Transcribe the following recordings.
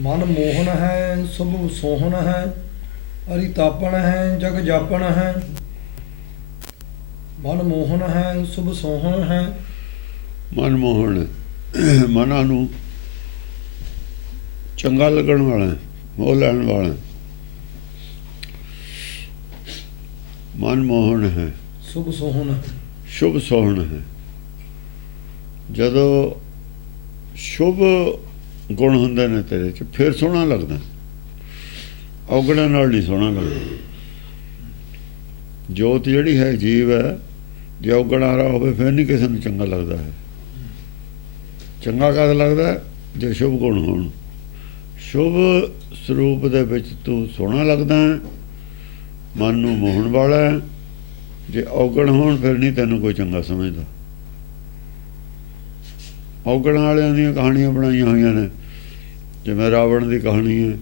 ਮਨ ਮੋਹਨ ਹੈ ਸੁਭ ਸੋਹਣ ਹੈ ਹਰੀ ਤਾਪਣ ਹੈ ਜਗ ਜਾਪਣ ਹੈ। ਮਨ ਮੋਹਨ ਹੈ ਸੁਭ ਸੋਹਣ ਹੈ। ਮਨਮੋਹਣ ਮਨਾਂ ਨੂੰ ਚੰਗਾ ਲੱਗਣ ਵਾਲਾ, ਮੋਹ ਲੈਣ ਵਾਲਾ। ਮਨਮੋਹਣ ਹੈ ਸੁਭ ਸੋਹਣ ਹੈ। ਸ਼ੁਭ ਸੋਹਣ ਹੈ। ਜਦੋਂ ਸ਼ੁਭ ਗੁਣ ਹੁੰਦੇ ਨੇ ਤੇਰੇ 'ਚ ਫਿਰ ਸੋਹਣਾ ਲੱਗਦਾ, ਔਗਣਾਂ ਨਾਲ ਨਹੀਂ ਸੋਹਣਾ ਲੱਗਦਾ। ਜੋਤ ਜਿਹੜੀ ਹੈ ਜੀਵ ਹੈ, ਜੇ ਔਗਣ ਆ ਰਿਹਾ ਹੋਵੇ ਫਿਰ ਨਹੀਂ ਕਿਸੇ ਨੂੰ ਚੰਗਾ ਲੱਗਦਾ ਹੈ। ਚੰਗਾ ਕਦ ਲੱਗਦਾ ਜੇ ਸ਼ੁਭ ਗੁਣ ਹੋਣ। ਸ਼ੁਭ ਸਰੂਪ ਦੇ ਵਿੱਚ ਤੂੰ ਸੋਹਣਾ ਲੱਗਦਾ ਹੈ, ਮਨ ਨੂੰ ਮੋਹਣ ਵਾਲਾ ਹੈ। ਜੇ ਔਗਣ ਹੋਣ ਫਿਰ ਨਹੀਂ ਤੈਨੂੰ ਕੋਈ ਚੰਗਾ ਸਮਝਦਾ। ਔਗਣ ਵਾਲਿਆਂ ਦੀਆਂ ਕਹਾਣੀਆਂ ਬਣਾਈਆਂ ਹੋਈਆਂ ਨੇ, ਜਿਵੇਂ ਰਾਵਣ ਦੀ ਕਹਾਣੀ ਹੈ।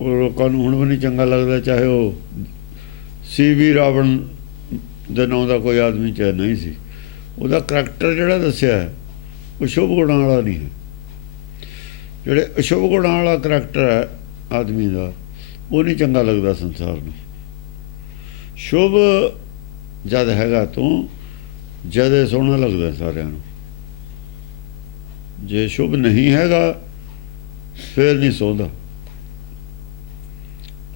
ਉਹ ਲੋਕਾਂ ਨੂੰ ਹੁਣ ਵੀ ਨਹੀਂ ਚੰਗਾ ਲੱਗਦਾ, ਚਾਹੇ ਉਹ ਸੀ ਵੀ ਰਾਵਣ ਦੇ ਨਾਂ ਦਾ ਕੋਈ ਆਦਮੀ ਚਾਹੇ ਨਹੀਂ ਸੀ। ਉਹਦਾ ਕਰੈਕਟਰ ਜਿਹੜਾ ਦੱਸਿਆ ਹੈ ਉਹ ਸ਼ੁਭ ਗੁਣਾਂ ਵਾਲਾ ਨਹੀਂ ਹੈ। ਜਿਹੜੇ ਅਸ਼ੁਭ ਗੁਣਾਂ ਵਾਲਾ ਕਰੈਕਟਰ ਹੈ ਆਦਮੀ ਦਾ, ਉਹ ਨਹੀਂ ਚੰਗਾ ਲੱਗਦਾ ਸੰਸਾਰ ਨੂੰ। ਸ਼ੁਭ ਜਦ ਹੈਗਾ ਤੂੰ, ਜਦ ਸੋਹਣਾ ਲੱਗਦਾ ਸਾਰਿਆਂ ਨੂੰ। ਜੇ ਸ਼ੁਭ ਨਹੀਂ ਹੈਗਾ ਫਿਰ ਨਹੀਂ ਸੋਹਦਾ,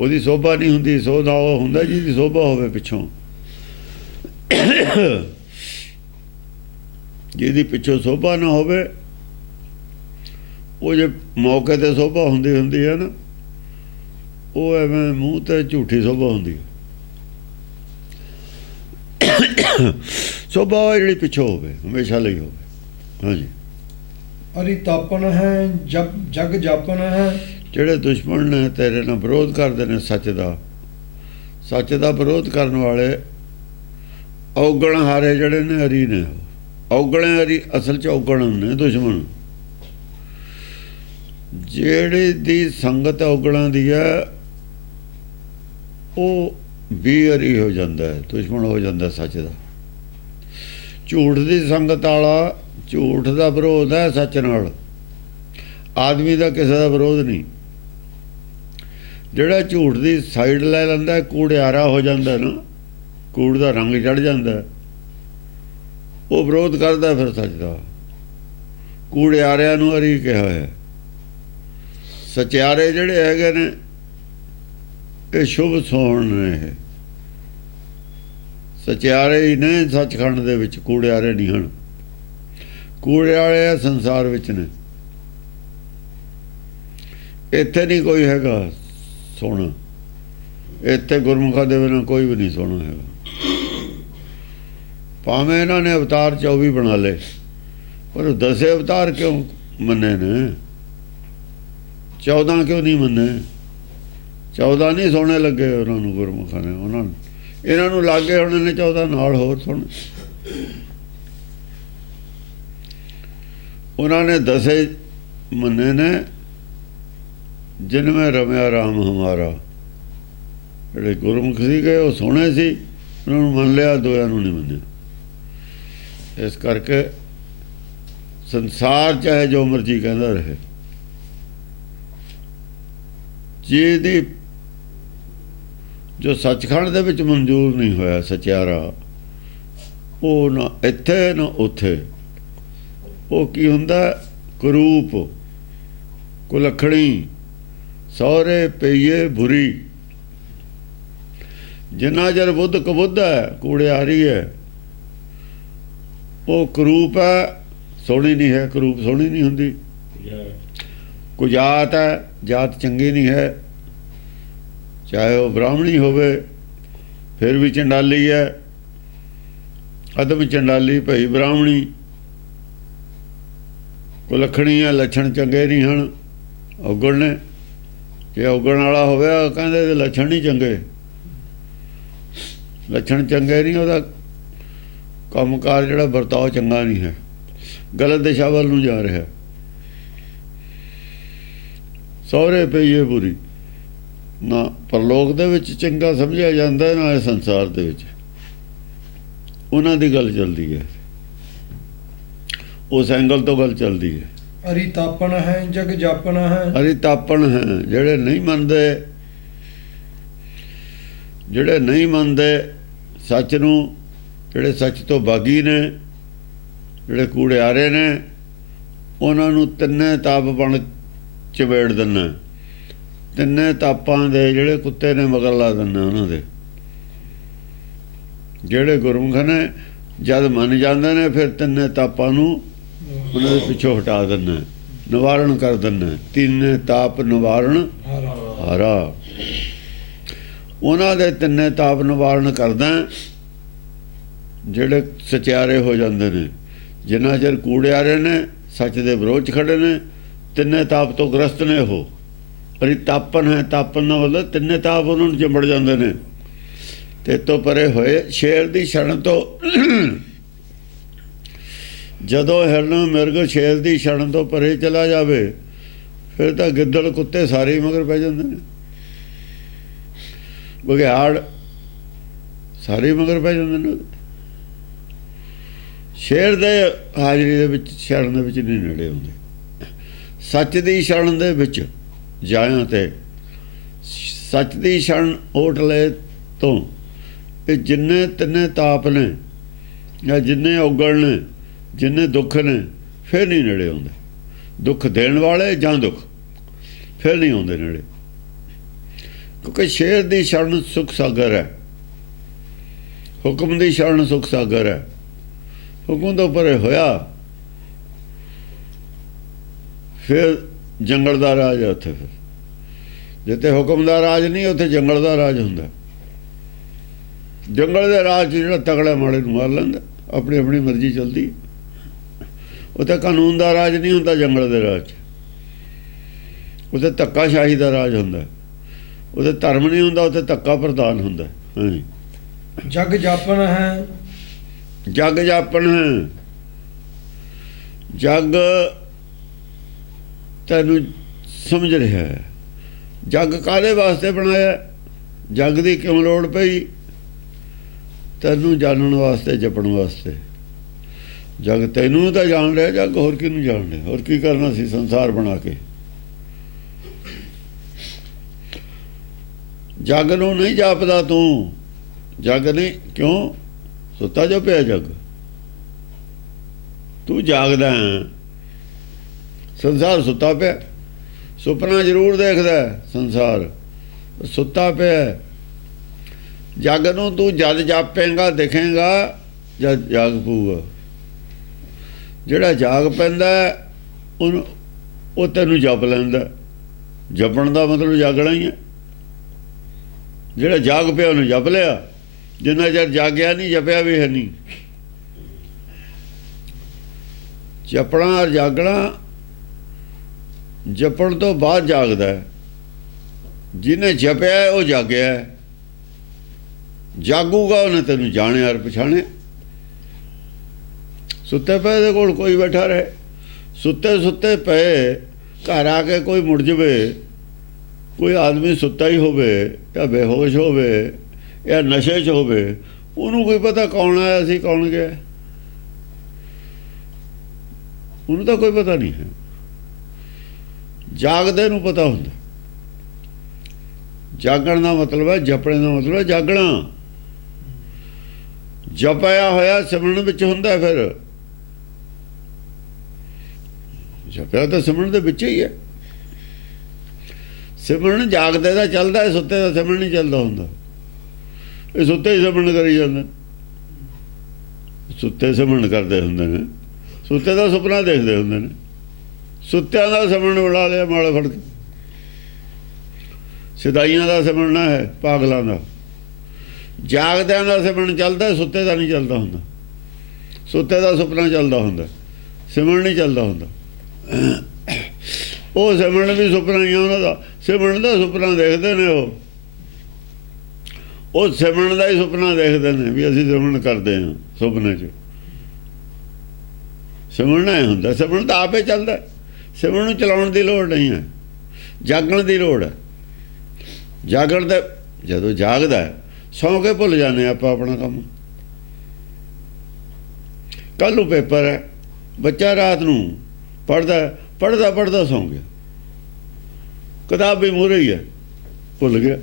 ਉਹਦੀ ਸੋਭਾ ਨਹੀਂ ਹੁੰਦੀ। ਸੋਹਦਾ ਉਹ ਹੁੰਦਾ ਜਿਹਦੀ ਸੋਭਾ ਹੋਵੇ ਪਿੱਛੋਂ, ਜਿਹਦੀ ਪਿੱਛੋਂ ਸੋਭਾ ਨਾ ਹੋਵੇ। ਉਹ ਜੇ ਮੌਕੇ 'ਤੇ ਸੋਭਾ ਹੁੰਦੀ ਹੈ ਨਾ, ਉਹ ਐਵੇਂ ਮੂੰਹ 'ਤੇ ਝੂਠੀ ਸੋਭਾ ਹੁੰਦੀ ਹੈ। ਸੋਭਾ ਜਿਹੜੀ ਪਿੱਛੋਂ ਹੋਵੇ, ਹਮੇਸ਼ਾ ਲਈ ਹੋਵੇ। ਹਾਂਜੀ। ਹਰੀ ਤਾਪਣ ਹੈ ਜਗ ਜਾਪਣ ਹੈ। ਜਿਹੜੇ ਦੁਸ਼ਮਣ ਨੇ ਤੇਰੇ ਨਾਲ ਵਿਰੋਧ ਕਰਦੇ ਨੇ ਸੱਚ ਦਾ ਵਿਰੋਧ ਕਰਨ ਵਾਲੇ ਔਗਣ ਹਾਰੇ ਜਿਹੜੇ ਨੇ ਹਰੀ ਨੇ। ਔਗਣੇ ਹਰੀ ਅਸਲ 'ਚ ਔਗਣ ਨੇ ਦੁਸ਼ਮਣ। ਜਿਹੜੀ ਦੀ ਸੰਗਤ ਔਗਣਾਂ ਦੀ ਹੈ ਉਹ ਬੇਹਰੀ ਹੋ ਜਾਂਦਾ ਹੈ, ਦੁਸ਼ਮਣ ਹੋ ਜਾਂਦਾ ਸੱਚ ਦਾ। ਝੂਠ ਦੀ ਸੰਗਤ ਵਾਲਾ ਝੂਠ ਦਾ ਵਿਰੋਧ ਹੈ ਸੱਚ ਨਾਲ। ਆਦਮੀ ਦਾ ਕਿਸੇ ਦਾ ਵਿਰੋਧ ਨਹੀਂ। ਜਿਹੜਾ ਝੂਠ ਦੀ ਸਾਈਡ ਲੈ ਲੈਂਦਾ, ਕੂੜਿਆਰਾ ਹੋ ਜਾਂਦਾ ਨਾ, ਕੂੜ ਦਾ ਰੰਗ ਚੜ੍ਹ ਜਾਂਦਾ, ਉਹ ਵਿਰੋਧ ਕਰਦਾ ਫਿਰ ਸੱਚ ਦਾ। ਕੂੜਿਆਰਿਆਂ ਨੂੰ ਹਰੀ ਕਿਹਾ ਹੋਇਆ। ਸਚਿਆਰੇ ਜਿਹੜੇ ਹੈਗੇ ਨੇ ਇਹ ਸ਼ੁਭ ਸੋਹਣ ਨੇ। ਇਹ ਸਚਿਆਰੇ ਹੀ ਨੇ ਸੱਚਖੰਡ ਦੇ ਵਿੱਚ, ਕੂੜਿਆਰੇ ਨਹੀਂ ਹਨ। ਕੂੜਿਆਰੇ ਸੰਸਾਰ ਵਿੱਚ ਨੇ, ਇੱਥੇ ਨਹੀਂ ਕੋਈ ਹੈਗਾ ਸੋਹਣਾ। ਇੱਥੇ ਗੁਰਮੁਖਾਂ ਦੇ ਬਿਨਾਂ ਕੋਈ ਵੀ ਨਹੀਂ ਸੋਹਣਾ ਹੈਗਾ। ਭਾਵੇਂ ਇਹਨਾਂ ਨੇ ਅਵਤਾਰ 24 ਬਣਾ ਲਏ, ਪਰ 10 ਅਵਤਾਰ ਕਿਉਂ ਮੰਨੇ ਨੇ? 14 ਕਿਉਂ ਨਹੀਂ ਮੰਨੇ? 14 ਨਹੀਂ ਸੋਹਣੇ ਲੱਗੇ ਉਹਨਾਂ ਨੂੰ ਗੁਰਮੁਖਾਂ ਨੇ। ਉਹਨਾਂ ਨੂੰ ਇਹਨਾਂ ਨੂੰ ਲਾਗੇ ਹੁਣ ਨੇ 14 ਨਾਲ ਹੋਰ ਸੋਹਣੇ। ਉਹਨਾਂ ਨੇ 10 ਮੰਨੇ ਨੇ। ਜਿਨਵੇਂ ਰਮਿਆ ਰਾਮ ਹਮਾਰਾ, ਜਿਹੜੇ ਗੁਰਮੁਖ ਸੀਗੇ ਉਹ ਸੋਹਣੇ ਸੀ, ਉਹਨਾਂ ਨੂੰ ਮੰਨ ਲਿਆ, ਦੋਆਂ ਨੂੰ ਨਹੀਂ ਮੰਨਿਆ। ਇਸ ਕਰਕੇ ਸੰਸਾਰ ਚਾਹੇ ਜੋ ਮਰਜ਼ੀ ਕਹਿੰਦਾ ਰਹੇ, ਜਿਹਦੀ ਜੋ ਸੱਚਖੰਡ ਦੇ ਵਿੱਚ ਮਨਜ਼ੂਰ ਨਹੀਂ ਹੋਇਆ ਸਚਿਆਰਾ, ਉਹ ਨਾ ਇੱਥੇ ਨਾ ਉੱਥੇ। ਉਹ ਕੀ ਹੁੰਦਾ? ਕਰੂਪ, ਕੁਲੱਖਣੀ, ਸਹੁਰੇ ਪਈਏ ਬੁਰੀ। ਜਿੰਨਾ ਚਿਰ ਬੁੱਧ ਕਬੁੱਧ ਹੈ, ਕੂੜਿਆਰੀ ਹੈ, ਉਹ ਕਰੂਪ ਹੈ, ਸੋਹਣੀ ਨਹੀਂ ਹੈ। ਕਰੂਪ ਸੋਹਣੀ ਨਹੀਂ ਹੁੰਦੀ। ਕੁਜਾਤ ਹੈ, ਜਾਤ ਚੰਗੀ ਨਹੀਂ ਹੈ। ਚਾਹੇ ਉਹ ਬ੍ਰਾਹਮਣੀ ਹੋਵੇ ਫਿਰ ਵੀ ਚੰਡਾਲੀ ਹੈ। ਅਦਬ ਚੰਡਾਲੀ ਭਈ ਬ੍ਰਾਹਮਣੀ। ਕੁਲੱਖਣੀ ਹੈ, ਲੱਛਣ ਚੰਗੇ ਨਹੀਂ ਹਨ, ਔਗਣ ਨੇ। ਜੇ ਔਗਣ ਵਾਲਾ ਹੋਵੇ ਉਹ ਕਹਿੰਦੇ ਇਹਦੇ ਲੱਛਣ ਨਹੀਂ ਚੰਗੇ, ਲੱਛਣ ਚੰਗੇ ਨਹੀਂ, ਉਹਦਾ ਕੰਮਕਾਰ ਜਿਹੜਾ ਵਰਤਾਓ ਚੰਗਾ ਨਹੀਂ ਹੈ, ਗਲਤ ਦਿਸ਼ਾ ਵੱਲ ਨੂੰ ਜਾ ਰਿਹਾ। ਸਹੁਰੇ ਪਈਏ ਬੁਰੀ। ਨਾ ਪਰਲੋਕ ਦੇ ਵਿੱਚ ਚੰਗਾ ਸਮਝਿਆ ਜਾਂਦਾ, ਨਾ ਇਹ ਸੰਸਾਰ ਦੇ ਵਿੱਚ। ਉਹਨਾਂ ਦੀ ਗੱਲ ਚੱਲਦੀ ਹੈ, ਉਸ ਐਂਗਲ ਤੋਂ ਗੱਲ ਚੱਲਦੀ ਹੈ। ਹਰੀ ਤਾਪਣ ਹੈ ਜਗ ਜਾਪਣ ਹੈ। ਹਰੀ ਤਾਪਣ ਹੈ, ਜਿਹੜੇ ਨਹੀਂ ਮੰਨਦੇ ਸੱਚ ਨੂੰ, ਜਿਹੜੇ ਸੱਚ ਤੋਂ ਬਾਗੀ ਨੇ, ਜਿਹੜੇ ਕੂੜਿਆਰੇ ਨੇ, ਉਹਨਾਂ ਨੂੰ ਤਿੰਨੇ ਤਾਪ ਬਣ ਚਬੇੜ ਦਿੰਦਾ। ਤਿੰਨੇ ਤਾਪਾਂ ਦੇ ਜਿਹੜੇ ਕੁੱਤੇ ਨੇ ਮਗਰ ਲਾ ਦਿੰਦਾ ਉਹਨਾਂ ਦੇ। ਜਿਹੜੇ ਗੁਰਮੁਖ ਨੇ ਜਦ ਮੰਨ ਜਾਂਦੇ ਨੇ ਫਿਰ ਤਿੰਨੇ ਤਾਪਾਂ ਨੂੰ ਉਹਨਾਂ ਦੇ ਪਿੱਛੋਂ ਹਟਾ ਦਿੰਦਾ, ਨਿਵਾਰਨ ਕਰ ਦਿੰਦਾ। ਤਿੰਨੇ ਤਾਪ ਨਿਵਾਰਨ ਹਾਰਾ, ਉਹਨਾਂ ਦੇ ਤਿੰਨੇ ਤਾਪ ਨਿਵਾਰਨ ਕਰਦਾ ਜਿਹੜੇ ਸਚਿਆਰੇ ਹੋ ਜਾਂਦੇ ਨੇ। ਜਿੰਨਾ ਚਿਰ ਕੂੜਿਆਰੇ ਨੇ, ਸੱਚ ਦੇ ਵਿਰੋਧ 'ਚ ਖੜੇ ਨੇ, ਤਿੰਨੇ ਤਾਪ ਤੋਂ ਗ੍ਰਸਤ ਨੇ ਉਹ। ਪਰ ਇਹ ਤਾਪਨ ਹੈ, ਤਾਪਨ ਦਾ ਮਤਲਬ ਤਿੰਨੇ ਤਾਪ ਉਹਨਾਂ ਨੂੰ ਚਿੰਬੜ ਜਾਂਦੇ ਨੇ। ਤੇ ਤੋਂ ਪਰੇ ਹੋਏ ਸ਼ੇਰ ਦੀ ਛਣ ਤੋਂ, ਜਦੋਂ ਹਿਰਨ ਮਿਰਗ ਸ਼ੇਰ ਦੀ ਛਣ ਤੋਂ ਪਰੇ ਚਲਾ ਜਾਵੇ ਫਿਰ ਤਾਂ ਗਿੱਦੜ ਕੁੱਤੇ ਸਾਰੇ ਹੀ ਮਗਰ ਪੈ ਜਾਂਦੇ ਨੇ, ਬਘਿਆੜ ਸਾਰੇ ਮਗਰ ਪੈ ਜਾਂਦੇ ਨੇ। ਸ਼ੇਰ ਦੇ ਹਾਜ਼ਰੀ ਦੇ ਵਿੱਚ, ਛਣ ਦੇ ਵਿੱਚ ਨਹੀਂ ਨੇੜੇ ਹੁੰਦੇ। ਸੱਚ ਦੀ ਛਣ ਦੇ ਵਿੱਚ ਜਾਇਆਂ ਤੇ ਸੱਚ ਦੀ ਛਣ ਓਟਲੇ ਤੋਂ ਇਹ ਜਿੰਨੇ ਤਿੰਨੇ ਤਾਪ ਨੇ ਜਾਂ ਜਿੰਨੇ ਔਗਣ ਨੇ, ਜਿੰਨੇ ਦੁੱਖ ਨੇ, ਫਿਰ ਨਹੀਂ ਨੇੜੇ ਆਉਂਦੇ। ਦੁੱਖ ਦੇਣ ਵਾਲੇ ਜਾਂ ਦੁੱਖ ਫਿਰ ਨਹੀਂ ਆਉਂਦੇ ਨੇੜੇ, ਕਿਉਂਕਿ ਸ਼ੇਰ ਦੀ ਛਣ ਸੁਖ ਸਾਗਰ ਹੈ, ਹੁਕਮ ਦੀ ਛਣ ਸੁਖ ਸਾਗਰ ਹੈ। ਹੁਕਮ ਤੋਂ ਪਰੇ ਹੋਇਆ ਫਿਰ ਜੰਗਲ ਦਾ ਰਾਜ ਹੈ ਉੱਥੇ। ਫਿਰ ਜਿੱਥੇ ਹੁਕਮ ਦਾ ਰਾਜ ਨਹੀਂ, ਉੱਥੇ ਜੰਗਲ ਦਾ ਰਾਜ ਹੁੰਦਾ। ਜੰਗਲ ਦੇ ਰਾਜ 'ਚ ਜਿਹੜਾ ਤਗੜਾ ਮਾੜੇ ਨੂੰ ਮਾਰ ਲੈਂਦਾ, ਆਪਣੀ ਆਪਣੀ ਮਰਜ਼ੀ ਚੱਲਦੀ। ਉੱਥੇ ਕਾਨੂੰਨ ਦਾ ਰਾਜ ਨਹੀਂ ਹੁੰਦਾ ਜੰਗਲ ਦੇ ਰਾਜ 'ਚ, ਉੱਥੇ ਧੱਕਾਸ਼ਾਹੀ ਦਾ ਰਾਜ ਹੁੰਦਾ। ਉੱਥੇ ਧਰਮ ਨਹੀਂ ਹੁੰਦਾ, ਉੱਥੇ ਧੱਕਾ ਪ੍ਰਧਾਨ ਹੁੰਦਾ। ਹਾਂਜੀ, ਜਗ ਜਾਪਣ ਹੈ, ਜਗ ਜਾਪਣ ਹੈ। ਜਗ ਤੈਨੂੰ ਸਮਝ ਰਿਹਾ ਹੈ। ਜਗ ਕਾਹਦੇ ਵਾਸਤੇ ਬਣਾਇਆ? ਜਗ ਦੀ ਕਿਉਂ ਲੋੜ ਪਈ? ਤੈਨੂੰ ਜਾਣਨ ਵਾਸਤੇ, ਜਪਣ ਵਾਸਤੇ। ਜਗ ਤੈਨੂੰ ਤਾਂ ਜਾਣ ਰਿਹਾ, ਜਗ ਹੋਰ ਕਿਹਨੂੰ ਜਾਣ ਰਿਹਾ? ਹੋਰ ਕੀ ਕਰਨਾ ਸੀ ਸੰਸਾਰ ਬਣਾ ਕੇ? ਜਗ ਨੂੰ ਨਹੀਂ ਜਾਪਦਾ ਤੂੰ। ਜਗ ਨਹੀਂ, ਕਿਉਂ? ਸੁੱਤਾ ਜੋ ਪਿਆ ਜਗ, ਤੂੰ ਜਾਗਦਾ ਹੈ। ਸੰਸਾਰ ਸੁੱਤਾ ਪਿਆ। ਸੁਪਨਾ ਜ਼ਰੂਰ ਦੇਖਦਾ, ਸੰਸਾਰ ਸੁੱਤਾ ਪਿਆ। ਜਗ ਨੂੰ ਤੂੰ ਜਦ ਜਾਪੇਂਗਾ, ਦੇਖੇਂਗਾ ਜਦ ਜਾਗ ਪਊਗਾ। ਜਿਹੜਾ ਜਾਗ ਪੈਂਦਾ ਉਹਨੂੰ, ਉਹ ਤੈਨੂੰ ਜਪ ਲੈਂਦਾ। ਜਪਣ ਦਾ ਮਤਲਬ ਜਾਗਣਾ ਹੀ ਹੈ। ਜਿਹੜਾ ਜਾਗ ਪਿਆ ਉਹਨੂੰ ਜਪ ਲਿਆ। ਜਿੰਨਾ ਚਿਰ ਜਾਗਿਆ ਨਹੀਂ, ਜਪਿਆ ਵੀ ਹੈ ਨਹੀਂ। ਜਪਣਾ ਔਰ ਜਾਗਣਾ, ਜਪਣ ਤੋਂ ਬਾਅਦ ਜਾਗਦਾ ਹੈ। ਜਿਹਨੇ ਜਪਿਆ ਉਹ ਜਾਗਿਆ। ਜਾਗੂਗਾ ਉਹਨੇ ਤੈਨੂੰ ਜਾਣਿਆ ਔਰ ਪਛਾਣਿਆ। ਸੁੱਤੇ ਪਏ ਦੇ ਕੋਲ ਕੋਈ ਬੈਠਾ ਰਹੇ, ਸੁੱਤੇ ਪਏ ਘਰ ਆ ਕੇ ਕੋਈ ਮੁੜ ਜਾਵੇ, ਕੋਈ ਆਦਮੀ ਸੁੱਤਾ ਹੀ ਹੋਵੇ ਜਾਂ ਬੇਹੋਸ਼ ਹੋਵੇ ਜਾਂ ਨਸ਼ੇ 'ਚ ਹੋਵੇ, ਉਹਨੂੰ ਕੋਈ ਪਤਾ ਕੌਣ ਆਇਆ ਸੀ, ਕੌਣ ਗਿਆ? ਉਹਨੂੰ ਤਾਂ ਕੋਈ ਪਤਾ ਨਹੀਂ ਹੈ। ਜਾਗਦੇ ਨੂੰ ਪਤਾ ਹੁੰਦਾ। ਜਾਗਣ ਦਾ ਮਤਲਬ ਹੈ, ਜਪਣੇ ਦਾ ਮਤਲਬ ਹੈ ਜਾਗਣਾ। ਜਪਿਆ ਹੋਇਆ ਸਿਮਰਨ ਵਿੱਚ ਹੁੰਦਾ। ਫਿਰ ਜਪਿਆ ਤਾਂ ਸਿਮਰਨ ਦੇ ਵਿੱਚ ਹੀ ਹੈ। ਸਿਮਰਨ ਜਾਗਦੇ ਦਾ ਚੱਲਦਾ ਹੈ, ਸੁੱਤੇ ਦਾ ਸਿਮਰਨ ਨਹੀਂ ਚੱਲਦਾ ਹੁੰਦਾ। ਇਹ ਸੁੱਤੇ ਹੀ ਸਿਮਰਨ ਕਰੀ ਜਾਂਦੇ, ਸੁੱਤੇ ਸਿਮਰਨ ਕਰਦੇ ਹੁੰਦੇ ਨੇ। ਸੁੱਤੇ ਦਾ ਸੁਪਨਾ ਦੇਖਦੇ ਹੁੰਦੇ ਨੇ। ਸੁੱਤਿਆਂ ਦਾ ਸਿਮਰਨ ਬੁਲਾ ਲਿਆ ਮਾਲੇ ਫੜ ਕੇ। ਸਿਧਾਈਆਂ ਦਾ ਸਿਮਰਨਾ ਹੈ, ਪਾਗਲਾਂ ਦਾ। ਜਾਗਦਿਆਂ ਦਾ ਸਿਮਰਨ ਚੱਲਦਾ, ਸੁੱਤੇ ਦਾ ਨਹੀਂ ਚੱਲਦਾ ਹੁੰਦਾ। ਸੁੱਤੇ ਦਾ ਸੁਪਨਾ ਚੱਲਦਾ ਹੁੰਦਾ, ਸਿਮਰਨ ਨਹੀਂ ਚੱਲਦਾ ਹੁੰਦਾ। ਉਹ ਸਿਮਰਨ ਵੀ ਸੁਪਨਾ ਹੀ ਆ ਉਹਨਾਂ ਦਾ। ਸਿਮਰਨ ਦਾ ਸੁਪਨਾ ਦੇਖਦੇ ਨੇ ਉਹ ਸਿਮਰਨ ਦਾ ਹੀ ਸੁਪਨਾ ਦੇਖਦੇ ਨੇ ਵੀ ਅਸੀਂ ਸਿਮਰਨ ਕਰਦੇ ਹਾਂ। ਸੁਪਨੇ 'ਚ ਸਿਮਰਨਾ ਹੀ ਹੁੰਦਾ। ਸਿਮਰਨ ਤਾਂ ਆਪੇ ਚੱਲਦਾ। ਸਿਮਰਨ ਨੂੰ ਚਲਾਉਣ ਦੀ ਲੋੜ ਨਹੀਂ ਹੈ, ਜਾਗਣ ਦੀ ਲੋੜ ਹੈ। ਜਾਗਣ ਦਾ ਜਦੋਂ ਜਾਗਦਾ, ਸੌਂ ਕੇ ਭੁੱਲ ਜਾਂਦੇ ਆਪਾਂ ਆਪਣਾ ਕੰਮ। ਕੱਲ੍ਹ ਨੂੰ ਪੇਪਰ ਹੈ, ਬੱਚਾ ਰਾਤ ਨੂੰ ਪੜ੍ਹਦਾ, पढ़दा पढ़दा सौ गया, किताब भी मूहरे ही है, भुल गया।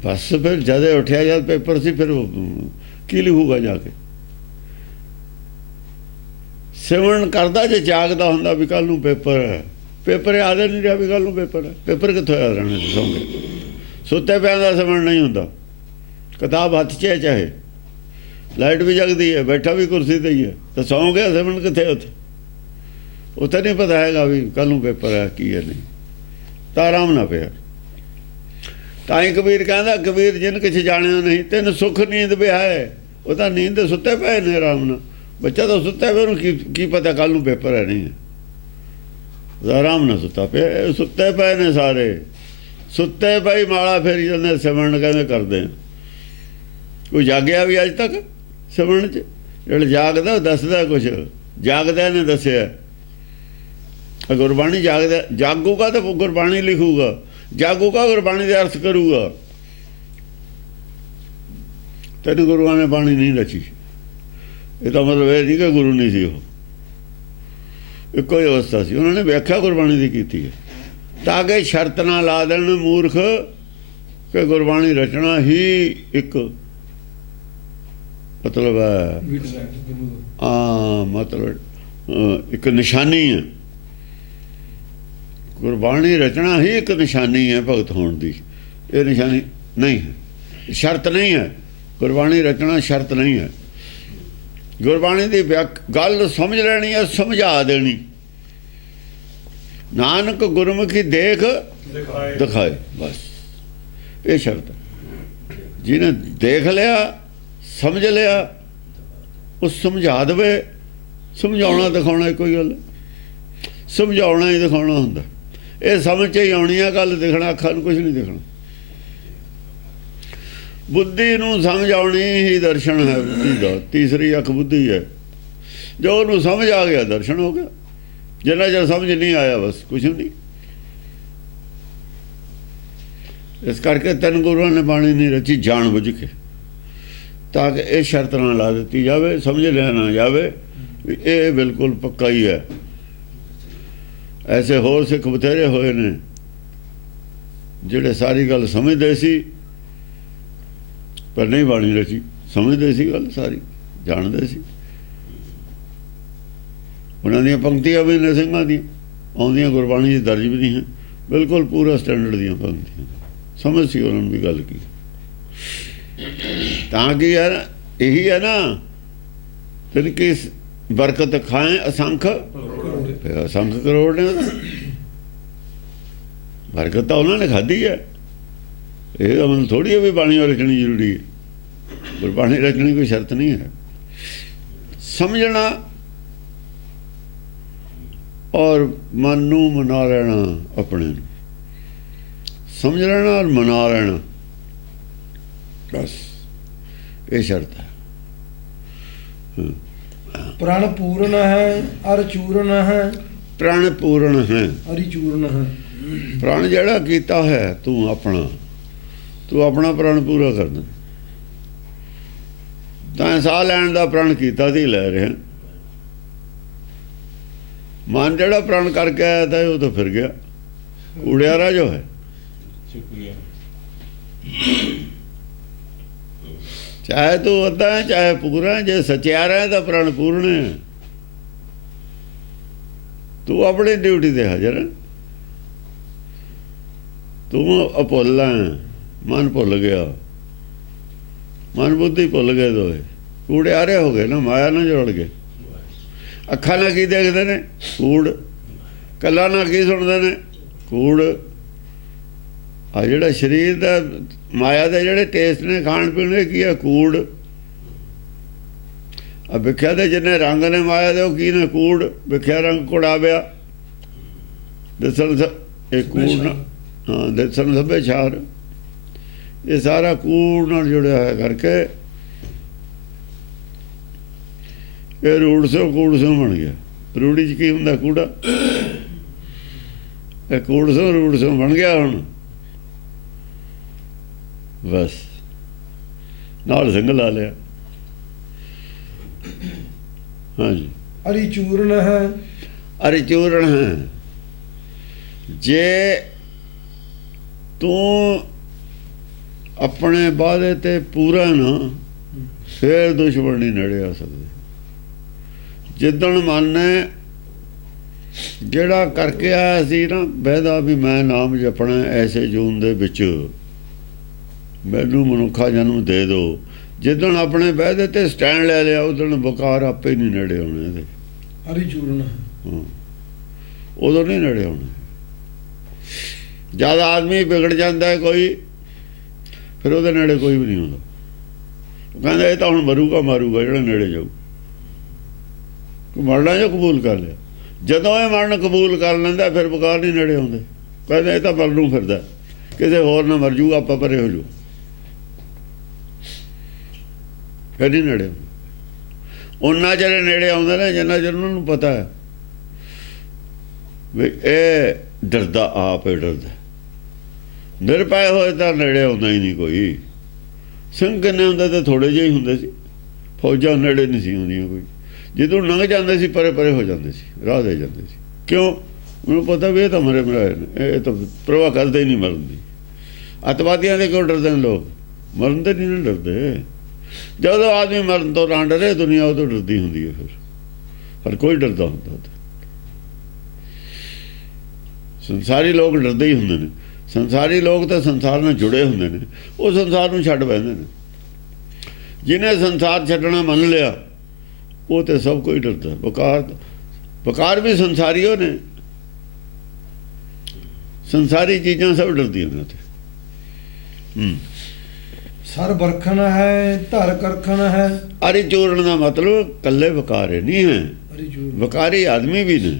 बस फिर जद उठिया, जद पेपर से, फिर की लिखूगा जाके। सिमरन करदा जे जागदा हुंदा भी कल नूं पेपर है, पेपर याद नहीं रहा भी कल नूं पेपर है, पेपर कित्थों याद रहने सौ गए। सुत्ते पिया दा सिमरन नहीं हुंदा, किताब हथ च है, चाहे लाइट भी जगदी है, बैठा भी कुर्सी ते ही है, तो सौ गया सिमरन कित्थे उत्थे? उत्थे नहीं पता हैगा भी कल नूं पेपर है की है नहीं, तो आराम ना पिया। ताई कबीर कहता, कबीर जिन किछ जाणिया नहीं, तेन सुख नींद बिहाए। वो तो नींद सुते पे ने आराम ना, बच्चा तो सुता पे, की पता कल नूं पेपर है नहीं है, आराम ना सुता पे, सुते पे ने सारे, सुते पे ही माला फेरी जाते, सिमरन कहते करते हैं। कोई जागया भी अज तक सिमरन च? जो जागदा दसदा कुछ, जागदा ने दसिया। गुरबाणी जागदा, जागूगा तो गुरबाणी लिखूगा, जागूगा गुरबाणी दे अर्थ करूगा। तेन गुरुआ ने बाणी नहीं रची, इसका मतलब यह नहीं कि गुरु नहीं सी, वो एको ही अवस्था सी। उन्होंने व्याख्या गुरबाणी की की है, ताकि शर्त ना ला देन मूर्ख कि गुरबाणी रचना ही एक मतलब है, हाँ मतलब एक निशानी है। गुरबाणी रचना ही एक निशानी है भगत होने की, ये निशानी नहीं है, शर्त नहीं है। गुरबाणी रचना शर्त नहीं है। गुरबाणी की गल समझ लेनी है, समझा देनी। नानक गुरमुखी देख दिखाए, बस ये शर्त है। जिन्हें देख लिया, समझ लिया, उस समझा दे। समझाना दिखाना कोई गल, समझाना ही दिखाना होंगे। ये समझ ही आनी है गल, दिखना अखां नूं कुछ नहीं दिखना। बुद्धि नूं समझ आनी ही दर्शन है बुद्धि का, तीसरी अख बुद्धि है। जो उन्होंने समझ आ गया दर्शन हो गया, जिन्ना चर समझ नहीं आया बस कुछ नहीं। इस करके तीन गुरुओं ने बाणी नहीं रची जान बुझ के, ताकि ये शर्त ना ला दी जाए, समझ लिया ना जाए भी ये बिल्कुल पक्का ही है। ऐसे होर सिख बथेरे होए ने जिहड़े सारी गल समझते सी, पर नहीं बाणी रची। समझते सी गल सारी, जानते सी। उन्हों दी पंक्तियां भी ने सिंघां दी आउंदियां, गुरबाणी च दर्ज भी नहीं है, बिल्कुल पूरा स्टैंडर्ड दी पंक्तियां। समझ सी उन्होंने भी गल की। ताकि है ना, यही है ना, तिनकी बरकत खाएं असंख, असंख करोड़ ने बरकत तो उन्होंने खाधी है। ये मतलब थोड़ी है भी बाणी रचनी जरूरी है, गुरबाणी रचनी कोई शर्त नहीं है। समझना और मन नूं मना लेना, अपने समझ लेना और मना लेना, बस ये शर्त है। प्रण पूर्ण है अर चूर्ण है, प्रण पूर्ण है अरि चूर्ण है। प्रण जड़ा कीता है तू अपना, तू अपना प्रण पूरा कर दे। तैं साह लैन का प्रण कीता सी, लै रहे। मन जड़ा प्रण करके आया था वो तो फिर गया, कूड़ियारा जो है। चाहे तू अद्धा है चाहे पूरा है, जे सचियारा है तो प्रण पूर्ण है। तू अपनी ड्यूटी ते हाजिर है, तू अभुल्ला है। मन भुल गया, मन बुद्धि भुल गए, दोए कूड़ियारे हो गए ना, माया ना जोड़ गए। अखा ना की देखते ने, कूड़। कला ना की सुनते ने, कूड़। आ जिहड़ा शरीर का माया के जिहड़े टेस्ट ने खाण पीण के की है, कूड़। आ विख्या के जिन्ने रंग ने माया दे की ने, कूड़। विख्या रंग कुड़ाव्या, दिसन ये कूड़ ना, हाँ दिसन सभे छार। ये सारा कूड़ नाल जुड़िया है करके ये रूड़ सो कूड़ सो बन गया। रूड़ी च की हुंदा, कूड़ा। ये कूड़ सो रूड़ सो बन गया हुण, बस नाल सिंह ला लिया। हाँ जी। ਅਰੀ ਚੂਰਨ ਹੈ। ਅਰਿ ਚੂਰਨ ਹੈ। ਜੇ ਤੂੰ ਆਪਣੇ ਵਾਅਦੇ ਤੇ ਪੂਰਾ ਨਾ, ਫਿਰ ਦੁਸ਼ਮਣ ਨਹੀਂ ਨੇੜੇ ਆ ਸਕਦੇ। ਜਿੱਦਣ ਮਨ ਨੇ ਜਿਹੜਾ ਕਰਕੇ ਆਇਆ ਸੀ ਨਾ ਵਾਅਦਾ ਵੀ ਮੈਂ ਨਾਮ ਜਪਣਾ ਐਸੇ ਜੂਨ ਦੇ ਵਿੱਚ, ਮੈਨੂੰ ਮਨੁੱਖਾ ਜਨਮ ਦੇ ਦਿਓ, ਜਿੱਦਣ ਆਪਣੇ ਵਾਅਦੇ ਤੇ ਸਟੈਂਡ ਲੈ ਲਿਆ ਉਦਣ ਬਕਾਰ ਆਪੇ ਨਹੀਂ ਨੇੜੇ ਆਉਣੇ ਇਹਦੇ। ਅਰੀ ਚੂਰਨ ਹੈ। ਹਾਂ, ਉਦੋਂ ਨਹੀਂ ਨੇੜੇ ਆਉਣੇ। ਜਦ ਆਦਮੀ ਵਿਗੜ ਜਾਂਦਾ ਹੈ ਕੋਈ, ਫਿਰ ਉਹਦੇ ਨੇੜੇ ਕੋਈ ਵੀ ਨਹੀਂ ਹੁੰਦਾ। ਉਹ ਕਹਿੰਦਾ ਇਹ ਤਾਂ ਹੁਣ ਮਰੂਗਾ ਮਾਰੂਗਾ ਜਿਹੜਾ ਨੇੜੇ ਜਾਊ। ਮਰਨਾ ਜੋ ਕਬੂਲ ਕਰ ਲਿਆ, ਜਦੋਂ ਇਹ ਮਰਨ ਕਬੂਲ ਕਰ ਲੈਂਦਾ ਫਿਰ ਬਕਾਰ ਨਹੀਂ ਨੇੜੇ ਆਉਂਦੇ। ਕਹਿੰਦੇ ਇਹ ਤਾਂ ਮਰਨ ਨੂੰ ਫਿਰਦਾ, ਕਿਸੇ ਹੋਰ ਨਾ ਮਰ ਜੂਗਾ, ਆਪਾਂ ਪਰੇ ਹੋ ਜੂ, ਫਿਰ ਨਹੀਂ ਨੇੜੇ ਆਉਂਦੇ। ਉਹਨਾਂ ਜਿਹੜੇ ਨੇੜੇ ਆਉਂਦੇ ਨੇ ਜਿੰਨਾ ਚਿਰ ਉਹਨਾਂ ਨੂੰ ਪਤਾ ਹੈ ਵੀ ਇਹ ਡਰਦਾ, ਆਪ ਹੀ ਡਰਦਾ। ਨਿਰਭੈ ਹੋਏ ਤਾਂ ਨੇੜੇ ਆਉਂਦਾ ਹੀ ਨਹੀਂ ਕੋਈ। ਸਿੰਘ ਕਿੰਨੇ ਹੁੰਦੇ ਤੇ ਥੋੜ੍ਹੇ ਜਿਹੇ ਹੀ ਹੁੰਦੇ ਸੀ, ਫੌਜਾਂ ਨੇੜੇ ਨਹੀਂ ਸੀ ਹੁੰਦੀਆਂ ਕੋਈ। ਜਦੋਂ ਲੰਘ ਜਾਂਦੇ ਸੀ ਪਰੇ ਪਰੇ ਹੋ ਜਾਂਦੇ ਸੀ, ਰਾਹ ਦੇ ਜਾਂਦੇ ਸੀ। ਕਿਉਂ? ਉਹਨੂੰ ਪਤਾ ਵੀ ਇਹ ਤਾਂ ਮਰੇ ਮਰਾਏ ਨੇ, ਇਹ ਤਾਂ ਪ੍ਰਵਾਹ ਕਰਦੇ ਹੀ ਨਹੀਂ ਮਰਨ ਦੀ। ਅੱਤਵਾਦੀਆਂ ਦੇ ਕਿਉਂ ਡਰਦੇ ਨੇ ਲੋਕ? ਮਰਨ ਤੇ ਨਹੀਂ ਨਾ ਡਰਦੇ। ਜਦੋਂ ਆਦਮੀ ਮਰਨ ਤੋਂ ਨਾ ਡਰੇ, ਦੁਨੀਆ ਉਹ ਤੋਂ ਡਰਦੀ ਹੁੰਦੀ ਹੈ। ਫਿਰ ਹਰ ਕੋਈ ਡਰਦਾ ਹੁੰਦਾ। ਸੰਸਾਰੀ ਲੋਕ ਡਰਦੇ ਹੀ ਹੁੰਦੇ ਨੇ। ਸੰਸਾਰੀ ਲੋਕ ਤਾਂ ਸੰਸਾਰ ਨਾਲ ਜੁੜੇ ਹੁੰਦੇ ਨੇ, ਉਹ ਸੰਸਾਰ ਨੂੰ ਛੱਡ ਬੈਂਦੇ ਨੇ। ਜਿਹਨੇ ਸੰਸਾਰ ਛੱਡਣਾ ਮੰਨ ਲਿਆ ਉਹ ਤੇ ਸਭ ਕੋਈ ਡਰਦਾ। ਵਕਾਰ ਵੀ ਸੰਸਾਰੀਓ ਨੇ, ਸੰਸਾਰੀ ਚੀਜ਼ਾਂ ਸਭ ਡਰਦੀਆਂ ਨੇ। ਸਰ ਬਰਖਣ ਹੈ, ਧਰ ਕਰਖਣ ਹੈ। ਅਰਿ ਚੂਰਨ ਦਾ ਮਤਲਬ ਕੱਲੇ ਵਕਾਰੇ ਨਹੀਂ ਹੈ, ਅਰੀ ਚੂਰਨ ਵਕਾਰੀ ਆਦਮੀ ਵੀ ਨੇ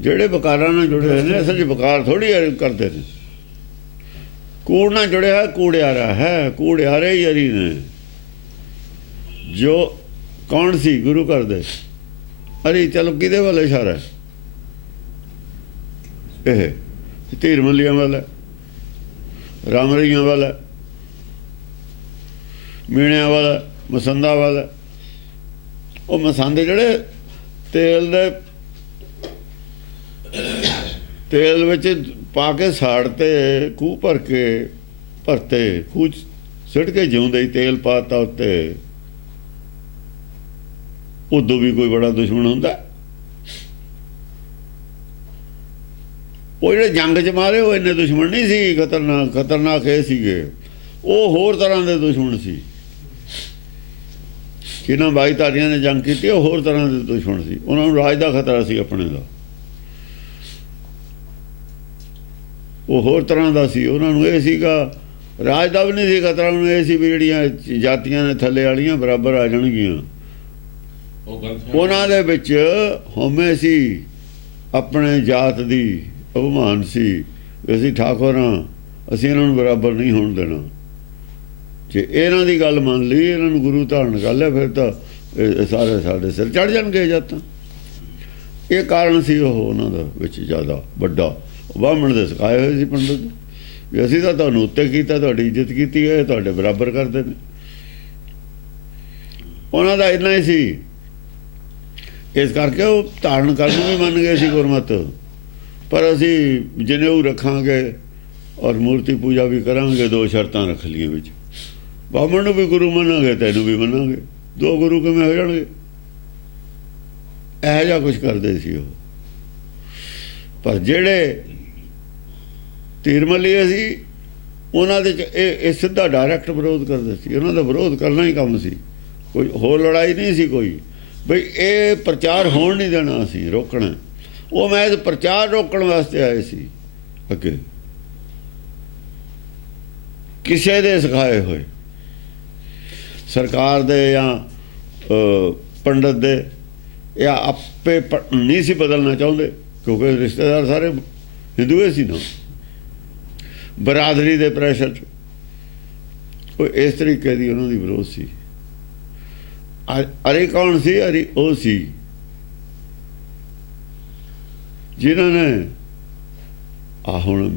ਜਿਹੜੇ ਵਕਾਰਾਂ ਨਾਲ ਜੁੜੇ ਹੋਏ ਨੇ। ਅਸਲ 'ਚ ਵਕਾਰ ਥੋੜ੍ਹੀ ਕਰਦੇ ਨੇ। ਕੂੜ ਨਾਲ ਜੁੜਿਆ ਹੈ, ਕੂੜਿਆਰਾ ਹੈ, ਕੂੜਿਆਰੇ ਹੀ ਅਰੀ ਨੇ। ਜੋ ਕੌਣ ਸੀ ਗੁਰੂ ਘਰ ਦੇ ਅਰੀ? ਚਲੋ ਕਿਹਦੇ ਵੱਲ ਇਸ਼ਾਰਾ? ਇਹ ਧੀਰ ਮੱਲੀਆਂ ਵਾਲਾ, ਰਾਮ ਰਈਆਂ ਵਾਲਾ, ਮੀਣਿਆਂ ਵਾਲਾ, ਮਸੰਦਾ ਵਾਲਾ। ਉਹ ਮਸੰਦ ਜਿਹੜੇ ਤੇਲ ਵਿੱਚ ਪਾ ਕੇ ਸਾੜਤੇ, ਖੂਹ ਭਰ ਕੇ ਭਰਤੇ, ਖੂਹ ਸਿੱਟ ਕੇ ਜਿਉਂਦੇ ਹੀ ਤੇਲ ਪਾਤਾ ਉੱਤੇ। ਉਦੋਂ ਵੀ ਕੋਈ ਬੜਾ ਦੁਸ਼ਮਣ ਹੁੰਦਾ। ਉਹ ਜਿਹੜੇ ਜੰਗ 'ਚ ਮਾਰੇ ਉਹ ਇੰਨੇ ਦੁਸ਼ਮਣ ਨਹੀਂ ਸੀ। ਖਤਰਨਾਕ ਇਹ ਸੀਗੇ, ਉਹ ਹੋਰ ਤਰ੍ਹਾਂ ਦੇ ਦੁਸ਼ਮਣ ਸੀ। ਜਿਹਨਾਂ ਬਾਈਧਾਰੀਆਂ ਨੇ ਜੰਗ ਕੀਤੀ ਉਹ ਹੋਰ ਤਰ੍ਹਾਂ ਦੇ ਦੁਸ਼ਮਣ ਸੀ। ਉਹਨਾਂ ਨੂੰ ਰਾਜ ਦਾ ਖਤਰਾ ਸੀ ਆਪਣੇ ਦਾ, ਉਹ ਹੋਰ ਤਰ੍ਹਾਂ ਦਾ ਸੀ। ਉਹਨਾਂ ਨੂੰ ਇਹ ਸੀਗਾ ਰਾਜ ਦਾ ਵੀ ਨਹੀਂ ਸੀ ਖਤਰਾ, ਉਹਨੂੰ ਇਹ ਸੀ ਵੀ ਜਿਹੜੀਆਂ ਜਾਤੀਆਂ ਨੇ ਥੱਲੇ ਵਾਲੀਆਂ ਬਰਾਬਰ ਆ ਜਾਣਗੀਆਂ। ਉਹਨਾਂ ਦੇ ਵਿੱਚ ਹਉਮੈ ਸੀ, ਆਪਣੇ ਜਾਤ ਦੀ ਅਭਿਮਾਨ ਸੀ। ਅਸੀਂ ਠਾਕੁਰ ਹਾਂ, ਅਸੀਂ ਇਹਨਾਂ ਨੂੰ ਬਰਾਬਰ ਨਹੀਂ ਹੋਣ ਦੇਣਾ। ਜੇ ਇਹਨਾਂ ਦੀ ਗੱਲ ਮੰਨ ਲਈ, ਇਹਨਾਂ ਨੂੰ ਗੁਰੂ ਧਾਰਨ ਕਰ ਲਿਆ, ਫਿਰ ਤਾਂ ਇਹ ਸਾਰੇ ਸਾਡੇ ਸਿਰ ਚੜ੍ਹ ਜਾਣਗੇ। ਜਦ ਤਾਂ ਇਹ ਕਾਰਨ ਸੀ ਉਹ ਉਹਨਾਂ ਦਾ ਵਿੱਚ ਜ਼ਿਆਦਾ ਵੱਡਾ। ਬਾਹਮਣ ਦੇ ਸਿਖਾਏ ਹੋਏ ਸੀ ਪੰਡਤ ਵੀ ਅਸੀਂ ਤਾਂ ਤੁਹਾਨੂੰ ਉੱਤੇ ਕੀਤਾ, ਤੁਹਾਡੀ ਇੱਜ਼ਤ ਕੀਤੀ ਹੈ, ਤੁਹਾਡੇ ਬਰਾਬਰ ਕਰਦੇ ਨੇ। ਉਹਨਾਂ ਦਾ ਇੰਨਾ ਹੀ ਸੀ, ਇਸ ਕਰਕੇ ਉਹ ਧਾਰਨ ਕਰਨ ਵੀ ਮੰਨ ਗਏ ਸੀ ਗੁਰਮਤਿ। ਪਰ ਅਸੀਂ ਜਨੇਊ ਰੱਖਾਂਗੇ ਔਰ ਮੂਰਤੀ ਪੂਜਾ ਵੀ ਕਰਾਂਗੇ, ਦੋ ਸ਼ਰਤਾਂ ਰੱਖ ਲਈਆਂ ਵਿੱਚ। ਬਾਹਮਣ ਨੂੰ ਵੀ ਗੁਰੂ ਮੰਨਾਂਗੇ, ਤੈਨੂੰ ਵੀ ਮੰਨਾਂਗੇ। ਦੋ ਗੁਰੂ ਕਿਵੇਂ ਹੋ ਜਾਣਗੇ? ਇਹੋ ਜਿਹਾ ਕੁਛ ਕਰਦੇ ਸੀ ਉਹ। ਪਰ ਜਿਹੜੇ ਧੀਰਮਲੀਏ ਸੀ ਉਹਨਾਂ ਦੇ 'ਚ ਇਹ ਸਿੱਧਾ ਡਾਇਰੈਕਟ ਵਿਰੋਧ ਕਰਦੇ ਸੀ। ਉਹਨਾਂ ਦਾ ਵਿਰੋਧ ਕਰਨਾ ਹੀ ਕੰਮ ਸੀ, ਕੋਈ ਹੋਰ ਲੜਾਈ ਨਹੀਂ ਸੀ ਕੋਈ। ਬਈ ਇਹ ਪ੍ਰਚਾਰ ਹੋਣ ਨਹੀਂ ਦੇਣਾ, ਅਸੀਂ ਰੋਕਣਾ। ਉਹ ਮੈਂ ਪ੍ਰਚਾਰ ਰੋਕਣ ਵਾਸਤੇ ਆਏ ਸੀ ਅੱਗੇ, ਕਿਸੇ ਦੇ ਸਿਖਾਏ ਹੋਏ, ਸਰਕਾਰ ਦੇ ਜਾਂ ਪੰਡਤ ਦੇ, ਜਾਂ ਆਪੇ ਨਹੀਂ ਸੀ ਬਦਲਣਾ ਚਾਹੁੰਦੇ, ਕਿਉਂਕਿ ਰਿਸ਼ਤੇਦਾਰ ਸਾਰੇ ਹਿੰਦੂਏ ਸੀ ਨਾ। ਬਰਾਦਰੀ ਦੇ ਪ੍ਰੈਸ਼ਰ 'ਚ ਉਹ ਇਸ ਤਰੀਕੇ ਦੀ ਉਹਨਾਂ ਦੀ ਵਿਰੋਧ ਸੀ। ਅਰੇ ਕੌਣ ਸੀ? ਅਰੇ ਉਹ ਸੀ ਜਿਨ੍ਹਾਂ ਨੇ ਹੁਣ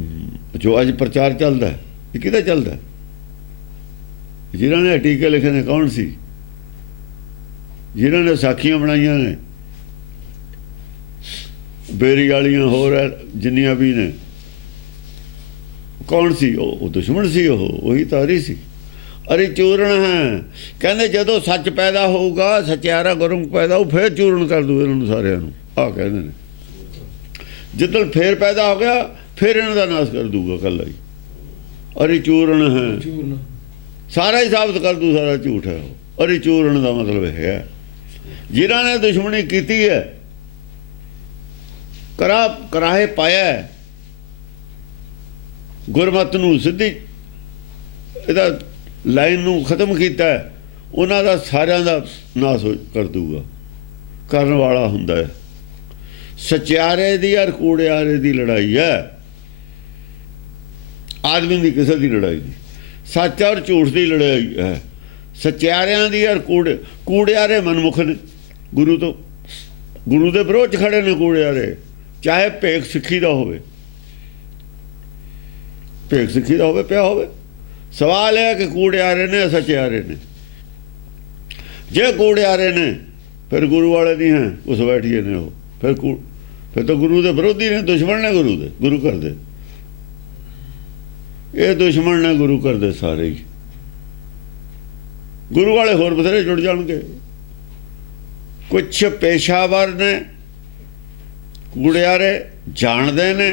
ਜੋ ਅੱਜ ਪ੍ਰਚਾਰ ਚੱਲਦਾ, ਇਹ ਕਿਹਦਾ ਚੱਲਦਾ? ਜਿਨ੍ਹਾਂ ਨੇ ਟੀਕੇ ਲਿਖੇ ਨੇ ਕੌਣ ਸੀ? ਜਿਨ੍ਹਾਂ ਨੇ ਸਾਖੀਆਂ ਬਣਾਈਆਂ ਨੇ ਬੇਰੀ ਵਾਲੀਆਂ ਹੋਰ ਹੈ ਜਿੰਨੀਆਂ ਵੀ ਨੇ, ਕੌਣ ਸੀ ਉਹ ਦੁਸ਼ਮਣ ਸੀ, ਉਹੀ ਤਾਰੀ ਸੀ। ਅਰੇ ਚੂਰਨ ਹੈ, ਕਹਿੰਦੇ ਜਦੋਂ ਸੱਚ ਪੈਦਾ ਹੋਊਗਾ, ਸਚਿਆਰਾ ਗੁਰਮੁਖ ਪੈਦਾ ਹੋਊ, ਫਿਰ ਚੂਰਨ ਕਰ ਦੂ ਇਹਨਾਂ ਨੂੰ ਸਾਰਿਆਂ ਨੂੰ। ਆਹ ਕਹਿੰਦੇ ਨੇ ਜਿੱਦਣ ਫੇਰ ਪੈਦਾ ਹੋ ਗਿਆ ਫਿਰ ਇਹਨਾਂ ਦਾ ਨਾਸ਼ ਕਰ ਦੂਗਾ ਕੱਲਾ ਹੀ। ਅਰੇ ਚੂਰਨ ਹੈ, ਚੂਰਨ ਸਾਰਾ ਹੀ ਸਾਬਤ ਕਰ ਦੂ, ਸਾਰਾ ਝੂਠ ਹੈ ਉਹ। ਅਰੇ ਚੂਰਨ ਦਾ ਮਤਲਬ ਹੈ ਜਿਨ੍ਹਾਂ ਨੇ ਦੁਸ਼ਮਣੀ ਕੀਤੀ ਹੈ, ਕਰਾਹੇ ਪਾਇਆ ਗੁਰਮਤਿ ਨੂੰ, ਸਿੱਧੀ ਇਹਦਾ ਲਾਈਨ ਨੂੰ ਖਤਮ ਕੀਤਾ, ਉਹਨਾਂ ਦਾ ਸਾਰਿਆਂ ਦਾ ਨਾਸ ਕਰ ਦੂਗਾ। ਕਰਨ ਵਾਲਾ ਹੁੰਦਾ ਹੈ। ਸਚਿਆਰੇ ਦੀ ਔਰ ਕੂੜਿਆਰੇ ਦੀ ਲੜਾਈ ਹੈ, ਆਦਮੀ ਦੀ ਕਿਸੇ ਦੀ ਲੜਾਈ ਨਹੀਂ। ਸੱਚ ਔਰ ਝੂਠ ਦੀ ਲੜਾਈ ਹੈ। ਸਚਿਆਰਿਆਂ ਦੀ ਔਰ ਕੂੜਿਆਰੇ ਮਨਮੁਖ ਨੇ, ਗੁਰੂ ਤੋਂ, ਗੁਰੂ ਦੇ ਵਿਰੋਧ 'ਚ ਖੜੇ ਨੇ ਕੂੜਿਆਰੇ, ਚਾਹੇ ਭੇਖ ਸਿੱਖੀ ਦਾ ਹੋਵੇ, ਭੇਖ ਸਿੱਖੀ ਦਾ ਹੋਵੇ ਪਿਆ ਹੋਵੇ। ਸਵਾਲ ਹੈ ਕਿ ਕੂੜਿਆਰੇ ਨੇ ਸਚਿਆਰੇ ਨੇ। ਜੇ ਕੂੜਿਆਰੇ ਨੇ ਫਿਰ ਗੁਰੂ ਵਾਲੇ ਨਹੀਂ ਹੈ, ਉਸ ਬੈਠੀਏ ਨੇ ਉਹ, ਫਿਰ ਤਾਂ ਗੁਰੂ ਦੇ ਵਿਰੋਧੀ ਨੇ, ਦੁਸ਼ਮਣ ਨੇ ਗੁਰੂ ਦੇ, ਗੁਰੂ ਕਰਦੇ। ਇਹ ਦੁਸ਼ਮਣ ਨੇ ਗੁਰੂ ਕਰਦੇ ਸਾਰੇ ਹੀ। ਗੁਰੂ ਵਾਲੇ ਹੋਰ ਬਥੇਰੇ ਜੁੜ ਜਾਣਗੇ। ਕੁਛ ਪੇਸ਼ਾਵਰ ਨੇ, ਕੂੜਿਆਰੇ ਜਾਣਦੇ ਨੇ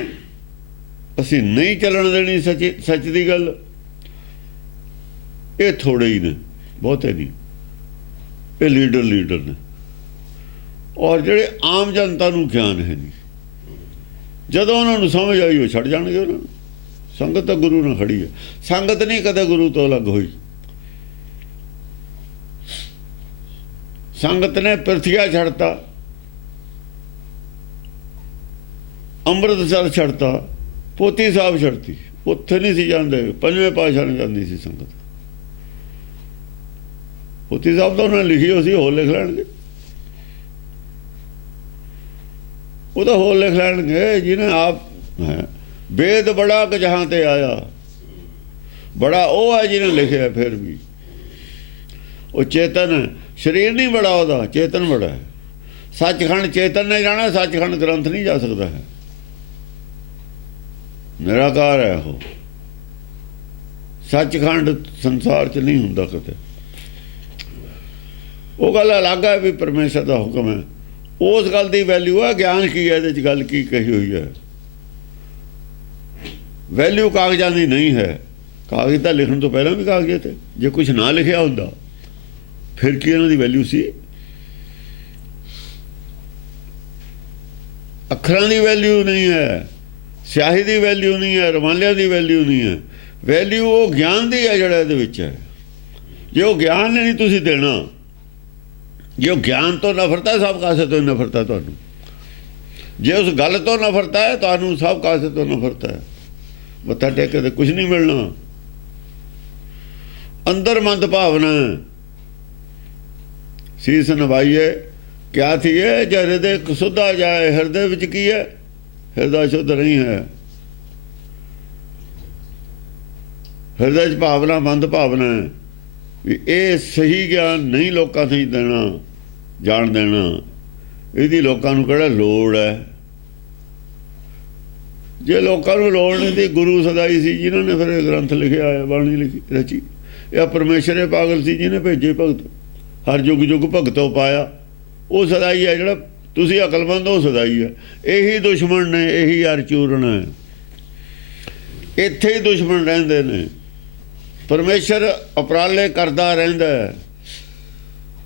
ਅਸੀਂ ਨਹੀਂ ਚੱਲਣ ਦੇਣੀ ਸੱਚ ਦੀ ਗੱਲ, ਇਹ ਥੋੜੇ ਹੀ ਨੇ, ਬਹੁਤੇ ਨਹੀਂ। ਇਹ ਲੀਡਰ ਨੇ। ਔਰ ਜਿਹੜੇ ਆਮ ਜਨਤਾ ਨੂੰ ਗਿਆਨ ਹੈ ਨਹੀਂ, ਜਦੋਂ ਉਹਨਾਂ ਨੂੰ ਸਮਝ ਆਈ ਉਹ ਛੱਡ ਜਾਣਗੇ ਉਹਨਾਂ ਨੂੰ। ਸੰਗਤ ਤਾਂ ਗੁਰੂ ਨਾਲ ਖੜੀ ਹੈ, ਸੰਗਤ ਨਹੀਂ ਕਦੇ ਗੁਰੂ ਤੋਂ ਅਲੱਗ ਹੋਈ। ਸੰਗਤ ਨੇ ਪਿਰਥੀਆ ਛੱਡਤਾ, ਅੰਮ੍ਰਿਤਸਰ ਛੱਡਤਾ, ਪੋਤੀ ਸਾਹਿਬ ਛੱਡਤੀ, ਉੱਥੇ ਨਹੀਂ ਸੀ ਜਾਂਦੇ। ਪੰਜਵੇਂ ਪਾਤਸ਼ਾਹ ਨੂੰ ਜਾਂਦੀ ਸੀ ਸੰਗਤ। ਪੋਤੀ ਸਾਹਿਬ ਤਾਂ ਉਹਨਾਂ ਨੇ ਲਿਖੀ ਹੋਈ ਸੀ, ਹੋਰ ਲਿਖ ਲੈਣਗੇ, ਉਹ ਤਾਂ ਹੋਰ ਲਿਖ ਲੈਣਗੇ। ਜਿਹਨੇ ਆਪ ਹੈ ਵੇਦ ਬੜਾ ਕਿ ਜਹਾਂ ਤੇ ਆਇਆ, ਬੜਾ ਉਹ ਹੈ ਜਿਹਨੇ ਲਿਖਿਆ। ਫਿਰ ਵੀ ਉਹ ਚੇਤਨ, ਸਰੀਰ ਨਹੀਂ ਬੜਾ ਉਹਦਾ, ਚੇਤਨ ਬੜਾ ਹੈ। ਸੱਚਖੰਡ ਚੇਤਨ ਨੇ ਜਾਣਾ, ਸੱਚਖੰਡ ਗ੍ਰੰਥ ਨਹੀਂ ਜਾ ਸਕਦਾ ਹੈ, ਨਿਰਾਕਾਰ ਹੈ ਉਹ। ਸੱਚਖੰਡ ਸੰਸਾਰ 'ਚ ਨਹੀਂ ਹੁੰਦਾ ਕਿਤੇ। ਉਹ ਗੱਲ ਅਲੱਗ ਹੈ ਵੀ ਪਰਮੇਸ਼ਰ ਦਾ ਹੁਕਮ ਹੈ, ਉਸ ਗੱਲ ਦੀ ਵੈਲਿਊ ਹੈ। ਗਿਆਨ ਕੀ ਹੈ ਇਹਦੇ 'ਚ, ਗੱਲ ਕੀ ਕਹੀ ਹੋਈ ਹੈ। ਵੈਲਿਊ ਕਾਗਜ਼ਾਂ ਦੀ ਨਹੀਂ ਹੈ। ਕਾਗਜ਼ ਤਾਂ ਲਿਖਣ ਤੋਂ ਪਹਿਲਾਂ ਵੀ ਕਾਗਜ਼ ਤੇ, ਜੇ ਕੁਝ ਨਾ ਲਿਖਿਆ ਹੁੰਦਾ ਫਿਰ ਕੀ ਇਹਨਾਂ ਦੀ ਵੈਲਿਊ ਸੀ। ਅੱਖਰਾਂ ਦੀ ਵੈਲਿਊ ਨਹੀਂ ਹੈ, ਸਿਆਹੀ ਦੀ ਵੈਲਿਊ ਨਹੀਂ ਹੈ, ਰਮਾਲਿਆਂ ਦੀ ਵੈਲਿਊ ਨਹੀਂ ਹੈ। ਵੈਲਿਊ ਉਹ ਗਿਆਨ ਦੀ ਹੈ ਜਿਹੜਾ ਇਹਦੇ ਵਿੱਚ ਹੈ। ਜੇ ਉਹ ਗਿਆਨ ਨਹੀਂ ਤੁਸੀਂ ਦੇਣਾ, ਜੇ ਉਹ ਗਿਆਨ ਤੋਂ ਨਫ਼ਰਤ ਹੈ, ਸਭ ਕਾਸੇ ਤੋਂ ਨਫ਼ਰਤ ਹੈ ਤੁਹਾਨੂੰ। ਜੇ ਉਸ ਗੱਲ ਤੋਂ ਨਫ਼ਰਤ ਹੈ ਤੁਹਾਨੂੰ, ਸਭ ਕਾਸੇ ਤੋਂ ਨਫ਼ਰਤ ਹੈ। ਮੱਥਾ ਟੇਕ ਕੇ ਕੁਝ ਨਹੀਂ ਮਿਲਣਾ। ਅੰਦਰ ਮੰਦ ਭਾਵਨਾ, ਸੀਸ ਨਵਾਈਏ ਕਿਆ ਥੀਏ, ਜੇ ਹਿਰਦੇ ਸੁੱਧਾ ਜਾਏ। ਹਿਰਦੇ ਵਿੱਚ ਕੀ ਹੈ? ਹਿਰਦਾ ਸ਼ੁੱਧ ਨਹੀਂ ਹੈ। ਹਿਰਦੇ 'ਚ ਭਾਵਨਾ ਮੰਦ ਭਾਵਨਾ ਹੈ ਵੀ ਇਹ ਸਹੀ ਗਿਆਨ ਨਹੀਂ ਲੋਕਾਂ ਤੋਂ ਦੇਣਾ, ਜਾਣ ਦੇਣਾ। ਇਹਦੀ ਲੋਕਾਂ ਨੂੰ ਕਿਹੜਾ ਲੋੜ ਹੈ? ਜੇ ਲੋਕਾਂ ਨੂੰ ਲੋੜ ਨਹੀਂ ਦੀ, ਗੁਰੂ ਸਦਾਈ ਸੀ ਜਿਨ੍ਹਾਂ ਨੇ ਫਿਰ ਇਹ ਗ੍ਰੰਥ ਲਿਖਿਆ ਹੈ, ਬਾਣੀ ਲਿਖੀ ਰਚੀ। ਇਹ ਪਰਮੇਸ਼ਰ ਪਾਗਲ ਸੀ ਜਿਹਨੇ ਭੇਜੇ ਭਗਤ, ਹਰ ਯੁੱਗ ਯੁੱਗ ਭਗਤੋਂ ਪਾਇਆ। ਉਹ ਸਦਾਈ ਹੈ ਜਿਹੜਾ, ਤੁਸੀਂ ਅਕਲਮੰਦ ਹੋ, ਸਦਾਈ ਹੈ। ਇਹੀ ਦੁਸ਼ਮਣ ਨੇ, ਇਹੀ ਅਰਚੂਰਨ ਹੈ। ਇੱਥੇ ਹੀ ਦੁਸ਼ਮਣ ਰਹਿੰਦੇ ਨੇ। ਪਰਮੇਸ਼ਰ ਉਪਰਾਲੇ ਕਰਦਾ ਰਹਿੰਦਾ ਹੈ,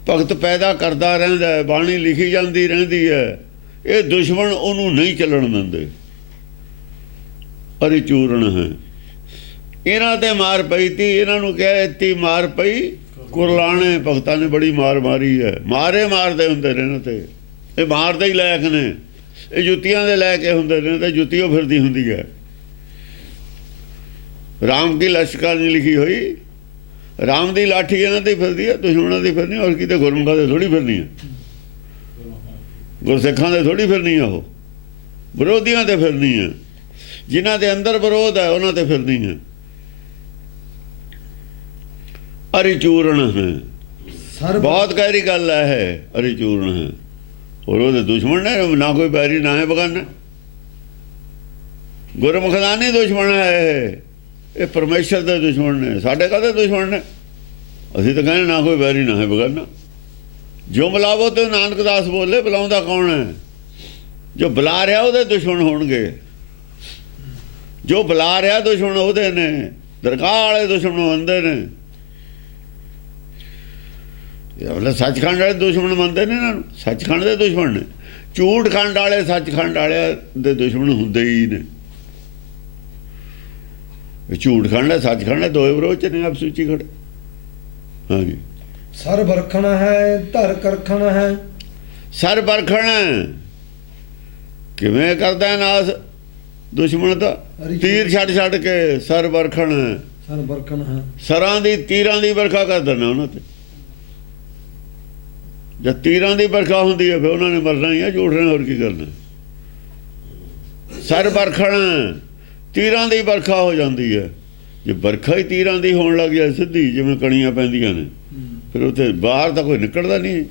ਭਗਤ ਪੈਦਾ ਕਰਦਾ ਰਹਿੰਦਾ ਹੈ, ਬਾਣੀ ਲਿਖੀ ਜਾਂਦੀ ਰਹਿੰਦੀ ਹੈ। ਇਹ ਦੁਸ਼ਮਣ ਉਹਨੂੰ ਨਹੀਂ ਚੱਲਣ ਦਿੰਦੇ। ਅਰੇ ਚੂਰਨ ਹੈ। ਇਹਨਾਂ ਤੇ ਮਾਰ ਪਈ ਤੀ, ਇਹਨਾਂ ਨੂੰ ਕਿਹਾ ਇੱਤੀ ਮਾਰ ਪਈ ਕੁਰਲਾਣੇ। ਭਗਤਾਂ ਨੇ ਬੜੀ ਮਾਰ ਮਾਰੀ ਹੈ। ਮਾਰੇ ਮਾਰਦੇ ਹੁੰਦੇ ਨੇ ਇਹਨਾਂ ਤੇ, ਇਹ ਮਾਰਦੇ ਹੀ ਲਾਇਕ ਨੇ। ਇਹ ਜੁੱਤੀਆਂ ਦੇ ਲੈ ਕੇ ਹੁੰਦੇ ਨੇ, ਤੇ ਜੁੱਤੀਓ ਫਿਰਦੀ ਹੁੰਦੀ ਹੈ। ਰਾਮ ਕੀ ਲਸ਼ਕਰ ਨਹੀਂ ਲਿਖੀ ਹੋਈ, ਰਾਮ ਦੀ ਲਾਠੀ ਇਹਨਾਂ ਦੀ ਫਿਰਦੀ ਹੈ, ਦੁਸ਼ਮਣਾਂ ਦੀ ਫਿਰਨੀ। ਔਰ ਕਿਤੇ ਗੁਰਮੁਖਾਂ ਦੇ ਥੋੜ੍ਹੀ ਫਿਰਨੀ ਹੈ, ਗੁਰਸਿੱਖਾਂ ਦੇ ਥੋੜ੍ਹੀ ਫਿਰਨੀ ਹੈ, ਉਹ ਵਿਰੋਧੀਆਂ ਤੇ ਫਿਰਨੀ ਹੈ। ਜਿਨ੍ਹਾਂ ਦੇ ਅੰਦਰ ਵਿਰੋਧ ਹੈ ਉਹਨਾਂ ਤੇ ਫਿਰਨੀ ਹੈ। ਅਰੇ ਚੂਰਨ ਹੈ, ਸਰ ਬਹੁਤ ਗਹਿਰੀ ਗੱਲ ਹੈ ਇਹ ਅਰੀ ਚੂਰਨ ਹੈ। ਔਰ ਉਹਦੇ ਦੁਸ਼ਮਣ ਨੇ, ਨਾ ਕੋਈ ਬੈਰੀ ਨਾ ਹੈ ਬਗਾਨਾ। ਗੁਰਮੁਖ ਦਾ ਨਹੀਂ ਦੁਸ਼ਮਣ ਹੈ ਇਹ ਪਰਮੇਸ਼ਰ ਦੇ ਦੁਸ਼ਮਣ ਨੇ। ਸਾਡੇ ਕਾਹਦੇ ਦੁਸ਼ਮਣ ਨੇ? ਅਸੀਂ ਤਾਂ ਕਹਿੰਦੇ ਨਾ ਕੋਈ ਬੈਰੀ ਨਾ ਹੈ ਬਗਾਨਾ। ਜੋ ਬੁਲਾਵੋ ਤੇ ਨਾਨਕ ਦਾਸ ਬੋਲੇ, ਬੁਲਾਉਂਦਾ ਕੌਣ ਹੈ? ਜੋ ਬੁਲਾ ਰਿਹਾ ਉਹਦੇ ਦੁਸ਼ਮਣ ਹੋਣਗੇ। ਜੋ ਬੁਲਾ ਰਿਹਾ ਦੁਸ਼ਮਣ ਉਹਦੇ ਨੇ। ਦਰਗਾਹ ਵਾਲੇ ਦੁਸ਼ਮਣ ਮੰਨਦੇ ਨੇ। ਇਹ ਸੱਚਖੰਡ ਵਾਲੇ ਦੁਸ਼ਮਣ ਮੰਨਦੇ ਨੇ ਇਹਨਾਂ ਨੂੰ। ਸੱਚਖੰਡ ਦੇ ਦੁਸ਼ਮਣ ਨੇ। ਝੂਠ ਖੰਡ ਵਾਲੇ ਸੱਚਖੰਡ ਵਾਲਿਆਂ ਦੇ ਦੁਸ਼ਮਣ ਹੁੰਦੇ ਹੀ ਨੇ। ਝੂਠ ਖੰਡ ਹੈ, ਸੱਚਖੰਡ ਹੈ, ਦੋਏ ਵਿਰੋਧ ਚ ਨੇ ਆਪਸ ਵਿੱਚ ਹੀ ਖੜੇ। ਹਾਂਜੀ। ਸਰ ਵਰਖਣ ਹੈ ਧਰ ਕਰਖਣ ਹੈ। ਸਰ ਵਰਖਣ ਕਿਵੇਂ ਕਰਦਾ ਨਾਸ ਦੁਸ਼ਮਣ ਦਾ? ਤੀਰ ਛੱਡ ਛੱਡ ਕੇ ਸਰ ਵਰਖਣ। ਸਰ ਵਰਖਣ ਹੈ ਸਰਾਂ ਦੀ ਤੀਰਾਂ ਦੀ ਵਰਖਾ ਕਰ ਦਿੰਦਾ ਉਹਨਾਂ ਤੇ। ਜਦ ਤੀਰਾਂ ਦੀ ਵਰਖਾ ਹੁੰਦੀ ਹੈ ਫਿਰ ਉਹਨਾਂ ਨੇ ਮਰਨਾ ਹੀ ਹੈ। ਝੂਠ ਨੇ ਹੋਰ ਕੀ ਕਰਨਾ? ਸਰ ਵਰਖਣ ਤੀਰਾਂ ਦੀ ਵਰਖਾ ਹੋ ਜਾਂਦੀ ਹੈ। ਜੇ ਵਰਖਾ ਹੀ ਤੀਰਾਂ ਦੀ ਹੋਣ ਲੱਗ ਜਾਏ ਸਿੱਧੀ, ਜਿਵੇਂ ਕਣੀਆਂ ਪੈਂਦੀਆਂ ਨੇ, ਫਿਰ ਉੱਥੇ ਬਾਹਰ ਤਾਂ ਕੋਈ ਨਿਕਲਦਾ ਨਹੀਂ।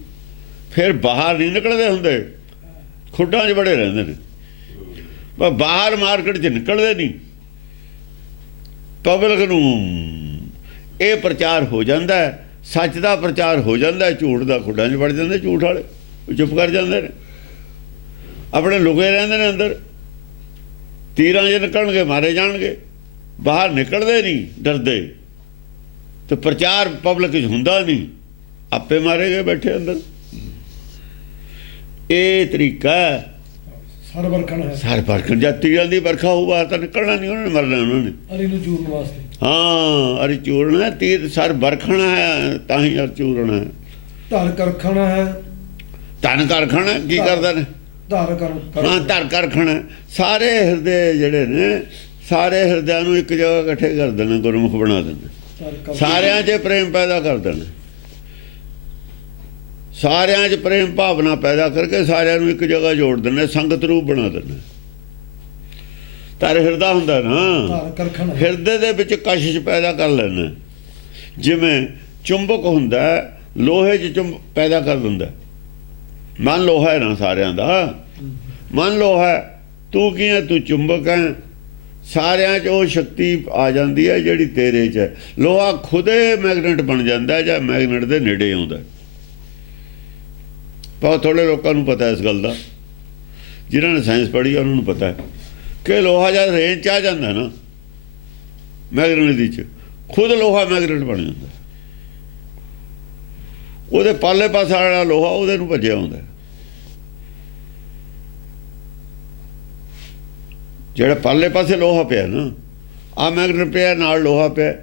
ਫਿਰ ਬਾਹਰ ਨਹੀਂ ਨਿਕਲਦੇ ਹੁੰਦੇ, ਖੁੱਡਾਂ 'ਚ ਬੜੇ ਰਹਿੰਦੇ ਨੇ। ਪਰ ਬਾਹਰ ਮਾਰਕੀਟ 'ਚ ਨਿਕਲਦੇ ਨਹੀਂ। ਪਬਲਿਕ ਨੂੰ ਇਹ ਪ੍ਰਚਾਰ ਹੋ ਜਾਂਦਾ ਹੈ, ਸੱਚ ਦਾ ਪ੍ਰਚਾਰ ਹੋ ਜਾਂਦਾ ਹੈ, ਝੂਠ ਦਾ ਖੁੱਡਾਂ 'ਚ ਵੜ ਜਾਂਦੇ। ਝੂਠ ਵਾਲੇ ਚੁੱਪ ਕਰ ਜਾਂਦੇ ਨੇ, ਆਪਣੇ ਲੁਕੇ ਰਹਿੰਦੇ ਨੇ ਅੰਦਰ। ਤੀਰਾਂ 'ਚ ਨਿਕਲਣਗੇ ਮਾਰੇ ਜਾਣਗੇ, ਬਾਹਰ ਨਿਕਲਦੇ ਨਹੀਂ, ਡਰਦੇ। ਤੇ ਪ੍ਰਚਾਰ ਪਬਲਿਕ 'ਚ ਹੁੰਦਾ ਨਹੀਂ, ਆਪੇ ਮਾਰੇ ਗਏ ਬੈਠੇ ਅੰਦਰ। ਇਹ ਤਰੀਕਾ ਸਰ ਵਰਖਣ ਹੈ। ਸਰ ਵਰਖਣ ਜਦ ਤੀਰਾਂ ਦੀ ਵਰਖਾ ਹੋਊ ਬਾਹਰ ਤਾਂ ਨਿਕਲਣਾ ਨਹੀਂ, ਉਹਨਾਂ ਨੇ ਮਰਨਾ ਉਹਨਾਂ ਨੇ। ਅਰੀ ਨੂੰ ਚੂਰਨ ਵਾਸਤੇ। ਹਾਂ, ਅਰੀ ਚੂਰਨ ਹੈ। ਤੀਰ ਸਰ ਵਰਖਣਾ ਹੈ ਤਾਂ ਹੀ ਅਰ ਚੂਰਨ ਹੈ। ਧਰ ਕਰਖਣ ਹੈ। ਧਨ ਕਰਖਣ ਕੀ ਕਰਦੇ ਨੇ? ਧਰ ਕਰ ਹਾਂ, ਧਰ ਕਰਖਣ। ਸਾਰੇ ਹਿਰਦੇ ਜਿਹੜੇ ਨੇ, ਸਾਰੇ ਹਿਰਦਿਆਂ ਨੂੰ ਇੱਕ ਜਗ੍ਹਾ ਇਕੱਠੇ ਕਰ ਦੇਣਾ, ਗੁਰਮੁਖ ਬਣਾ ਦੇਣਾ। ਸਾਰਿਆਂ 'ਚ ਪ੍ਰੇਮ ਪੈਦਾ ਕਰ ਦੇਣਾ। ਸਾਰਿਆਂ 'ਚ ਪ੍ਰੇਮ ਭਾਵਨਾ ਪੈਦਾ ਕਰਕੇ ਸਾਰਿਆਂ ਨੂੰ ਇੱਕ ਜਗ੍ਹਾ ਜੋੜ ਦੇਣਾ, ਸੰਗਤ ਰੂਪ ਬਣਾ ਦੇਣਾ। ਧਰ ਹਿਰਦਾ ਹੁੰਦਾ ਨਾ, ਧਰ ਕਰਖਣ ਹਿਰਦੇ ਦੇ ਵਿੱਚ ਕਸ਼ਿਸ਼ ਪੈਦਾ ਕਰ ਲੈਣਾ। ਜਿਵੇਂ ਚੁੰਬਕ ਹੁੰਦਾ, ਲੋਹੇ 'ਚ ਚੁੰਬ ਪੈਦਾ ਕਰ ਦਿੰਦਾ। ਮਨ ਲੋਹਾ ਹੈ ਨਾ ਸਾਰਿਆਂ ਦਾ। ਮਨ ਲੋਹਾ, ਤੂੰ ਕੀ ਹੈ? ਤੂੰ ਚੁੰਬਕ ਹੈ। ਸਾਰਿਆਂ 'ਚ ਉਹ ਸ਼ਕਤੀ ਆ ਜਾਂਦੀ ਹੈ ਜਿਹੜੀ ਤੇਰੇ 'ਚ ਹੈ। ਲੋਹਾ ਖੁਦੇ ਮੈਗਨੇਟ ਬਣ ਜਾਂਦਾ ਜਾਂ ਮੈਗਨੇਟ ਦੇ ਨੇੜੇ ਆਉਂਦਾ। ਬਹੁਤ ਥੋੜ੍ਹੇ ਲੋਕਾਂ ਨੂੰ ਪਤਾ ਇਸ ਗੱਲ ਦਾ। ਜਿਨ੍ਹਾਂ ਨੇ ਸਾਇੰਸ ਪੜ੍ਹੀ ਉਹਨਾਂ ਨੂੰ ਪਤਾ ਹੈ ਕਿ ਲੋਹਾ ਜਦ ਰੇਂਜ 'ਚ ਆ ਜਾਂਦਾ ਨਾ ਮੈਗਨੇਟ ਦੀ 'ਚ, ਖੁਦ ਲੋਹਾ ਮੈਗਨੇਟ ਬਣ ਜਾਂਦਾ। ਉਹਦੇ ਪਾਲੇ ਪਾਸੇ ਵਾਲਾ ਲੋਹਾ ਉਹਦੇ ਨੂੰ ਭੱਜਿਆ ਹੁੰਦਾ। ਜਿਹੜਾ ਪਾਲੇ ਪਾਸੇ ਲੋਹਾ ਪਿਆ ਨਾ, ਆਹ ਮੈਗਨੇਟ ਪਿਆ, ਨਾਲ ਲੋਹਾ ਪਿਆ।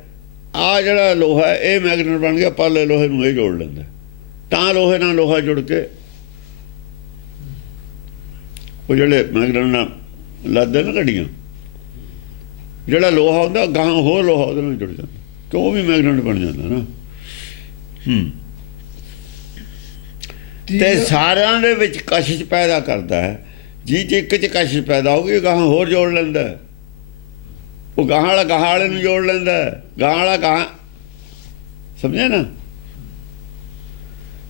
ਆਹ ਜਿਹੜਾ ਲੋਹਾ ਇਹ ਮੈਗਨੇਟ ਬਣ ਗਿਆ, ਪਾਲੇ ਲੋਹੇ ਨੂੰ ਇਹ ਜੋੜ ਲੈਂਦਾ। ਤਾਂ ਲੋਹੇ ਨਾਲ ਲੋਹਾ ਜੁੜ ਕੇ ਉਹ ਜਿਹੜੇ ਮੈਗਨੇਟ ਨਾਲ ਲੱਦਦੇ ਨਾ ਗੱਡੀਆਂ, ਜਿਹੜਾ ਲੋਹਾ ਹੁੰਦਾ ਗਾਂ ਹੋਰ ਲੋਹਾ ਉਹਦੇ ਨਾਲ ਜੁੜ ਜਾਂਦਾ, ਕਿਉਂ? ਉਹ ਵੀ ਮੈਗਨੇਟ ਬਣ ਜਾਂਦਾ ਨਾ। ਤੇ ਸਾਰਿਆਂ ਦੇ ਵਿੱਚ ਕਸ਼ਿਸ਼ ਪੈਦਾ ਕਰਦਾ ਹੈ। ਜੀ ਚ ਇੱਕ 'ਚ ਕਸ਼ਿਸ਼ ਪੈਦਾ ਹੋ ਗਈ, ਗਾਂ ਹੋਰ ਜੋੜ ਲੈਂਦਾ। ਉਹ ਗਾਂ ਵਾਲਾ ਗਾਂ ਵਾਲੇ ਨੂੰ ਜੋੜ ਲੈਂਦਾ। ਗਾਂ ਵਾਲਾ ਗਾਂ, ਸਮਝਿਆ ਨਾ?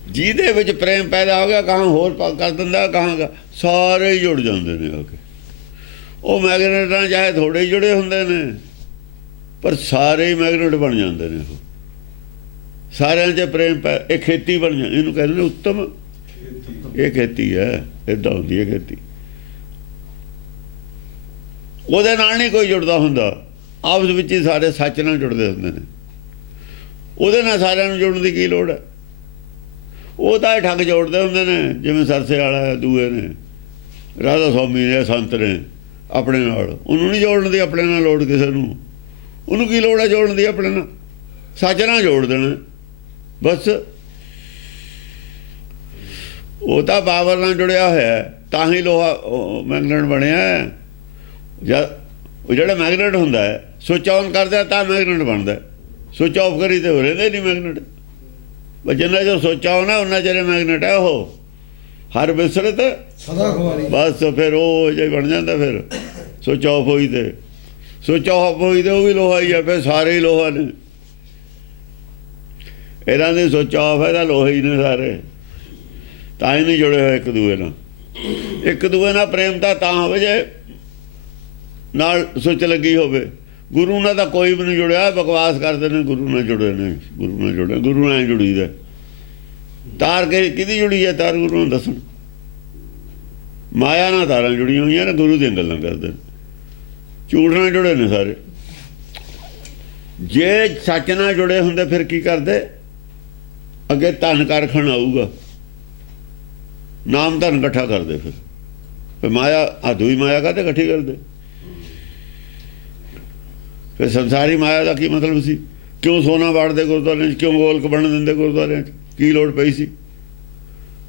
ਜਿਹਦੇ ਵਿੱਚ ਪ੍ਰੇਮ ਪੈਦਾ ਹੋ ਗਿਆ, ਗਾਂ ਹੋਰ ਕਰ ਦਿੰਦਾ। ਗਾਂ ਸਾਰੇ ਹੀ ਜੁੜ ਜਾਂਦੇ ਨੇ ਆ ਕੇ। ਉਹ ਮੈਗਨੇਟਾਂ ਚਾਹੇ ਥੋੜੇ ਹੀ ਜੁੜੇ ਹੁੰਦੇ ਨੇ, ਪਰ ਸਾਰੇ ਹੀ ਮੈਗਨੇਟ ਬਣ ਜਾਂਦੇ ਨੇ। ਉਹ ਸਾਰਿਆਂ 'ਚ ਪ੍ਰੇਮ ਇਹ ਖੇਤੀ ਬਣ ਜਾਂਦੀ। ਇਹਨੂੰ ਕਹਿੰਦੇ ਨੇ ਉੱਤਮ। ਇਹ ਖੇਤੀ ਹੈ, ਏਦਾਂ ਹੁੰਦੀ ਹੈ ਖੇਤੀ। ਉਹਦੇ ਨਾਲ ਨਹੀਂ ਕੋਈ ਜੁੜਦਾ ਹੁੰਦਾ, ਆਪਸ ਵਿੱਚ ਹੀ ਸਾਰੇ ਸੱਚ ਨਾਲ ਜੁੜਦੇ ਹੁੰਦੇ ਨੇ। ਉਹਦੇ ਨਾਲ ਸਾਰਿਆਂ ਨੂੰ ਜੁੜਨ ਦੀ ਕੀ ਲੋੜ ਹੈ? ਉਹ ਤਾਂ ਠੱਗ ਜੋੜਦੇ ਹੁੰਦੇ ਨੇ, ਜਿਵੇਂ ਸਰਸੇ ਵਾਲਾ ਦੂਏ ਨੇ, ਰਾਧਾ ਸਵਾਮੀ ਨੇ, ਸੰਤ ਨੇ ਆਪਣੇ ਨਾਲ। ਉਹਨੂੰ ਨਹੀਂ ਜੋੜਨ ਦੀ ਆਪਣੇ ਨਾਲ ਲੋੜ ਕਿਸੇ ਨੂੰ। ਉਹਨੂੰ ਕੀ ਲੋੜ ਹੈ ਜੋੜਨ ਦੀ ਆਪਣੇ ਨਾਲ? ਸੱਚ ਨਾਲ ਜੋੜ ਦੇਣਾ ਬਸ। ਉਹ ਤਾਂ ਪਾਵਰ ਨਾਲ ਜੁੜਿਆ ਹੋਇਆ, ਤਾਂ ਹੀ ਲੋਹਾ ਮੈਗਨੇਟ ਬਣਿਆ। ਜਦ ਉਹ ਜਿਹੜਾ ਮੈਗਨੇਟ ਹੁੰਦਾ ਹੈ, ਸੁੱਚ ਔਨ ਕਰਦਾ ਤਾਂ ਮੈਗਨੇਟ ਬਣਦਾ। ਸੁੱਚ ਆਫ ਕਰੀ ਤੇ ਹੋ ਰਹਿੰਦੇ ਨਹੀਂ ਮੈਗਨੇਟ। ਬਸ ਜਿੰਨਾ ਚਿਰ ਸੁੱਚ ਆਨ ਹੈ ਉਹਨਾਂ ਚਿਰ ਮੈਗਨੇਟ ਹੈ। ਉਹ ਹਰ ਵਿਸਰਤ ਸਦਾ ਖੁਆਰੀ। ਬਸ ਫਿਰ ਉਹ ਜੇ ਬਣ ਜਾਂਦਾ। ਫਿਰ ਸੁੱਚ ਆਫ ਹੋਈ ਤੇ ਉਹ ਵੀ ਲੋਹਾ ਹੀ ਹੈ। ਫਿਰ ਸਾਰੇ ਹੀ ਲੋਹਾ ਨੇ। ਇਹਨਾਂ ਦੀ ਸੋਚ ਆਫ ਹੈ, ਤਾਂ ਲੋਹੇ ਹੀ ਨੇ ਸਾਰੇ, ਤਾਂ ਹੀ ਨਹੀਂ ਜੁੜੇ ਹੋਏ ਇੱਕ ਦੂਏ ਨਾਲ। ਇੱਕ ਦੂਏ ਨਾਲ ਪ੍ਰੇਮ ਤਾਂ ਹੋਵੇ ਜੇ ਨਾਲ ਸੁੱਚ ਲੱਗੀ ਹੋਵੇ। ਗੁਰੂ ਨਾਲ ਤਾਂ ਕੋਈ ਵੀ ਨਹੀਂ ਜੁੜਿਆ, ਬਕਵਾਸ ਕਰਦੇ ਨੇ ਗੁਰੂ ਨਾਲ ਜੁੜੇ ਨੇ, ਗੁਰੂ ਨਾਲ ਜੁੜੇ, ਗੁਰੂ ਨਾਲ ਜੁੜੀਦਾ। ਤਾਰ ਕੇ ਕਿਹਦੀ ਜੁੜੀ ਹੈ? ਤਾਰ ਗੁਰੂ ਨੂੰ ਦੱਸਣ। ਮਾਇਆ ਨਾਲ ਤਾਰਾਂ ਜੁੜੀਆਂ ਹੋਈਆਂ ਨੇ, ਗੁਰੂ ਦੀਆਂ ਗੱਲਾਂ ਕਰਦੇ ਨੇ, ਝੂਠ ਨਾਲ ਜੁੜੇ ਨੇ ਸਾਰੇ। ਜੇ ਸੱਚ ਨਾਲ ਜੁੜੇ ਹੁੰਦੇ ਫਿਰ ਕੀ ਕਰਦੇ? ਅੱਗੇ ਧਨ ਕਾਰਖਣ ਆਊਗਾ, ਨਾਮ ਧਨ ਇਕੱਠਾ ਕਰਦੇ। ਫਿਰ ਮਾਇਆ ਆਦੂਈ ਮਾਇਆ ਕਾਹਤੇ ਇਕੱਠੀ ਕਰਦੇ? ਫਿਰ ਸੰਸਾਰੀ ਮਾਇਆ ਦਾ ਕੀ ਮਤਲਬ ਸੀ? ਕਿਉਂ ਸੋਨਾ ਵਾੜਦੇ ਗੁਰਦੁਆਰਿਆਂ 'ਚ? ਕਿਉਂ ਗੋਲਕ ਬਣਨ ਦਿੰਦੇ ਗੁਰਦੁਆਰਿਆਂ 'ਚ? ਕੀ ਲੋੜ ਪਈ ਸੀ?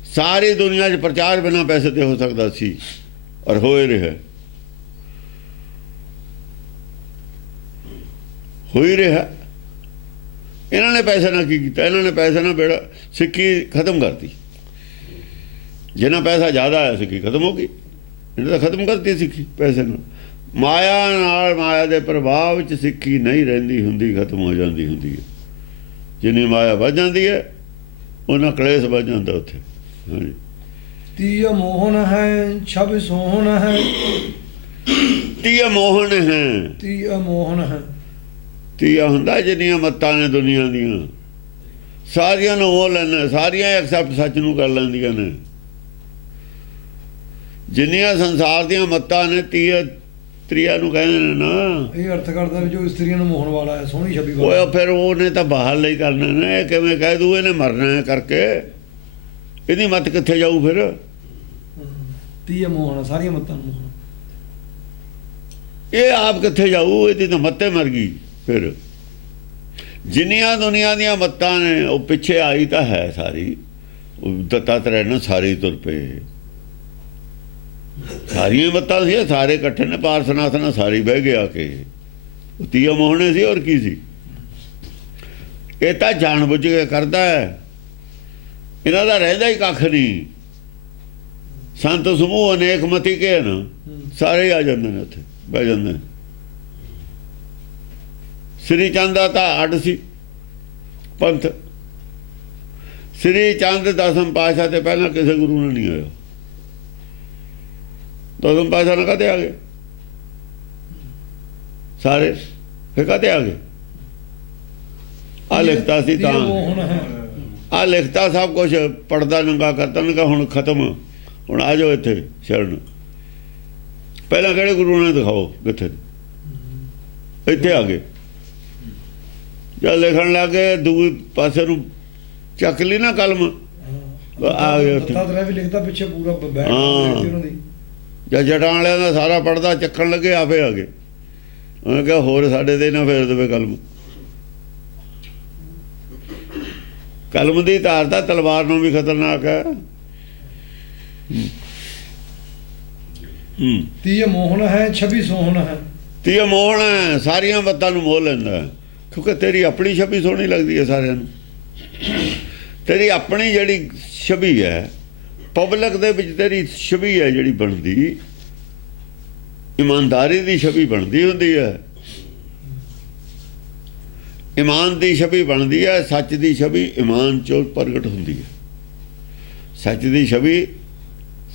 ਸਾਰੀ ਦੁਨੀਆ 'ਚ ਪ੍ਰਚਾਰ ਬਿਨਾਂ ਪੈਸੇ ਤੇ ਹੋ ਸਕਦਾ ਸੀ, ਔਰ ਹੋਏ ਰਿਹਾ, ਹੋ ਹੀ ਰਿਹਾ। ਇਹਨਾਂ ਨੇ ਪੈਸੇ ਨਾਲ ਕੀ ਕੀਤਾ? ਇਹਨਾਂ ਨੇ ਪੈਸੇ ਨਾਲ ਬੇੜਾ ਸਿੱਖੀ ਖਤਮ ਕਰਤੀ। ਜਿੰਨਾ ਪੈਸਾ ਜ਼ਿਆਦਾ ਆਇਆ ਸਿੱਖੀ ਖਤਮ ਹੋ ਗਈ। ਇਹਨੇ ਤਾਂ ਖਤਮ ਕਰਤੀ ਸਿੱਖੀ ਪੈਸੇ ਨਾਲ। ਮਾਇਆ ਨਾਲ, ਮਾਇਆ ਦੇ ਪ੍ਰਭਾਵ 'ਚ ਸਿੱਖੀ ਨਹੀਂ ਰਹਿੰਦੀ ਹੁੰਦੀ, ਖਤਮ ਹੋ ਜਾਂਦੀ ਹੁੰਦੀ ਹੈ। ਜਿੰਨੀ ਮਾਇਆ ਵੱਧ ਜਾਂਦੀ ਹੈ ਉਹਨਾਂ ਕਲੇਸ਼ ਵੱਧ ਜਾਂਦਾ ਉੱਥੇ। ਹਾਂਜੀ। ਤੀਆ ਮੋਹਨ ਹੈ ਛਬ ਸੋਹਣ ਹੈ। ਤੀਆ ਮੋਹਨ ਹੈ, ਤੀਆ ਮੋਹਨ ਹੈ। ਤੀਆ ਹੁੰਦਾ ਜਿੰਨੀਆਂ ਮੱਤਾਂ ਨੇ ਦੁਨੀਆ ਦੀਆਂ, ਸਾਰੀਆਂ ਨੂੰ ਉਹ ਲੈਣਾ, ਸਾਰੀਆਂ ਐਕਸੈਪਟ ਸੱਚ ਨੂੰ ਕਰ ਲੈਂਦੀਆਂ ਨੇ। ਜਿੰਨੀਆਂ ਸੰਸਾਰ ਦੀਆਂ ਮੱਤਾਂ ਨੇ, ਤੀਆ ਨੂੰ ਕਹਿੰਦੇ ਨੇ ਨਾ। ਇਹ ਅਰਥ ਕਰਦਾ ਵੀ ਜੋ ਇਸਤਰੀਆਂ ਨੂੰ ਮੋਹਣ ਵਾਲਾ ਹੈ, ਸੋਹਣੀ ਛਬੀ ਵਾਲਾ। ਉਹ ਫਿਰ ਉਹਨੇ ਤਾਂ ਬਾਹਰ ਲਈ ਕਰਨਾ ਨੇ। ਕਿਵੇਂ ਕਹਿ ਦੂ ਇਹਨੇ ਮਰਨਾ ਹੈ ਕਰਕੇ? ਇਹਦੀ ਮੱਤ ਕਿੱਥੇ ਜਾਊ ਫਿਰ? ਤੀਆ ਮੋਹਨ, ਸਾਰੀਆਂ ਮੱਤਾਂ ਨੂੰ ਮੋਹਣ। ਇਹ ਆਪ ਕਿੱਥੇ ਜਾਊ? ਇਹਦੀ ਤਾਂ ਮੱਤੇ ਮਰ ਗਈ। ਫਿਰ ਜਿੰਨੀਆਂ ਦੁਨੀਆ ਦੀਆਂ ਮੱਤਾਂ ਨੇ ਉਹ ਪਿੱਛੇ ਆਈ ਤਾਂ ਹੈ ਸਾਰੀ। ਉਹ ਦੱਤਾਤਰੇయ ਨਾਲ ਸਾਰੇ ਤੁਰ ਪਏ, ਸਾਰੀਆਂ ਮੱਤਾਂ ਸੀ, ਸਾਰੇ ਇਕੱਠੇ ਨੇ। ਪਾਰਸਨਾਥ ਨਾਲ ਸਾਰੇ ਬਹਿ ਗਏ ਆ ਕੇ। ਉਹ ਤੀਆ ਮੋਹਣੇ ਸੀ, ਹੋਰ ਕੀ ਸੀ? ਇਹ ਤਾਂ ਜਾਣ ਬੁੱਝ ਕੇ ਕਰਦਾ ਹੈ, ਇਹਨਾਂ ਦਾ ਰਹਿੰਦਾ ਹੀ ਕੱਖ ਨਹੀਂ। ਸੰਤ ਸਮੂਹ ਅਨੇਕ ਮਤੀ ਕੇ ਨਾ, ਸਾਰੇ ਆ ਜਾਂਦੇ ਨੇ ਉੱਥੇ, ਬਹਿ ਜਾਂਦੇ ਨੇ। ਸ੍ਰੀ ਚੰਦ ਦਾ ਤਾਂ ਅੱਡ ਸੀ ਪੰਥ। ਸ੍ਰੀ ਚੰਦ ਦਸਮ ਪਾਤਸ਼ਾਹ ਤੇ ਪਹਿਲਾਂ ਕਿਸੇ ਗੁਰੂ ਨੂੰ ਨਹੀਂ ਆਇਆ। ਦਸਮ ਪਾਤਸ਼ਾਹ ਨਾਲ ਕਦੇ ਆ ਗਏ ਸਾਰੇ? ਫਿਰ ਕਦੇ ਆ ਗਏ? ਆ ਲਿਖਤਾ ਸੀ ਤਾਂ, ਆ ਲਿਖਤਾ ਸਭ ਕੁਛ ਪੜਦਾ ਨੰਗਾ ਕਰਤਾ ਨਾ। ਹੁਣ ਖਤਮ, ਹੁਣ ਆ ਜਾਓ ਇੱਥੇ ਸ਼ਰਨ। ਪਹਿਲਾਂ ਕਿਹੜੇ ਗੁਰੂ ਨੇ ਦਿਖਾਓ ਕਿੱਥੇ? ਇੱਥੇ ਆ ਗਏ। ਜਦ ਲਿਖਣ ਲੱਗੇ ਦੂਏ ਪਾਸੇ ਨੂੰ ਚੱਕ ਲਈ ਨਾ ਕਲਮ, ਆ ਗਏ ਉੱਥੇ। ਵੀ ਲਿਖਦਾ ਪਿੱਛੇ ਪੂਰਾ ਬੈਠ ਉਹਨਾਂ ਦੀ। ਜਦ ਜਟਾਂ ਵਾਲਿਆਂ ਦਾ ਸਾਰਾ ਪੜਦਾ ਚੱਕਣ ਲੱਗੇ, ਆਪੇ ਆ ਗਏ। ਉਹਨੇ ਕਿਹਾ ਹੋਰ ਸਾਡੇ ਤੇ ਨਾ ਫੇਰ ਦੇਵੇ ਕਲਮ। ਕਲਮ ਦੀ ਧਾਰ ਤਾਂ ਤਲਵਾਰ ਨੂੰ ਵੀ ਖਤਰਨਾਕ ਹੈ। ਤੀਆ ਮੋਹਨ ਹੈ ਛਬੀ ਸੋਹਣ ਹੈ। ਤੀਆ ਮੋਹਣ ਹੈ, ਸਾਰੀਆਂ ਮੱਤਾਂ ਨੂੰ ਮੋਹ ਲੈਂਦਾ, ਕਿਉਂਕਿ ਤੇਰੀ ਆਪਣੀ ਛਵੀ ਸੋਹਣੀ ਲੱਗਦੀ ਹੈ ਸਾਰਿਆਂ ਨੂੰ। ਤੇਰੀ ਆਪਣੀ ਜਿਹੜੀ ਛਵੀ ਹੈ, ਪਬਲਿਕ ਦੇ ਵਿੱਚ ਤੇਰੀ ਛਵੀ ਹੈ ਜਿਹੜੀ ਬਣਦੀ, ਇਮਾਨਦਾਰੀ ਦੀ ਛਵੀ ਬਣਦੀ ਹੁੰਦੀ ਹੈ। ਇਮਾਨ ਦੀ ਛਵੀ ਬਣਦੀ ਹੈ, ਸੱਚ ਦੀ ਛਵੀ ਇਮਾਨ ਚੋਂ ਪ੍ਰਗਟ ਹੁੰਦੀ ਹੈ। ਸੱਚ ਦੀ ਛਵੀ,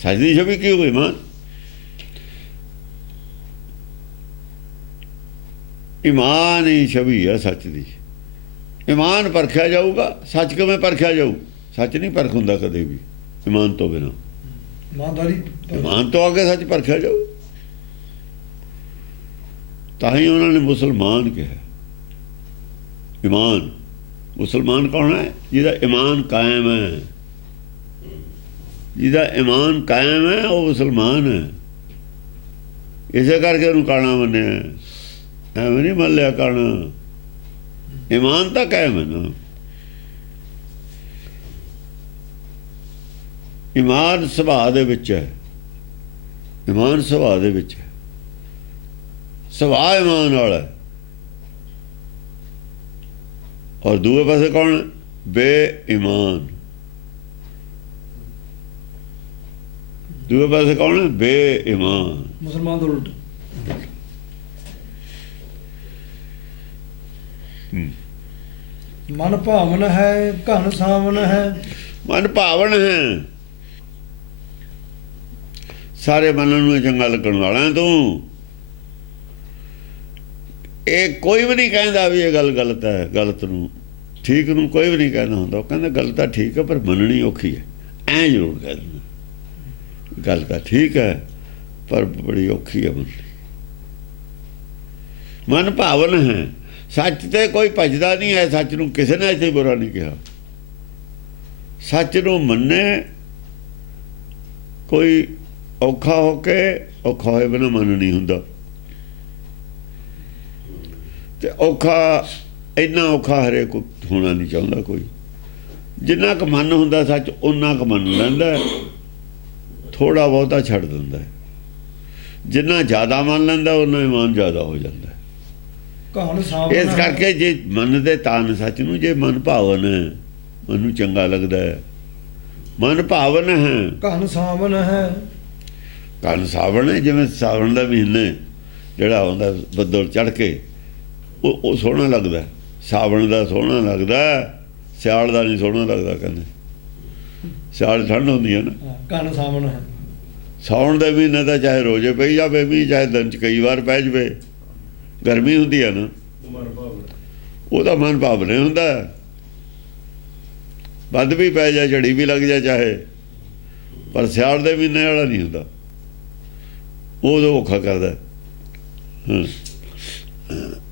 ਸੱਚ ਦੀ ਛਵੀ ਕੀ ਹੋਈ? ਇਮਾਨ। ਇਮਾਨ ਹੀ ਛਵੀ ਹੈ ਸੱਚ ਦੀ। ਇਮਾਨ ਪਰਖਿਆ ਜਾਊਗਾ, ਸੱਚ ਕਿਵੇਂ ਪਰਖਿਆ ਜਾਊ? ਸੱਚ ਨਹੀਂ ਪਰਖ ਹੁੰਦਾ ਕਦੇ ਵੀ ਇਮਾਨ ਤੋਂ ਬਿਨਾਂ। ਇਮਾਨ ਤੋਂ ਅੱਗੇ ਸੱਚ ਪਰਖਿਆ ਜਾਊ। ਤਾਂ ਹੀ ਉਹਨਾਂ ਨੇ ਮੁਸਲਮਾਨ ਕਿਹਾ। ਈਮਾਨ, ਮੁਸਲਮਾਨ ਕੌਣ ਹੈ? ਜਿਹਦਾ ਈਮਾਨ ਕਾਇਮ ਹੈ। ਜਿਹਦਾ ਈਮਾਨ ਕਾਇਮ ਹੈ ਉਹ ਮੁਸਲਮਾਨ ਹੈ। ਇਸੇ ਕਰਕੇ ਉਹਨੂੰ ਕਾਣਾ ਮੰਨਿਆ, ਐਵੇਂ ਨਹੀਂ ਮੰਨ ਲਿਆ ਕਾਣਾ। ਈਮਾਨ ਤਾਂ ਕਾਇਮ ਹੈ ਨਾ। ਈਮਾਨ ਸੁਭਾਅ ਦੇ ਵਿੱਚ ਹੈ। ਈਮਾਨ ਸੁਭਾਅ ਦੇ ਵਿੱਚ ਹੈ। ਸੁਭਾਅ ਈਮਾਨ ਵਾਲਾ। ਔਰ ਦੂਏ ਪਾਸੇ ਕੌਣ? ਬੇਈਮਾਨ। ਦੂਏ ਪਾਸੇ ਕੌਣ? ਬੇਈਮਾਨ। ਮੁਸਲਮਾਨ ਤੋਂ ਉਲਟ। ਮਨ ਭਾਵਨ ਹੈ ਘਨ ਸਾਵਨ ਹੈ। ਮਨ ਭਾਵਨ ਹੈ, ਸਾਰੇ ਮਨ ਨੂੰ ਚੰਗਾ ਲੱਗਣ ਵਾਲਾ ਹੈ ਤੂੰ। ਇਹ ਕੋਈ ਵੀ ਨਹੀਂ ਕਹਿੰਦਾ ਵੀ ਇਹ ਗੱਲ ਗਲਤ ਹੈ, ਗਲਤ ਨੂੰ ਠੀਕ ਨੂੰ ਕੋਈ ਵੀ ਨਹੀਂ ਕਹਿੰਦਾ ਹੁੰਦਾ। ਉਹ ਕਹਿੰਦਾ ਗੱਲ ਤਾਂ ਠੀਕ ਹੈ ਪਰ ਮੰਨਣੀ ਔਖੀ ਹੈ, ਐਂ ਜ਼ਰੂਰ ਕਹਿ ਦਿੰਦਾ ਗੱਲ ਤਾਂ ਠੀਕ ਹੈ ਪਰ ਬੜੀ ਔਖੀ ਹੈ ਮੰਨਣੀ। ਮਨ ਭਾਵਨ ਹੈ, ਸੱਚ ਤੇ ਕੋਈ ਭੱਜਦਾ ਨਹੀਂ ਹੈ, ਸੱਚ ਨੂੰ ਕਿਸੇ ਨੇ ਇੱਥੇ ਬੁਰਾ ਨਹੀਂ ਕਿਹਾ। ਸੱਚ ਨੂੰ ਮੰਨੇ ਕੋਈ ਔਖਾ ਹੋ ਕੇ, ਔਖਾ ਹੋਏ ਬਿਨਾਂ ਮਨ ਨਹੀਂ ਹੁੰਦਾ। ਤੇ ਔਖਾ ਇੰਨਾ ਔਖਾ ਹਰੇਕ ਹੋਣਾ ਨਹੀਂ ਚਾਹੁੰਦਾ ਕੋਈ। ਜਿੰਨਾ ਕੁ ਮਨ ਹੁੰਦਾ ਸੱਚ ਓਨਾ ਕੁ ਮੰਨ ਲੈਂਦਾ, ਥੋੜਾ ਬਹੁਤਾ ਛੱਡ ਦਿੰਦਾ। ਜਿੰਨਾ ਜ਼ਿਆਦਾ ਮੰਨ ਲੈਂਦਾ ਓਨਾ ਇਮਾਨ ਜ਼ਿਆਦਾ ਹੋ ਜਾਂਦਾ। ਘਨ ਸਾਵਨ ਇਸ ਕਰਕੇ ਜੇ ਮੰਨਦੇ ਤਾਂ ਸੱਚ ਨੂੰ, ਜੇ ਮਨ ਭਾਵਨ ਹੈ, ਮਨ ਨੂੰ ਚੰਗਾ ਲੱਗਦਾ ਹੈ, ਮਨ ਭਾਵਨ ਹੈ। ਘਨ ਸਾਵਨ ਹੈ, ਘਨ ਸਾਵਣ ਹੈ, ਜਿਵੇਂ ਸਾਵਣ ਦਾ ਮਹੀਨਾ ਜਿਹੜਾ ਹੁੰਦਾ ਬੱਦਲ ਚੜ੍ਹ ਕੇ ਉਹ ਸੋਹਣਾ ਲੱਗਦਾ। ਸਾਵਣ ਦਾ ਸੋਹਣਾ ਲੱਗਦਾ, ਸਿਆਲ ਦਾ ਨਹੀਂ ਸੋਹਣਾ ਲੱਗਦਾ। ਕਹਿੰਦੇ ਸਿਆਲ ਠੰਡ ਹੁੰਦੀ ਹੈ ਨਾ। ਘਨ ਸਾਵਨ ਹੈ। ਸਾਉਣ ਦੇ ਮਹੀਨੇ ਦਾ ਚਾਹੇ ਰੋਜ਼ੇ ਪਈ ਜਾਵੇ ਵੀ, ਚਾਹੇ ਦਿਨ 'ਚ ਕਈ ਵਾਰ ਪੈ ਜਾਵੇ, ਗਰਮੀ ਹੁੰਦੀ ਹੈ ਨਾ, ਉਹਦਾ ਮਨ ਭਾਵਨੇ ਹੁੰਦਾ। ਵੱਧ ਵੀ ਪੈ ਜਾ, ਝੜੀ ਵੀ ਲੱਗ ਜਾ ਚਾਹੇ, ਪਰ ਸਿਆਲ ਦੇ ਮਹੀਨੇ ਵਾਲਾ ਨਹੀਂ ਹੁੰਦਾ, ਉਹ ਔਖਾ ਕਰਦਾ।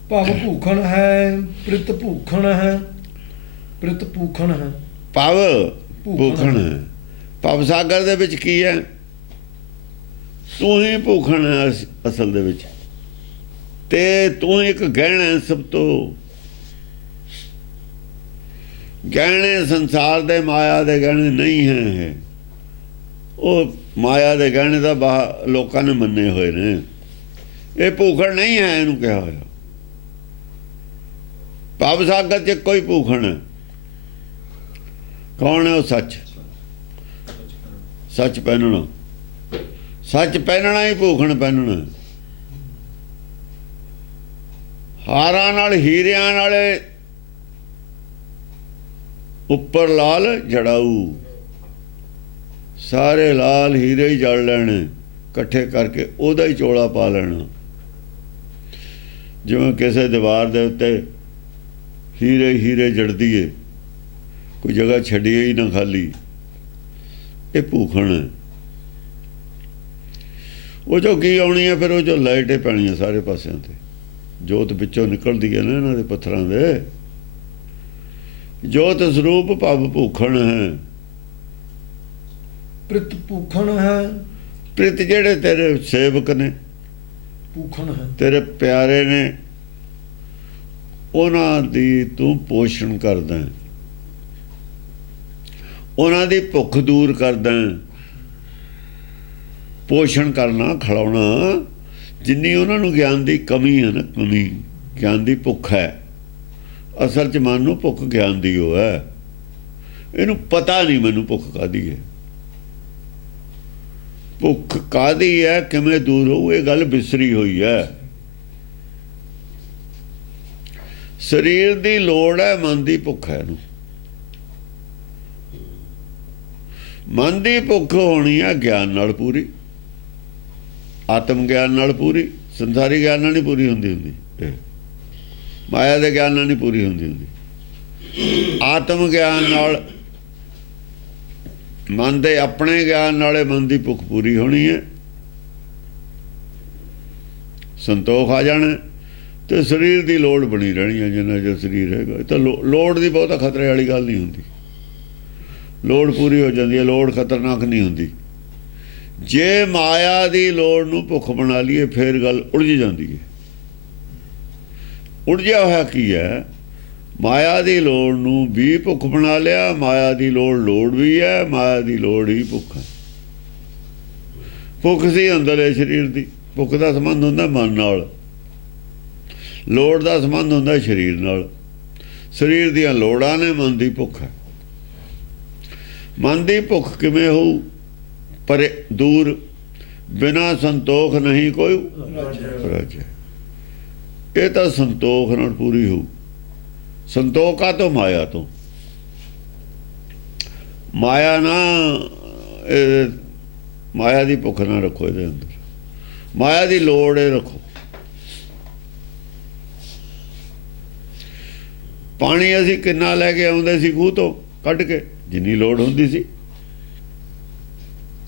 ਭਵ ਭੂਖਣ ਹੈ ਪ੍ਰਿਤ ਭੂਖਣ ਹੈ। ਪ੍ਰਿਤ ਭੂਖਣ ਹੈ, ਭਵ ਭੂਖਣ ਹੈ। ਭਵ ਸਾਗਰ ਦੇ ਵਿੱਚ ਕੀ ਹੈ? ਤੂੰ ਹੀ ਭੂਖਣ ਹੈ ਅਸਲ ਦੇ ਵਿੱਚ, ਤੇ ਤੂੰ ਇੱਕ ਗਹਿਣਾ ਹੈ ਸਭ ਤੋਂ। ਗਹਿਣੇ ਸੰਸਾਰ ਦੇ ਮਾਇਆ ਦੇ ਗਹਿਣੇ ਨਹੀਂ ਹੈ। ਉਹ ਮਾਇਆ ਦੇ ਗਹਿਣੇ ਤਾਂ ਲੋਕਾਂ ਨੇ ਮੰਨੇ ਹੋਏ ਨੇ। ਇਹ ਭੂਖਣ ਨਹੀਂ ਹੈ, ਇਹਨੂੰ ਕਿਹਾ ਹੋਇਆ। ਭਵ ਸਾਗਰ 'ਚ ਕੋਈ ਭੂਖਣ ਹੈ। ਕੌਣ ਹੈ ਉਹ? ਸੱਚ। ਸੱਚ ਪਹਿਨਣਾ, ਸੱਚ ਪਹਿਨਣਾ ਹੀ ਭੂਖਣ ਪਹਿਨਣਾ। ਹਾਰਾਂ ਨਾਲ ਹੀਰਿਆਂ ਨਾਲੇ ਉੱਪਰ ਲਾਲ ਜੜਾਊ, ਸਾਰੇ ਲਾਲ ਹੀਰੇ ਹੀ ਜੜ ਲੈਣੇ ਇਕੱਠੇ ਕਰਕੇ, ਉਹਦਾ ਹੀ ਚੋਲਾ ਪਾ ਲੈਣਾ। ਜਿਵੇਂ ਕਿਸੇ ਦੀਵਾਰ ਦੇ ਉੱਤੇ ਹੀਰੇ ਹੀਰੇ ਜੜਦੀ ਏ, ਕੋਈ ਜਗ੍ਹਾ ਛੱਡੀਏ ਹੀ ਨਾ ਖਾਲੀ। ਇਹ ਭੂਖਣ ਹੈ। ਉਹ ਜੋ ਕੀ ਆਉਣੀ ਹੈ ਫਿਰ, ਉਹ ਜੋ ਲਾਈਟੇ ਪੈਣੀ ਹੈ ਸਾਰੇ ਪਾਸਿਆਂ ਤੇ, ਜੋਤ ਵਿੱਚੋਂ ਨਿਕਲਦੀ ਹੈ ਨਾ ਇਹਨਾਂ ਦੇ ਪੱਥਰਾਂ ਦੇ। ਜੋਤ ਸਰੂਪ ਭਵ ਭੂਖਣ ਹੈ। ਪ੍ਰਿਤ ਭੂਖਣ ਹੈ। ਪ੍ਰਿਤ ਜਿਹੜੇ ਤੇਰੇ ਸੇਵਕ ਨੇ, ਭੂਖਣ ਹੈ, ਤੇਰੇ ਪਿਆਰੇ ਨੇ, ਉਹਨਾਂ ਦੀ ਤੂੰ ਪੋਸ਼ਣ ਕਰਦਾ, ਉਹਨਾਂ ਦੀ ਭੁੱਖ ਦੂਰ ਕਰਦਾ। ਪੋਸ਼ਣ ਕਰਨਾ, ਖਿਲਾਉਣਾ। ਜਿੰਨੀ ਉਹਨਾਂ ਨੂੰ ਗਿਆਨ ਦੀ ਕਮੀ ਹੈ ਨਾ, ਕਮੀ ਗਿਆਨ ਦੀ ਭੁੱਖ ਹੈ। ਅਸਲ 'ਚ ਮਨ ਨੂੰ ਭੁੱਖ ਗਿਆਨ ਦੀ ਉਹ ਹੈ। ਇਹਨੂੰ ਪਤਾ ਨਹੀਂ ਮੈਨੂੰ ਭੁੱਖ ਕਾਹਦੀ ਹੈ, ਭੁੱਖ ਕਾਹਦੀ ਹੈ, ਕਿਵੇਂ ਦੂਰ ਹੋਊ, ਇਹ ਗੱਲ ਵਿਸਰੀ ਹੋਈ ਹੈ। ਸਰੀਰ ਦੀ ਲੋੜ ਹੈ, ਮਨ ਦੀ ਭੁੱਖ ਹੈ। ਇਹਨੂੰ ਮਨ ਦੀ ਭੁੱਖ ਹੋਣੀ ਹੈ ਗਿਆਨ ਨਾਲ ਪੂਰੀ, ਆਤਮ ਗਿਆਨ ਨਾਲ ਪੂਰੀ। ਸੰਸਾਰੀ ਗਿਆਨ ਨਾਲ ਨਹੀਂ ਪੂਰੀ ਹੁੰਦੀ। ਮਾਇਆ ਦੇ ਗਿਆਨ ਨਾਲ ਨਹੀਂ ਪੂਰੀ ਹੁੰਦੀ। ਆਤਮ ਗਿਆਨ ਨਾਲ, ਮਨ ਦੇ ਆਪਣੇ ਗਿਆਨ ਨਾਲੇ ਮਨ ਦੀ ਭੁੱਖ ਪੂਰੀ ਹੋਣੀ ਹੈ। ਸੰਤੋਖ ਆ ਜਾਣਾ ਤੇ ਸਰੀਰ ਦੀ ਲੋੜ ਬਣੀ ਰਹਿਣੀ ਹੈ। ਜਿੰਨਾ ਜੋ ਸਰੀਰ ਹੈਗਾ ਤਾਂ ਲੋੜ ਦੀ ਬਹੁਤਾ ਖਤਰੇ ਵਾਲੀ ਗੱਲ ਨਹੀਂ ਹੁੰਦੀ। ਲੋੜ ਪੂਰੀ ਹੋ ਜਾਂਦੀ ਹੈ, ਲੋੜ ਖਤਰਨਾਕ ਨਹੀਂ ਹੁੰਦੀ। ਜੇ ਮਾਇਆ ਦੀ ਲੋੜ ਨੂੰ ਭੁੱਖ ਬਣਾ ਲਈਏ ਫਿਰ ਗੱਲ ਉਲਝ ਜਾਂਦੀ ਹੈ। ਉਲਝਿਆ ਹੋਇਆ ਕੀ ਹੈ? ਮਾਇਆ ਦੀ ਲੋੜ ਨੂੰ ਵੀ ਭੁੱਖ ਬਣਾ ਲਿਆ। ਮਾਇਆ ਦੀ ਲੋੜ ਵੀ ਹੈ, ਮਾਇਆ ਦੀ ਲੋੜ ਹੀ ਭੁੱਖ ਹੈ। ਭੁੱਖ ਸੀ ਅੰਦਰਲੇ ਸਰੀਰ ਦੀ। ਭੁੱਖ ਦਾ ਸੰਬੰਧ ਹੁੰਦਾ ਮਨ ਨਾਲ, ਲੋੜ ਦਾ ਸੰਬੰਧ ਹੁੰਦਾ ਸਰੀਰ ਨਾਲ। ਸਰੀਰ ਦੀਆਂ ਲੋੜਾਂ ਨੇ, ਮਨ ਦੀ ਭੁੱਖ ਹੈ। ਮਨ ਦੀ ਭੁੱਖ ਕਿਵੇਂ ਹੋਊ? ਪਰ ਦੂਰ, ਬਿਨਾ ਸੰਤੋਖ ਨਹੀਂ ਕੋਈ ਰਾਜੇ। ਇਹ ਤਾਂ ਸੰਤੋਖ ਨਾਲ ਪੂਰੀ ਹੋਊ। ਸੰਤੋਖਾ ਤੋਂ ਮਾਇਆ ਤੋਂ। ਮਾਇਆ ਨਾ ਮਾਇਆ ਦੀ ਭੁੱਖ ਨਾ ਰੱਖੋ ਇਹਦੇ ਅੰਦਰ, ਮਾਇਆ ਦੀ ਲੋੜ ਇਹ ਰੱਖੋ। ਪਾਣੀ ਅਸੀਂ ਕਿੰਨਾ ਲੈ ਕੇ ਆਉਂਦੇ ਸੀ ਖੂਹ ਤੋਂ ਕੱਢ ਕੇ, ਜਿੰਨੀ ਲੋੜ ਹੁੰਦੀ ਸੀ।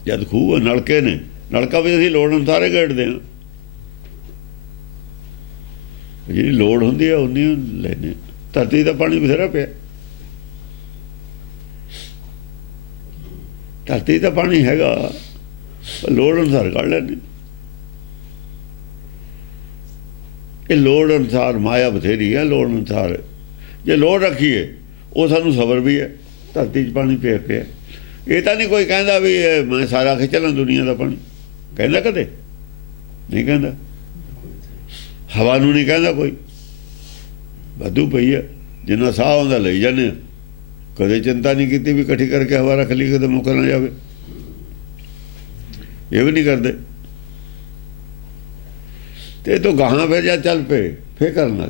ਜਦ ਖੂਹ ਨਲਕੇ ਨੇ, ਨਲਕਾ ਵੀ ਅਸੀਂ ਲੋੜ ਅਨੁਸਾਰ ਗੇੜਦੇ ਹਾਂ, ਜਿਹੜੀ ਲੋੜ ਹੁੰਦੀ ਹੈ ਉਨੀ ਲੈਨੇ। ਧਰਤੀ ਦਾ ਪਾਣੀ ਬਥੇਰਾ ਪਿਆ, ਧਰਤੀ ਦਾ ਪਾਣੀ ਹੈਗਾ, ਲੋੜ ਅਨੁਸਾਰ ਕੱਢ ਲੈਂਦੇ। ਇਹ ਲੋੜ ਅਨੁਸਾਰ ਮਾਇਆ ਬਥੇਰੀ ਹੈ, ਲੋੜ ਅਨੁਸਾਰ ਜੇ ਲੋੜ ਰੱਖੀਏ ਉਹ ਸਾਨੂੰ ਸਬਰ ਵੀ ਹੈ। ਧਰਤੀ 'ਚ ਪਾਣੀ ਪਿਆ ਪਿਆ, ਇਹ ਤਾਂ ਨਹੀਂ ਕੋਈ ਕਹਿੰਦਾ ਵੀ ਮੈਂ ਸਾਰਾ ਖਿੱਚ ਲਾਂ ਦੁਨੀਆ ਦਾ ਪਾਣੀ, ਕਹਿੰਦਾ ਕਦੇ ਨਹੀਂ ਕਹਿੰਦਾ। ਹਵਾ ਨੂੰ ਨਹੀਂ ਕਹਿੰਦਾ ਕੋਈ, ਵਾਧੂ ਪਈ ਹੈ, ਜਿੰਨਾ ਸਾਹ ਆਉਂਦਾ ਲਈ ਜਾਂਦੇ ਆ। ਕਦੇ ਚਿੰਤਾ ਨਹੀਂ ਕੀਤੀ ਵੀ ਇਕੱਠੀ ਕਰਕੇ ਹਵਾ ਰੱਖ ਲਈ ਕਦੇ ਮੁੱਕ ਨਾ ਜਾਵੇ, ਇਹ ਵੀ ਨਹੀਂ ਕਰਦੇ। ਤੇ ਇਹ ਤੋਂ ਗਾਹਾਂ ਫਿਰ ਜਾਂ ਚੱਲ ਪਏ ਫਿਰ ਕਰਨਾ।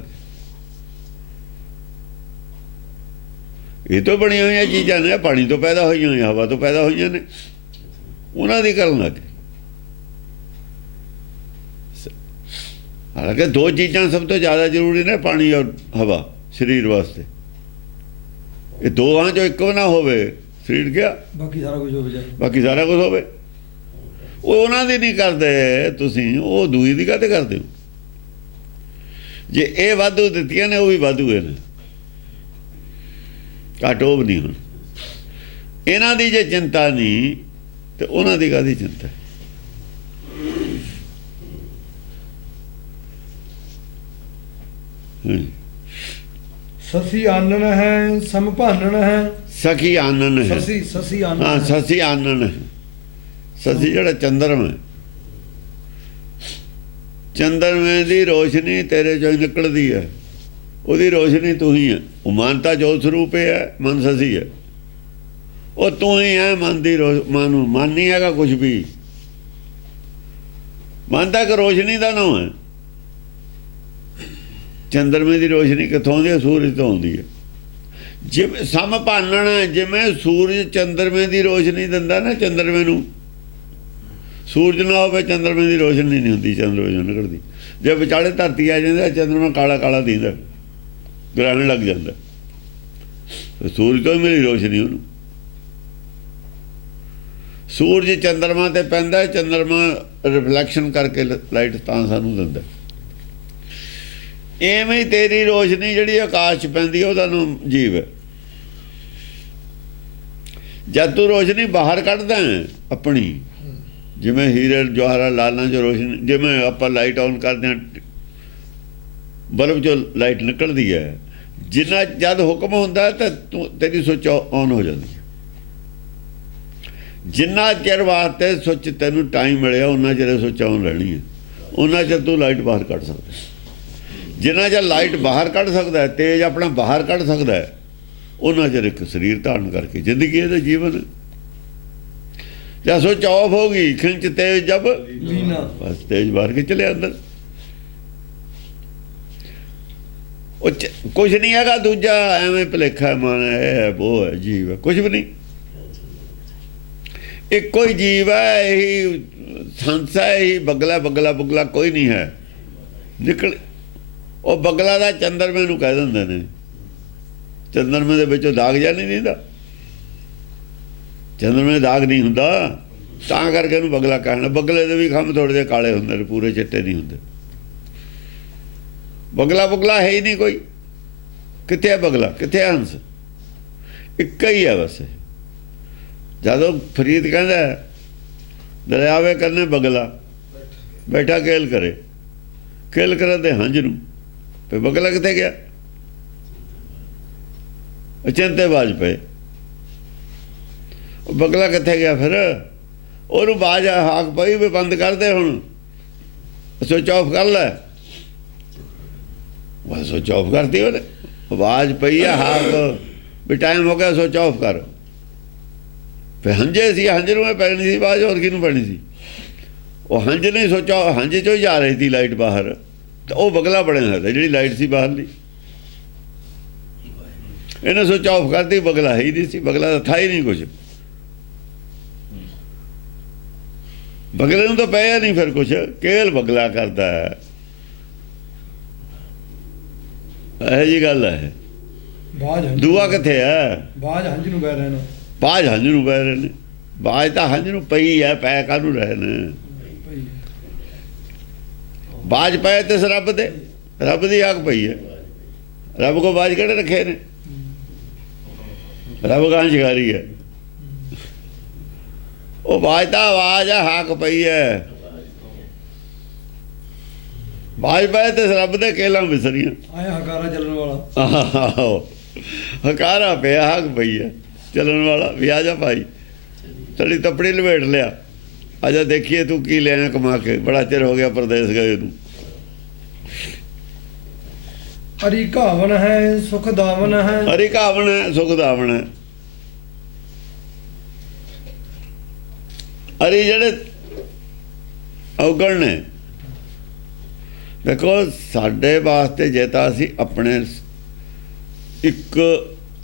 ਇਹ ਤੋਂ ਬਣੀਆਂ ਹੋਈਆਂ ਚੀਜ਼ਾਂ ਨੇ, ਪਾਣੀ ਤੋਂ ਪੈਦਾ ਹੋਈਆਂ ਹੋਈਆਂ, ਹਵਾ ਤੋਂ ਪੈਦਾ ਹੋਈਆਂ ਨੇ, ਉਹਨਾਂ ਦੀ ਕਰਨ ਲੱਗੇ। ਹਾਲਾਂਕਿ ਦੋ ਚੀਜ਼ਾਂ ਸਭ ਤੋਂ ਜ਼ਿਆਦਾ ਜ਼ਰੂਰੀ ਨੇ, ਪਾਣੀ ਔਰ ਹਵਾ ਸਰੀਰ ਵਾਸਤੇ। ਇਹ ਦੋਹਾਂ ਚੋਂ ਇੱਕ ਨਾ ਹੋਵੇ ਸਰੀਰ ਗਿਆ, ਬਾਕੀ ਸਾਰਾ ਕੁਝ ਹੋ ਜਾਏ, ਬਾਕੀ ਸਾਰਾ ਕੁਝ ਹੋਵੇ। ਉਹ ਉਹਨਾਂ ਦੀ ਨਹੀਂ ਕਰਦੇ ਤੁਸੀਂ, ਉਹ ਦੂਈ ਦੀ ਕਾਹਤੇ ਕਰਦੇ ਹੋ? ਜੇ ਇਹ ਵਾਧੂ ਦਿੱਤੀਆਂ ਨੇ, ਉਹ ਵੀ ਵਾਧੂ ਨੇ, ਘੱਟ ਉਹ ਨਹੀਂ। ਹੁਣ ਇਹਨਾਂ ਦੀ ਜੇ ਚਿੰਤਾ ਨਹੀਂ ਤੇ ਉਹਨਾਂ ਦੀ ਕਾਹਦੀ ਚਿੰਤਾ? ਸਸੀ ਆਨਣ ਹੈ ਸਮਭਾਨਣ ਹੈ। ਸਖੀ ਆਨਣ ਹੈ, ਸਸੀ ਆਨਣ, ਹਾਂ ਸਸੀ ਆਨਣ ਹੈ। ਸਸੀ ਜਿਹੜਾ ਚੰਦਰਮਾ, ਚੰਦਰਮੇ ਦੀ ਰੋਸ਼ਨੀ ਤੇਰੇ ਚੋਂ ਨਿਕਲਦੀ ਹੈ, ਉਹਦੀ ਰੋਸ਼ਨੀ ਤੂੰ ਹੀ ਹੈ। ਉਹ ਮਨ ਤਾਂ ਜੋਤ ਸਰੂਪ ਹੈ, ਮਨ ਸਸੀ ਹੈ, ਉਹ ਤੂੰ ਹੀ ਹੈ। ਮਨ ਦੀ ਮਨ ਨਹੀਂ ਹੈਗਾ ਕੁਛ ਵੀ, ਮਨ ਤਾਂ ਇੱਕ ਰੋਸ਼ਨੀ ਦਾ ਨਾਮ ਹੈ। ਚੰਦਰਮੇ ਦੀ ਰੋਸ਼ਨੀ ਕਿੱਥੋਂ ਆਉਂਦੀ ਹੈ? ਸੂਰਜ ਤੋਂ ਆਉਂਦੀ ਹੈ। ਜਿਵੇਂ ਸਮਭਾਨਣ, ਜਿਵੇਂ ਸੂਰਜ ਚੰਦਰਮੇ ਦੀ ਰੋਸ਼ਨੀ ਦਿੰਦਾ ਨਾ, ਚੰਦਰਮੇ ਨੂੰ ਸੂਰਜ ਨਾ ਹੋਵੇ ਚੰਦਰਮੇ ਦੀ ਰੋਸ਼ਨੀ ਨਹੀਂ ਹੁੰਦੀ, ਚੰਦਰਮੇ ਚੋਂ ਨਿਕਲਦੀ। ਜੇ ਵਿਚਾਲੇ ਧਰਤੀ ਆ ਜਾਂਦੀ, ਚੰਦਰਮਾ ਕਾਲਾ ਕਾਲਾ ਦਿੰਦਾ, ਗ੍ਰਹਿਣ ਲੱਗ ਜਾਂਦਾ। ਸੂਰਜ ਤੋਂ ਹੀ ਮਿਲੀ ਰੋਸ਼ਨੀ ਉਹਨੂੰ। ਸੂਰਜ ਚੰਦਰਮਾ ਤੇ ਪੈਂਦਾ, ਚੰਦਰਮਾ ਰਿਫਲੈਕਸ਼ਨ ਕਰਕੇ ਲਾਈਟ ਤਾਂ ਸਾਨੂੰ ਦਿੰਦਾ। ਐਵੇਂ ਹੀ ਤੇਰੀ ਰੋਸ਼ਨੀ ਜਿਹੜੀ ਆਕਾਸ਼ 'ਚ ਪੈਂਦੀ ਹੈ, ਉਹਦਾ ਨਾਮ ਜੀਵ ਹੈ। ਜਦ ਤੂੰ ਰੋਸ਼ਨੀ ਬਾਹਰ ਕੱਢਦਾ ਆਪਣੀ, ਜਿਵੇਂ ਹੀਰੇ ਜਵਾਹਰਾਂ ਲਾਲਾਂ 'ਚ ਰੋਸ਼ਨੀ, ਜਿਵੇਂ ਆਪਾਂ ਲਾਈਟ ਆਨ ਕਰਦੇ ਹਾਂ, ਬਲਬ 'ਚੋਂ ਲਾਈਟ ਨਿਕਲਦੀ ਹੈ, ਜਿੰਨਾ ਜਦ ਹੁਕਮ ਹੁੰਦਾ ਤਾਂ ਤੇਰੀ ਸੁੱਚ ਆਨ ਹੋ ਜਾਂਦੀ ਹੈ। ਜਿੰਨਾ ਚਿਰ ਵਾਸਤੇ ਸੁੱਚ ਤੈਨੂੰ ਟਾਈਮ ਮਿਲਿਆ, ਉਹਨਾਂ ਚਿਰ ਸੁੱਚ ਆਨ ਰਹਿਣੀ ਹੈ, ਉਹਨਾਂ ਚਿਰ ਤੂੰ ਲਾਈਟ ਬਾਹਰ ਕੱਢ ਸਕਦਾ। ਜਿੰਨਾ ਚਿਰ ਲਾਈਟ ਬਾਹਰ ਕੱਢ ਸਕਦਾ, ਤੇਜ ਆਪਣਾ ਬਾਹਰ ਕੱਢ ਸਕਦਾ, ਉਹਨਾਂ ਚਿਰ ਇੱਕ ਸਰੀਰ ਧਾਰਨ ਕਰਕੇ ਜ਼ਿੰਦਗੀ ਇਹਦਾ ਜੀਵਨ। ਜਾਂ ਸੁੱਚ ਆਫ ਹੋ ਗਈ, ਖਿੰਚ ਤੇਜ ਜਬ ਲੀਨਾ, ਬਸ ਤੇਜ ਬਾਹਰ ਕੇ ਚਲੇ ਅੰਦਰ। ਉਹ ਕੁਛ ਨਹੀਂ ਹੈਗਾ ਦੂਜਾ, ਐਵੇਂ ਭੁਲੇਖਾ ਮਨ ਹੈ, ਉਹ ਹੈ ਜੀਵ ਹੈ, ਕੁਛ ਵੀ ਨਹੀਂ। ਇੱਕੋ ਹੀ ਜੀਵ ਹੈ, ਇਹੀ ਸੰਸਾ, ਇਹੀ ਬਗਲਾ ਬਗਲਾ ਬੁਗਲਾ ਕੋਈ ਨਹੀਂ ਹੈ। ਨਿਕਲ ਉਹ ਬਗਲਾ ਦਾ ਚੰਦਰਮੇ ਨੂੰ ਕਹਿ ਦਿੰਦੇ ਨੇ, ਚੰਦਰਮੇ ਦੇ ਵਿੱਚੋਂ ਦਾਗ ਜਾ ਨਹੀਂ ਦਿੰਦਾ, ਚੰਦਰਮੇ ਦਾਗ ਨਹੀਂ ਹੁੰਦਾ, ਤਾਂ ਕਰਕੇ ਇਹਨੂੰ ਬਗਲਾ ਕਹਿਣਾ। ਬਗਲੇ ਦੇ ਵੀ ਖੰਭ ਥੋੜ੍ਹੇ ਜਿਹੇ ਕਾਲੇ ਹੁੰਦੇ ਨੇ, ਪੂਰੇ ਚਿੱਟੇ ਨਹੀਂ ਹੁੰਦੇ। ਬਗਲਾ ਬੁਗਲਾ ਹੈ ਹੀ ਨਹੀਂ ਕੋਈ। ਕਿੱਥੇ ਹੈ ਬਗਲਾ, ਕਿੱਥੇ ਹੈ ਹੰਸ? ਇੱਕ ਹੀ ਹੈ ਬਸ। ਜਦੋਂ ਫਰੀਦ ਕਹਿੰਦਾ ਦਰਿਆਵੇ ਕਰਨੇ ਬਗਲਾ ਬੈਠਾ ਕੇਲ ਕਰੇ, ਕੇਲ ਕਰਦੇ ਹੰਝ ਨੂੰ, ਤੇ ਬਗਲਾ ਕਿੱਥੇ ਗਿਆ? ਚਿੰਤੇ ਬਾਜ ਪਏ, ਉਹ ਬਗਲਾ ਕਿੱਥੇ ਗਿਆ? ਫਿਰ ਉਹਨੂੰ ਬਾਜ ਹਾਕ ਪਈ ਵੀ ਬੰਦ ਕਰਦੇ, ਹੁਣ ਸੁੱਚ ਆਫ ਕਰ ਲੈ। ਬਸ ਸੁੱਚ ਆਫ ਕਰਤੀ ਉਹਨੇ, ਆਵਾਜ਼ ਪਈ ਆ ਹਾਕ ਵੀ ਟਾਈਮ ਹੋ ਗਿਆ, ਸੁੱਚ ਆਫ ਕਰ। ਫਿਰ ਹੰਝੇ ਸੀ, ਹੰਝ ਨੂੰ ਪੈਣੀ ਸੀ ਆਵਾਜ਼, ਹੋਰ ਕਿਹਨੂੰ ਪੈਣੀ ਸੀ? ਉਹ ਹੰਝ ਨਹੀਂ ਸੋਚਾ, ਹੰਝ ਚੋਂ ਹੀ ਜਾ ਰਹੀ ਸੀ ਲਾਈਟ ਬਾਹਰ, ਤਾਂ ਉਹ ਬਗਲਾ ਬਣਿਆ ਹੋਇਆ, ਜਿਹੜੀ ਲਾਈਟ ਸੀ ਬਾਹਰਲੀ। ਇਹਨੇ ਸੋਚ ਆਫ ਕਰਤੀ, ਬਗਲਾ ਹੈ ਹੀ ਨਹੀਂ ਸੀ, ਬਗਲਾ ਤਾਂ ਥਾ ਹੀ ਨਹੀਂ ਕੁਛ, ਬਗਲੇ ਨੂੰ ਤਾਂ ਪਿਆ ਨਹੀਂ ਫਿਰ ਕੁਛ, ਕੇਵਲ ਬਗਲਾ ਕਰਦਾ ਹੈ। ਇਹੋ ਜਿਹੀ ਗੱਲ ਹੈ। ਬਾਜ ਦੂਆ ਕਿੱਥੇ ਹੈ? ਬਾਜ ਹੰਝ ਨੂੰ ਬਹਿ ਰਹੇ ਨੇ, ਬਾਜ ਹੰਝ ਨੂੰ ਬਹਿ ਰਹੇ ਨੇ, ਬਾਜ ਤਾਂ ਹੰਝ ਨੂੰ ਪਈ ਹੈ, ਪੈ ਕਾਹਨੂੰ ਰਹੇ ਨੇ? ਬਾਜ ਪਏ ਤੇ ਰੱਬ ਦੇ, ਰੱਬ ਦੀ ਆਗ ਪਈ ਹੈ। ਰੱਬ ਕੋ ਬਾਜ ਕਿਹੜੇ ਰੱਖੇ ਨੇ? ਰੱਬ ਕਾਂ ਸ਼ਿਕਾਰੀ ਹੈ। ਉਹ ਬਾਜ ਤਾਂ ਆਵਾਜ਼ ਹੈ, ਹਾਕ ਪਈ ਹੈ। ਬਾਜ ਪਏ ਤੇ ਰੱਬ ਦੇ ਕੇਲਾਂ ਵਿਸਰੀਆਂ, ਆਇਆ ਹਕਾਰਾ ਚੱਲਣ ਵਾਲਾ। ਆਹੋ, ਹਕਾਰਾ ਪਿਆ, ਹਾਕ ਪਈ ਹੈ, ਚੱਲਣ ਵਾਲਾ ਵੀ ਆ ਜਾ ਭਾਈ, ਤੜੀ ਤਪੜੀ ਲਵੇਟ ਲਿਆ, ਆਜਾ ਦੇਖੀਏ ਤੂੰ ਕੀ ਲਿਆ ਕਮਾ ਕੇ, ਬੜਾ ਚਿਰ ਹੋ ਗਿਆ ਪ੍ਰਦੇਸ਼ ਗਏ ਨੂੰ। ਹਰੀ ਘਾਵਨ ਹੈ ਸੁਖ ਦਾਵਨ ਹੈ, ਹਰੀ ਘਾਵਨ ਹੈ ਸੁਖ ਦਾਵਨ ਹੈ। ਹਰੀ ਜਿਹੜੇ ਔਗਣ ਨੇ, ਦੇਖੋ ਸਾਡੇ ਵਾਸਤੇ ਜੇ ਤਾਂ ਅਸੀਂ ਆਪਣੇ ਇੱਕ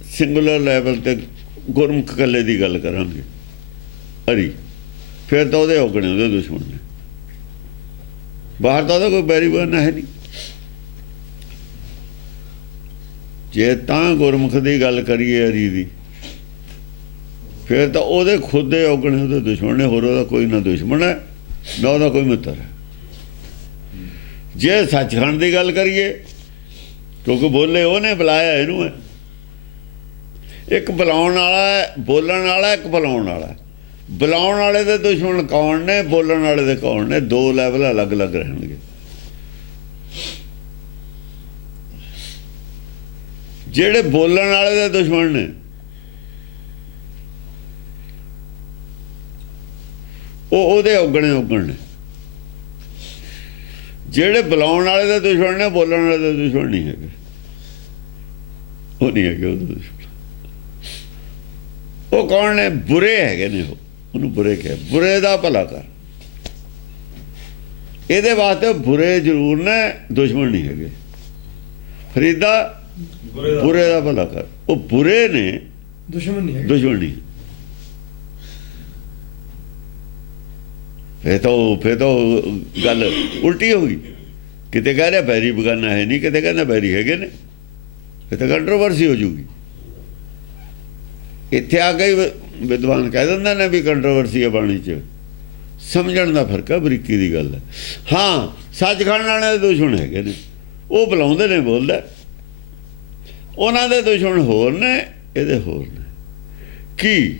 ਸਿੰਗੂਲਰ ਲੈਵਲ ਤੇ ਗੁਰਮੁਖ ਕੱਲੇ ਦੀ ਗੱਲ ਕਰਾਂਗੇ ਹਰੀ, ਫਿਰ ਤਾਂ ਉਹਦੇ ਔਗਣੇ, ਉਹਦੇ ਦੁਸ਼ਮਣ ਨੇ, ਬਾਹਰ ਤਾਂ ਉਹਦਾ ਕੋਈ ਬੈਰੀ ਬਨ ਹੈ ਨਹੀਂ। ਜੇ ਤਾਂ ਗੁਰਮੁਖ ਦੀ ਗੱਲ ਕਰੀਏ ਹਰੀ ਦੀ, ਫਿਰ ਤਾਂ ਉਹਦੇ ਖੁਦ ਦੇ ਔਗਣੇ, ਉਹਦੇ ਦੁਸ਼ਮਣ ਨੇ, ਹੋਰ ਉਹਦਾ ਕੋਈ ਨਾ ਦੁਸ਼ਮਣ ਹੈ ਨਾ ਉਹਦਾ ਕੋਈ ਮਿੱਤਰ ਹੈ। ਜੇ ਸੱਚਖੰਡ ਦੀ ਗੱਲ ਕਰੀਏ, ਕਿਉਂਕਿ ਬੋਲੇ ਉਹਨੇ, ਬੁਲਾਇਆ ਇਹਨੂੰ ਹੈ। ਇੱਕ ਬੁਲਾਉਣ ਵਾਲਾ ਹੈ, ਬੋਲਣ ਵਾਲਾ, ਇੱਕ ਬੁਲਾਉਣ ਵਾਲਾ। ਬੁਲਾਉਣ ਵਾਲੇ ਦੇ ਦੁਸ਼ਮਣ ਕੌਣ ਨੇ, ਬੋਲਣ ਵਾਲੇ ਦੇ ਕੌਣ ਨੇ? ਦੋ ਲੈਵਲ ਅਲੱਗ-ਅਲੱਗ ਰਹਿਣਗੇ। ਜਿਹੜੇ ਬੋਲਣ ਵਾਲੇ ਦੇ ਦੁਸ਼ਮਣ ਨੇ, ਉਹ ਉਹਦੇ ਔਗਣੇ ਔਗਣ ਨੇ। ਜਿਹੜੇ ਬੁਲਾਉਣ ਵਾਲੇ ਦੇ ਦੁਸ਼ਮਣ ਨੇ, ਬੋਲਣ ਵਾਲੇ ਦੇ ਦੁਸ਼ਮਣ ਨਹੀਂ ਹੈਗੇ, ਉਹ ਨਹੀਂ ਹੈਗੇ ਉਹਦੇ ਦੁਸ਼ਮਣ। ਉਹ ਕੌਣ ਨੇ? ਬੁਰੇ ਹੈਗੇ ਨੇ। ਉਹਨੂੰ ਬੁਰੇ ਕਿਹਾ, ਬੁਰੇ ਦਾ ਭਲਾ ਕਰ। ਇਹਦੇ ਵਾਸਤੇ ਬੁਰੇ ਜ਼ਰੂਰ ਨੇ, ਦੁਸ਼ਮਣ ਨਹੀਂ ਹੈਗੇ। ਫਰੀਦਾ ਬੁਰੇ ਦਾ ਭਲਾ ਕਰ, ਉਹ ਬੁਰੇ ਨੇ, ਦੁਸ਼ਮਣ ਨਹੀਂ ਹੈਗੇ, ਦੁਸ਼ਮਣ ਨਹੀਂ। ਫਿਰ ਤਾਂ ਗੱਲ ਉਲਟੀ ਹੋ ਗਈ। ਕਿਤੇ ਕਹਿ ਰਿਹਾ ਬੈਰੀ ਬਗਾਨਾ ਹੈ ਨਹੀਂ, ਕਿਤੇ ਕਹਿੰਦਾ ਬੈਰੀ ਹੈਗੇ ਨੇ। ਫਿਰ ਤਾਂ ਕੰਟਰੋਵਰਸੀ ਹੋ ਜੂਗੀ। ਇੱਥੇ ਆ ਕੇ ਵਿਦਵਾਨ ਕਹਿ ਦਿੰਦੇ ਨੇ ਵੀ ਕੰਟਰੋਵਰਸੀ ਹੈ ਬਾਣੀ 'ਚ। ਸਮਝਣ ਦਾ ਫਰਕ ਹੈ, ਬਰੀਕੀ ਦੀ ਗੱਲ ਹੈ। ਹਾਂ, ਸੱਚਖੰਡ ਵਾਲੇ ਦੇ ਦੁਸ਼ਮਣ ਹੈਗੇ ਨੇ, ਉਹ ਬੁਲਾਉਂਦੇ ਨੇ, ਬੋਲਦਾ। ਉਹਨਾਂ ਦੇ ਦੁਸ਼ਮਣ ਹੋਰ ਨੇ, ਇਹਦੇ ਹੋਰ ਨੇ। ਕੀ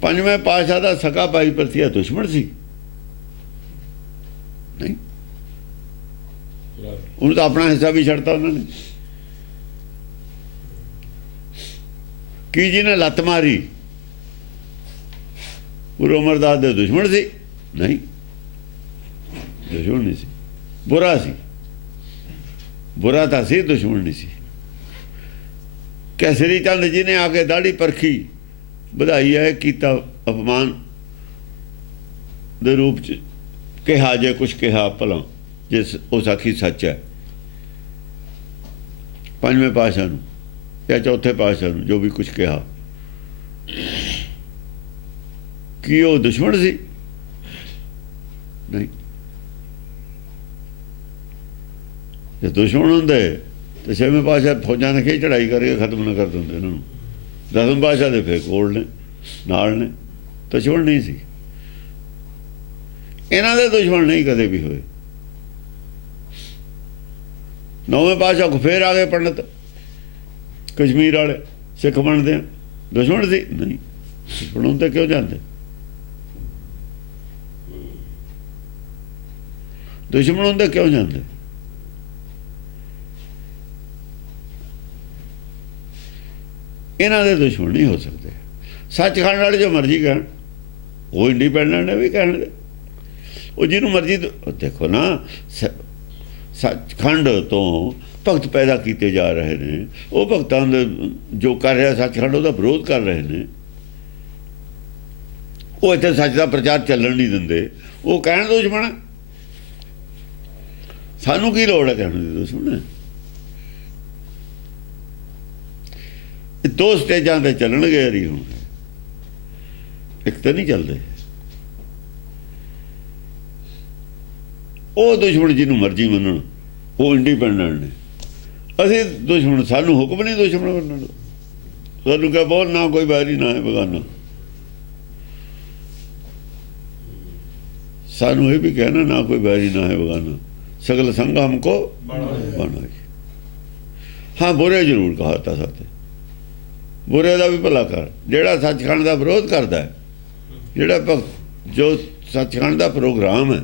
ਪੰਜਵੇਂ ਪਾਤਸ਼ਾਹ ਦਾ ਸਕਾ ਭਾਈ ਪਰਥੀਆ ਦੁਸ਼ਮਣ ਸੀ? ਨਹੀਂ, ਉਹਨੂੰ ਤਾਂ ਆਪਣਾ ਹਿੱਸਾ ਵੀ ਛੱਡਤਾ ਉਹਨਾਂ ਨੇ। ਕੀ ਜਿਹਨੇ ਲੱਤ ਮਾਰੀ ਗੁਰੂ ਅਮਰਦਾਸ ਦੇ ਦੁਸ਼ਮਣ ਸੀ? ਨਹੀਂ, ਦੁਸ਼ਮਣ ਨਹੀਂ ਸੀ, ਬੁਰਾ ਸੀ। ਬੁਰਾ ਤਾਂ ਸੀ, ਦੁਸ਼ਮਣ ਨਹੀਂ ਸੀ। ਕੈਸਰੀ ਚੰਦ ਜੀ ਨੇ ਆ ਕੇ ਦਾੜੀ ਪਰਖੀ, ਵਧਾਈ ਹੈ ਕੀਤਾ, ਅਪਮਾਨ ਦੇ ਰੂਪ 'ਚ ਕਿਹਾ, ਜੇ ਕੁਛ ਕਿਹਾ ਭਲਾ, ਜੇ ਉਹ ਸਾਖੀ ਸੱਚ ਹੈ। ਪੰਜਵੇਂ ਪਾਤਸ਼ਾਹ ਨੂੰ ਜਾਂ ਚੌਥੇ ਪਾਤਸ਼ਾਹ ਨੂੰ ਜੋ ਵੀ ਕੁਛ ਕਿਹਾ, ਕੀ ਉਹ ਦੁਸ਼ਮਣ ਸੀ? ਨਹੀਂ। ਜੇ ਦੁਸ਼ਮਣ ਹੁੰਦੇ ਤੇ ਛੇਵੇਂ ਪਾਤਸ਼ਾਹ ਫੌਜਾਂ ਨੇ ਕੀ ਚੜਾਈ ਕਰਕੇ ਖਤਮ ਨਾ ਕਰ ਦਿੰਦੇ ਇਹਨਾਂ ਨੂੰ। ਦਸਵੇਂ ਪਾਤਸ਼ਾਹ ਦੇ ਫੇਰ ਕੋਲ ਨੇ, ਨਾਲ ਨੇ, ਦੁਸ਼ਮਣ ਨਹੀਂ ਸੀ। ਇਹਨਾਂ ਦੇ ਦੁਸ਼ਮਣ ਨਹੀਂ ਕਦੇ ਵੀ ਹੋਏ। ਨੌਵੇਂ ਪਾਤਸ਼ਾਹ ਕੋ ਫੇਰ ਆ ਗਏ ਪੰਡਤ ਕਸ਼ਮੀਰ ਵਾਲੇ, ਸਿੱਖ ਬਣਦੇ ਆ, ਦੁਸ਼ਮਣ ਸੀ? ਨਹੀਂ। ਦੁਸ਼ਮਣ ਹੁੰਦੇ ਕਿਉਂ ਜਾਂਦੇ? ਦੁਸ਼ਮਣ ਹੁੰਦੇ ਕਿਉਂ ਜਾਂਦੇ? ਇਹਨਾਂ ਦੇ ਦੁਸ਼ਮਣ ਨਹੀਂ ਹੋ ਸਕਦੇ। ਸੱਚਖੰਡ ਵਾਲੇ ਜੋ ਮਰਜ਼ੀ ਕਹਿਣ, ਉਹ ਇੰਡੀਪੈਂਡੈਂਟ ਨੇ ਵੀ ਕਹਿਣਗੇ। ਉਹ ਜਿਹਨੂੰ ਮਰਜ਼ੀ ਦੇਖੋ ਨਾ, ਸੱਚਖੰਡ ਤੋਂ ਭਗਤ ਪੈਦਾ ਕੀਤੇ ਜਾ ਰਹੇ ਨੇ। ਉਹ ਭਗਤਾਂ ਦੇ ਜੋ ਕਰ ਰਿਹਾ ਸੱਚਖੰਡ, ਉਹਦਾ ਵਿਰੋਧ ਕਰ ਰਹੇ ਨੇ। ਉਹ ਇੱਥੇ ਸੱਚ ਦਾ ਪ੍ਰਚਾਰ ਚੱਲਣ ਨਹੀਂ ਦਿੰਦੇ। ਉਹ ਕਹਿਣ ਦੁਸ਼ਮਣ। ਸਾਨੂੰ ਕੀ ਲੋੜ ਹੈ ਕਹਿਣ ਦੀ ਦੁਸ਼ਮਣ? ਇਹ ਦੋ ਸਟੇਜਾਂ ਤੇ ਚੱਲਣਗੇ ਹਰੀ ਹੁਣ, ਇੱਕ ਤਾਂ ਨਹੀਂ ਚੱਲਦੇ। ਉਹ ਦੁਸ਼ਮਣ ਜਿਹਨੂੰ ਮਰਜ਼ੀ ਮੰਨਣ, ਉਹ ਇੰਡੀਪੈਂਡੈਂਟ ਨੇ। ਅਸੀਂ ਦੁਸ਼ਮਣ, ਸਾਨੂੰ ਹੁਕਮ ਨਹੀਂ ਦੁਸ਼ਮਣ ਮੰਨਣ ਦਾ। ਸਾਨੂੰ ਕਿਹਾ ਬੋਲ ਨਾ ਕੋਈ ਬੈਰੀ ਨਾ ਹੈ ਬੇਗਾਨਾ। ਸਾਨੂੰ ਇਹ ਵੀ ਕਹਿਣਾ ਨਾ ਕੋਈ ਬੈਰੀ ਨਾ ਹੈ ਬੇਗਾਨਾ, ਸਗਲ ਸੰਗ ਹਮਕੋ ਬਣਾ। ਹਾਂ ਬੁਰੇ ਜ਼ਰੂਰ ਕਹਾਤਾ ਸਾਥੇ, ਬੁਰੇ ਦਾ ਵੀ ਭਲਾ ਕਰ। ਜਿਹੜਾ ਸੱਚਖੰਡ ਦਾ ਵਿਰੋਧ ਕਰਦਾ ਹੈ, ਜਿਹੜਾ ਭਗਤ ਜੋ ਸੱਚਖੰਡ ਦਾ ਪ੍ਰੋਗਰਾਮ ਹੈ,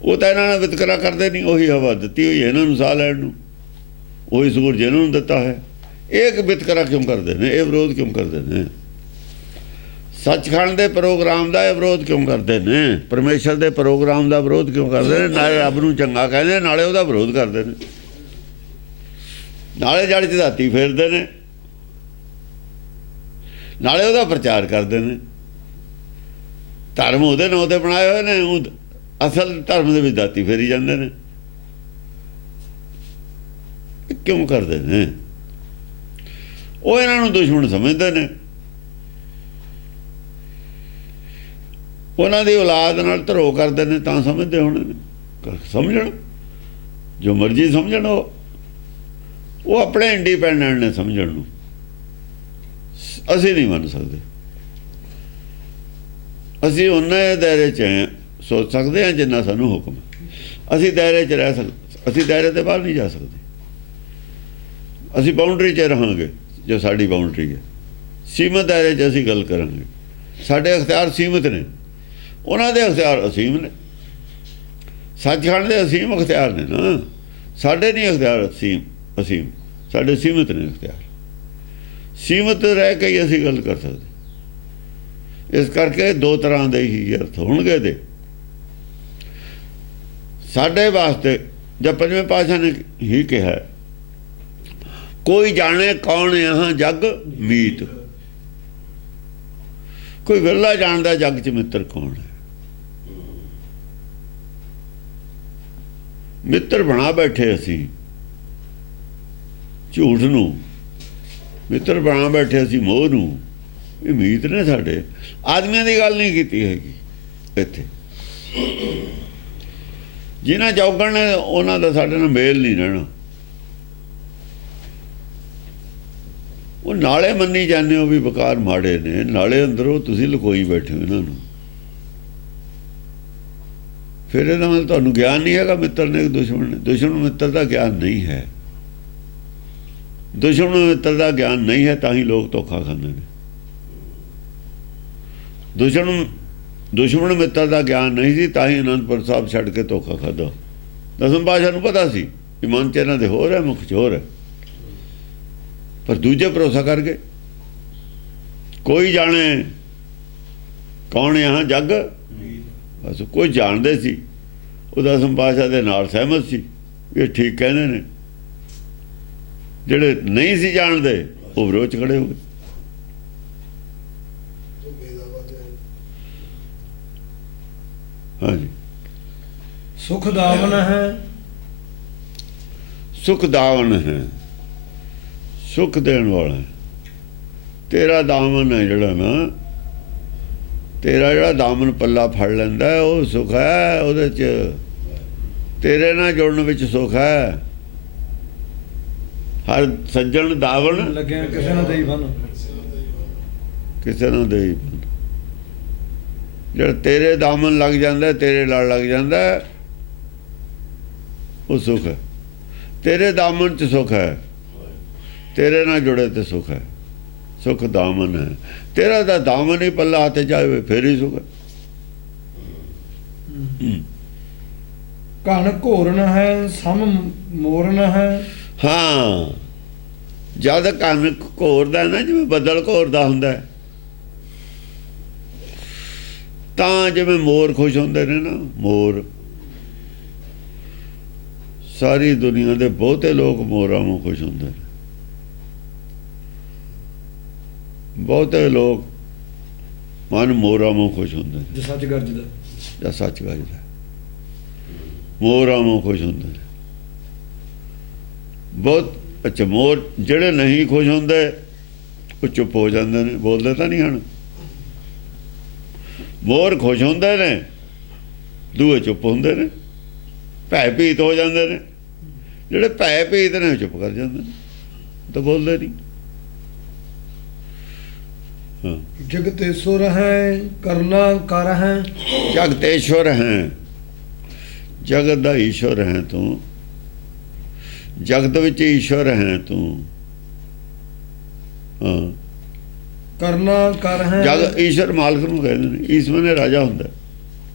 ਉਹ ਤਾਂ ਇਹਨਾਂ ਨੇ ਵਿਤਕਰਾ ਕਰਦੇ ਨਹੀਂ। ਉਹੀ ਹਵਾ ਦਿੱਤੀ ਹੋਈ ਹੈ ਇਹਨਾਂ ਨੂੰ ਸਾਹ ਲੈਣ ਨੂੰ, ਉਹੀ ਸੂਰਜ ਇਹਨਾਂ ਨੂੰ ਦਿੱਤਾ ਹੈ। ਇਹ ਵਿਤਕਰਾ ਕਿਉਂ ਕਰਦੇ ਨੇ? ਇਹ ਵਿਰੋਧ ਕਿਉਂ ਕਰਦੇ ਨੇ? ਸੱਚਖੰਡ ਦੇ ਪ੍ਰੋਗਰਾਮ ਦਾ ਇਹ ਵਿਰੋਧ ਕਿਉਂ ਕਰਦੇ ਨੇ? ਪਰਮੇਸ਼ਰ ਦੇ ਪ੍ਰੋਗਰਾਮ ਦਾ ਵਿਰੋਧ ਕਿਉਂ ਕਰਦੇ ਨੇ? ਨਾਲੇ ਰੱਬ ਨੂੰ ਚੰਗਾ ਕਹਿੰਦੇ, ਨਾਲੇ ਉਹਦਾ ਵਿਰੋਧ ਕਰਦੇ ਨੇ, ਨਾਲੇ ਜੜ ਚੜਾਤੀ ਫੇਰਦੇ ਨੇ, ਨਾਲੇ ਉਹਦਾ ਪ੍ਰਚਾਰ ਕਰਦੇ ਨੇ। ਧਰਮ ਉਹਦੇ ਨਾਂ ਤੇ ਬਣਾਏ ਹੋਏ ਨੇ, ਉਹ ਅਸਲ ਧਰਮ ਦੇ ਵਿੱਚ ਦਾਤੀ ਫੇਰੀ ਜਾਂਦੇ ਨੇ। ਕਿਉਂ ਕਰਦੇ ਨੇ? ਉਹ ਇਹਨਾਂ ਨੂੰ ਦੁਸ਼ਮਣ ਸਮਝਦੇ ਨੇ। ਉਹਨਾਂ ਦੀ ਔਲਾਦ ਨਾਲ ਧਰੋ ਕਰਦੇ ਨੇ ਤਾਂ ਸਮਝਦੇ ਹੋਣੇ ਨੇ। ਸਮਝਣ, ਜੋ ਮਰਜ਼ੀ ਸਮਝਣ, ਉਹ ਆਪਣੇ ਇੰਡੀਪੈਂਡੈਂਟ ਨੇ ਸਮਝਣ ਨੂੰ। ਅਸੀਂ ਨਹੀਂ ਮੰਨ ਸਕਦੇ। ਅਸੀਂ ਉਹਨਾਂ ਦਾਇਰੇ 'ਚ ਸੋਚ ਸਕਦੇ ਹਾਂ ਜਿੰਨਾ ਸਾਨੂੰ ਹੁਕਮ ਹੈ। ਅਸੀਂ ਦਾਇਰੇ 'ਚ ਰਹਿ ਸਕਦੇ, ਅਸੀਂ ਦਾਇਰੇ ਦੇ ਬਾਹਰ ਨਹੀਂ ਜਾ ਸਕਦੇ। ਅਸੀਂ ਬਾਉਂਡਰੀ 'ਚ ਰਹਾਂਗੇ ਜੋ ਸਾਡੀ ਬਾਉਂਡਰੀ ਹੈ। ਸੀਮਤ ਦਾਇਰੇ 'ਚ ਅਸੀਂ ਗੱਲ ਕਰਾਂਗੇ। ਸਾਡੇ ਅਖਤਿਆਰ ਸੀਮਤ ਨੇ, ਉਹਨਾਂ ਦੇ ਅਖਤਿਆਰ ਅਸੀਮ ਨੇ। ਸੱਚਖੰਡ ਦੇ ਅਸੀਮ ਅਖਤਿਆਰ ਨੇ ਨਾ, ਸਾਡੇ ਨਹੀਂ ਅਖਤਿਆਰ ਅਸੀਮ, ਸਾਡੇ ਸੀਮਤ ਨੇ ਅਖਤਿਆਰ। ਸੀਮਤ ਰਹਿ ਕੇ ਹੀ ਅਸੀਂ ਗੱਲ ਕਰ ਸਕਦੇ। ਇਸ ਕਰਕੇ ਦੋ ਤਰ੍ਹਾਂ ਦੇ ਹੀ ਅਰਥ ਹੋਣਗੇ ਦੇ ਸਾਡੇ ਵਾਸਤੇ। ਜਦ ਪੰਜਵੇਂ ਪਾਤਸ਼ਾਹ ਨੇ ਹੀ ਕਿਹਾ, ਕੋਈ ਜਾਣੇ ਕੌਣ यहाँ ਜਗ ਮੀਤ। ਕੋਈ ਵਿਰਲਾ ਜਾਣਦਾ ਜਗ 'ਚ ਮਿੱਤਰ ਕੌਣ ਹੈ। ਮਿੱਤਰ ਬਣਾ ਬੈਠੇ ਅਸੀਂ ਝੂਠ ਨੂੰ, ਮਿੱਤਰ ਬਣਾ ਬੈਠੇ ਅਸੀਂ ਮੋਹ ਨੂੰ। ਇਹ ਮੀਤ ਨੇ ਸਾਡੇ। ਆਦਮੀਆਂ ਦੀ ਗੱਲ ਨਹੀਂ ਕੀਤੀ ਹੈਗੀ ਇੱਥੇ। ਜਿਨ੍ਹਾਂ ਚੌਗਣ ਨੇ ਉਹਨਾਂ ਦਾ ਸਾਡੇ ਨਾਲ ਮੇਲ ਨਹੀਂ ਰਹਿਣਾ। ਉਹ ਨਾਲੇ ਮੰਨੀ ਜਾਂਦੇ ਹੋ ਵੀ ਬਕਾਰ ਮਾੜੇ ਨੇ, ਨਾਲੇ ਅੰਦਰੋਂ ਤੁਸੀਂ ਲੁਕੋਈ ਬੈਠੇ ਹੋ ਇਹਨਾਂ ਨੂੰ। ਫਿਰ ਇਹਦਾ ਮਤਲਬ ਤੁਹਾਨੂੰ ਗਿਆਨ ਨਹੀਂ ਹੈਗਾ ਮਿੱਤਰ ਨੇ ਦੁਸ਼ਮਣ ਨੇ। ਦੁਸ਼ਮਣ ਮਿੱਤਰ ਦਾ ਗਿਆਨ ਨਹੀਂ ਹੈ। ਦੁਸ਼ਮਣ ਮਿੱਤਰ ਦਾ ਗਿਆਨ ਨਹੀਂ ਹੈ ਤਾਂ ਹੀ ਲੋਕ ਧੋਖਾ ਖਾਂਦੇ ਨੇ। ਦੁਸ਼ਮਣ ਮਿੱਤਰ ਦਾ ਗਿਆਨ ਨਹੀਂ ਸੀ ਤਾਂ ਹੀ ਅਨੰਦਪੁਰ ਸਾਹਿਬ ਛੱਡ ਕੇ ਧੋਖਾ ਖਾਧਾ। ਦਸਮ ਪਾਤਸ਼ਾਹ ਨੂੰ ਪਤਾ ਸੀ ਕਿ ਮਨ 'ਚ ਇਹਨਾਂ ਦੇ ਹੋਰ ਹੈ, ਮੁਖ 'ਚ ਹੋਰ ਹੈ, ਪਰ ਦੂਜੇ ਭਰੋਸਾ ਕਰ ਗਏ। ਕੋਈ ਜਾਣੇ ਕੌਣ यहाँ ਜੱਗ, ਬਸ ਕੋਈ ਜਾਣਦੇ ਸੀ। ਉਹ ਦਸਮ ਪਾਤਸ਼ਾਹ ਦੇ ਨਾਲ ਸਹਿਮਤ ਸੀ, ਇਹ ਠੀਕ ਕਹਿੰਦੇ ਨੇ। ਜਿਹੜੇ ਨਹੀਂ ਸੀ ਜਾਣਦੇ ਉਹ ਵਿਰੋਧ 'ਚ ਖੜੇ ਹੋ ਗਏ। ਹਾਂਜੀ, ਸੁਖ ਦਾਵਨ ਹੈ, ਸੁਖ ਦਾਵਨ ਹੈ, ਸੁਖ ਦੇਣ ਵਾਲਾ ਹੈ। ਤੇਰਾ ਦਾਮਨ ਹੈ ਜਿਹੜਾ ਨਾ, ਤੇਰਾ ਜਿਹੜਾ ਦਾਮਨ ਪੱਲਾ ਫੜ ਲੈਂਦਾ ਉਹ ਸੁਖ ਹੈ। ਉਹਦੇ 'ਚ ਤੇਰੇ ਨਾਲ ਜੁੜਨ ਵਿੱਚ ਸੁਖ ਹੈ। ਹਰ ਸੱਜਣ ਦਾਵਨ ਲੱਗਿਆ ਕਿਸੇ ਨਾਲ ਦੇਈ ਬਨ, ਕਿਸੇ ਨਾਲ ਦੇਈ ਬਨ। ਜਿਹੜਾ ਤੇਰੇ ਦਾਮਨ ਲੱਗ ਜਾਂਦਾ, ਤੇਰੇ ਲੜ ਲੱਗ ਜਾਂਦਾ, ਉਹ ਸੁਖ ਹੈ। ਤੇਰੇ ਦਾਮਨ 'ਚ ਸੁਖ ਹੈ, ਤੇਰੇ ਨਾਲ ਜੁੜੇ ਤੇ ਸੁਖ ਹੈ। ਸੁਖ ਦਾਮਨ ਹੈ। ਤੇਰਾ ਦਾ ਦਾਮਨ ਹੀ ਪੱਲਾ ਹੱਥ ਜਾਵੇ ਫਿਰ ਹੀ ਸੁਖ ਹੈ। ਘਨ ਘੋਰਨ ਹੈ, ਸਮ ਮੋਰਨ ਹੈ। ਹਾਂ, ਜਦ ਕੰਨ ਘੋਰਦਾ ਨਾ, ਜਿਵੇਂ ਬੱਦਲ ਘੋਰਦਾ ਹੁੰਦਾ ਤਾਂ ਜਿਵੇਂ ਮੋਰ ਖੁਸ਼ ਹੁੰਦੇ ਨੇ ਨਾ। ਮੋਰ, ਸਾਰੀ ਦੁਨੀਆ ਦੇ ਬਹੁਤੇ ਲੋਕ ਮੋਰਾਂ ਨੂੰ ਖੁਸ਼ ਹੁੰਦੇ ਨੇ। ਬਹੁਤੇ ਲੋਕ ਮਨ ਮੋਰਾਂ ਨੂੰ ਖੁਸ਼ ਹੁੰਦੇ ਨੇ। ਜੋ ਸੱਚ ਗਰਜਦਾ, ਜਾਂ ਸੱਚ ਗਰਜਦਾ, ਮੋਰਾਂ ਨੂੰ ਖੁਸ਼ ਹੁੰਦੇ ਨੇ। ਬਹੁਤ ਅੱਛਾ, ਮੋਰ ਜਿਹੜੇ ਨਹੀਂ ਖੁਸ਼ ਹੁੰਦੇ ਉਹ ਚੁੱਪ ਹੋ ਜਾਂਦੇ ਨੇ, ਬੋਲਦੇ ਤਾਂ ਨਹੀਂ ਹਨ। ਮੋਰ ਖੁਸ਼ ਹੁੰਦੇ ਨੇ, ਦੂਏ ਚੁੱਪ ਹੁੰਦੇ ਨੇ, ਭੈ ਭੀਤ ਹੋ ਜਾਂਦੇ ਨੇ। ਜਿਹੜੇ ਭੈ ਭੀਤ ਨੇ ਉਹ ਚੁੱਪ ਕਰ ਜਾਂਦੇ ਨੇ, ਤਾਂ ਬੋਲਦੇ ਨਹੀਂ। ਹਾਂ, ਜਗਤੇਸ਼ਵਰ ਹੈ ਕਰਨਾ ਕਰ ਹੈ। ਜਗਤੇਸ਼ਵਰ ਹੈ, ਜਗਤ ਦਾ ਈਸ਼ਵਰ ਹੈ ਤੂੰ, ਜਗਤ ਵਿੱਚ ਈਸ਼ਵਰ ਹੈ ਤੂੰ। ਹਾਂ, ਕਰਨਾ ਕਰ ਹੈ। ਜਗ ਈਸ਼ਵਰ ਮਾਲਕ ਨੂੰ ਕਹਿੰਦੇ ਨੇ, ਈਸ਼ਵਰ ਨੇ ਰਾਜਾ ਹੁੰਦਾ,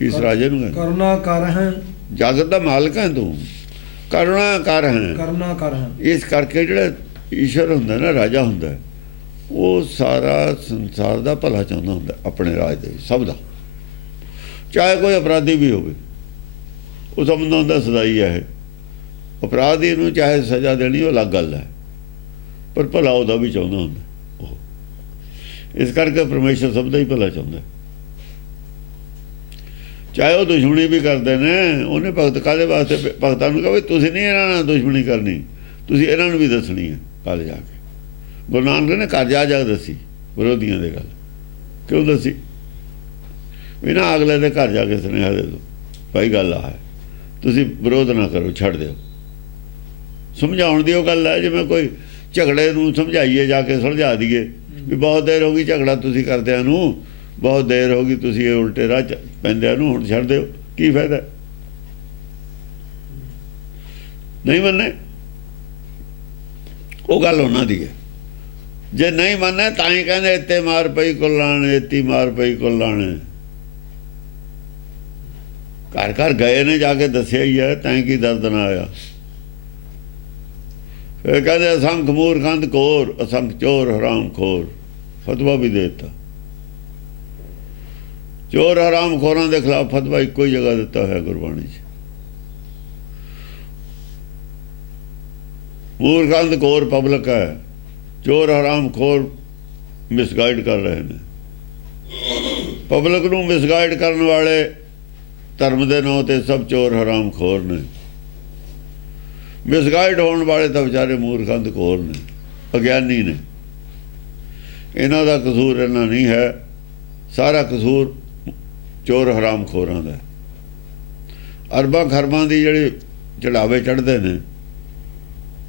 ਇਸ ਰਾਜੇ ਨੂੰ ਕਹਿੰਦੇ। ਕਰਨਾ ਕਰ ਹੈ, ਜਗਤ ਦਾ ਮਾਲਕ ਹੈ ਤੂੰ, ਕਰਨਾ ਕਰ ਹੈ। ਕਰਨਾ ਕਰ ਹੈ। ਇਸ ਕਰਕੇ ਜਿਹੜਾ ਈਸ਼ਵਰ ਹੁੰਦਾ ਨਾ, ਰਾਜਾ ਹੁੰਦਾ, ਉਹ ਸਾਰਾ ਸੰਸਾਰ ਦਾ ਭਲਾ ਚਾਹੁੰਦਾ ਹੁੰਦਾ, ਆਪਣੇ ਰਾਜ ਦੇ ਸਭ ਦਾ। ਚਾਹੇ ਕੋਈ ਅਪਰਾਧੀ ਵੀ ਹੋਵੇ, ਉਹ ਸਮਝਦਾ ਹੁੰਦਾ ਸਦਾਈ ਹੈ ਇਹ। ਅਪਰਾਧੀ ਨੂੰ ਚਾਹੇ ਸਜ਼ਾ ਦੇਣੀ ਉਹ ਅਲੱਗ ਗੱਲ ਹੈ, ਪਰ ਭਲਾ ਉਹਦਾ ਵੀ ਚਾਹੁੰਦਾ ਹੁੰਦਾ ਉਹ। ਇਸ ਕਰਕੇ ਪਰਮੇਸ਼ਰ ਸਭ ਦਾ ਹੀ ਭਲਾ ਚਾਹੁੰਦਾ। ਚਾਹੇ ਉਹ ਦੁਸ਼ਮਣੀ ਵੀ ਕਰਦੇ ਨੇ, ਉਹਨੇ ਭਗਤ ਕਾਹਦੇ ਵਾਸਤੇ ਭਗਤਾਂ ਨੂੰ ਕਹੇ ਤੁਸੀਂ ਨਹੀਂ ਇਹਨਾਂ ਨਾਲ ਦੁਸ਼ਮਣੀ ਕਰਨੀ, ਤੁਸੀਂ ਇਹਨਾਂ ਨੂੰ ਵੀ ਦੱਸਣੀ ਹੈ ਕੱਲ੍ਹ ਜਾ ਕੇ। ਗੁਰੂ ਨਾਨਕ ਨੇ ਘਰ ਜਾ ਜਾ ਦੱਸੀ ਵਿਰੋਧੀਆਂ ਦੇ ਗੱਲ। ਕਿਉਂ ਦੱਸੀ? ਵੀ ਨਾ ਅਗਲੇ ਦੇ ਘਰ ਜਾ ਕੇ ਸੁਨੇਹਾ ਦੇ ਦਿਓ, ਭਾਈ ਗੱਲ ਆ ਹੈ, ਤੁਸੀਂ ਵਿਰੋਧ ਨਾ ਕਰੋ, ਛੱਡ ਦਿਓ। ਸਮਝਾਉਣ ਦੀ ਉਹ ਗੱਲ ਹੈ, ਜਿਵੇਂ ਕੋਈ ਝਗੜੇ ਨੂੰ ਸਮਝਾਈਏ, ਜਾ ਕੇ ਸੁਲਝਾ ਦਈਏ ਵੀ ਬਹੁਤ ਦੇਰ ਹੋ ਗਈ ਝਗੜਾ ਤੁਸੀਂ ਕਰਦਿਆਂ ਨੂੰ, ਬਹੁਤ ਦੇਰ ਹੋ ਗਈ ਤੁਸੀਂ ਇਹ ਉਲਟੇ ਰਾਹ ਪੈਂਦਿਆਂ ਨੂੰ, ਹੁਣ ਛੱਡ ਦਿਓ, ਕੀ ਫਾਇਦਾ? ਨਹੀਂ ਮੰਨੇ, ਉਹ ਗੱਲ ਉਹਨਾਂ ਦੀ ਹੈ। ਜੇ ਨਹੀਂ ਮੰਨੇ ਤਾਂ ਹੀ ਕਹਿੰਦੇ ਇੱਥੇ ਮਾਰ ਪਈ ਕੁੱਲਾਣੇ, ਇੱਤੀ ਮਾਰ ਪਈ ਕੁੱਲਾਣੇ। ਘਰ ਘਰ ਗਏ ਨੇ, ਜਾ ਕੇ ਦੱਸਿਆ ਹੀ ਹੈ, ਤਾਂ ਕੀ ਦਰਦ ਨਾ ਆਇਆ। ਫਿਰ ਕਹਿੰਦੇ ਅਸੰਖ ਮੂਰਖੰਦ ਕੋਰ, ਅਸੰਖ ਚੋਰ ਹਰਾਮ ਖੋਰ। ਫਤਵਾ ਵੀ ਦੇ ਦਿੱਤਾ, ਚੋਰ ਹਰਾਮ ਖੋਰਾਂ ਦੇ ਖਿਲਾਫ ਫਤਵਾ ਇੱਕੋ ਹੀ ਜਗ੍ਹਾ ਦਿੱਤਾ ਹੋਇਆ ਗੁਰਬਾਣੀ 'ਚ। ਮੂਰਖੰਦ ਕੋਰ ਪਬਲਿਕ ਹੈ, ਚੋਰ ਹਰਾਮ ਖੋਰ ਮਿਸਗਾਈਡ ਕਰ ਰਹੇ ਨੇ। ਪਬਲਿਕ ਨੂੰ ਮਿਸਗਾਈਡ ਕਰਨ ਵਾਲੇ ਧਰਮ ਦੇ ਨਾਂ ਤੇ ਸਭ ਚੋਰ ਹਰਾਮ ਖੋਰ ਨੇ। ਮਿਸਗਾਈਡ ਹੋਣ ਵਾਲੇ ਤਾਂ ਵਿਚਾਰੇ ਮੂਰਖੰਦ ਖੋਰ ਨੇ, ਅਗਿਆਨੀ ਨੇ। ਇਹਨਾਂ ਦਾ ਕਸੂਰ ਇਹਨਾਂ ਨਹੀਂ ਹੈ, ਸਾਰਾ ਕਸੂਰ ਚੋਰ ਹਰਾਮ ਖੋਰਾਂ ਦਾ। ਅਰਬਾਂ ਖਰਬਾਂ ਦੀ ਜਿਹੜੇ ਚੜਾਵੇ ਚੜ੍ਹਦੇ ਨੇ,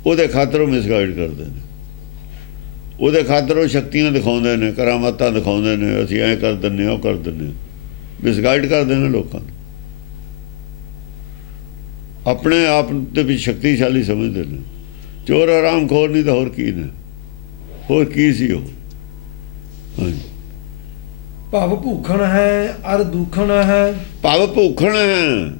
ਉਹਦੇ ਖਾਤਰ ਉਹ ਮਿਸਗਾਈਡ ਕਰਦੇ ਨੇ, ਉਹਦੇ ਖਾਤਰ ਉਹ ਸ਼ਕਤੀਆਂ ਦਿਖਾਉਂਦੇ ਨੇ, ਕਰਾਮਾਤਾਂ ਦਿਖਾਉਂਦੇ ਨੇ, ਅਸੀਂ ਐਂ ਕਰ ਦਿੰਦੇ, ਉਹ ਕਰ ਦਿੰਦੇ, ਮਿਸਗਾਈਡ ਕਰਦੇ ਨੇ ਲੋਕਾਂ ਨੂੰ। ਆਪਣੇ ਆਪ ਦੇ ਵੀ ਸ਼ਕਤੀਸ਼ਾਲੀ ਸਮਝਦੇ ਨੇ। ਚੋਰ ਹਰਾਮ ਖੋਰ ਨਹੀਂ ਤਾਂ ਹੋਰ ਕੀ ਨੇ, ਹੋਰ ਕੀ ਸੀ ਉਹ? ਹਾਂਜੀ, ਭਵ ਭੂਖਣ ਹੈ ਅਰ ਦੁਖਣ ਹੈ। ਭਵ ਭੂਖਣ ਹੈ,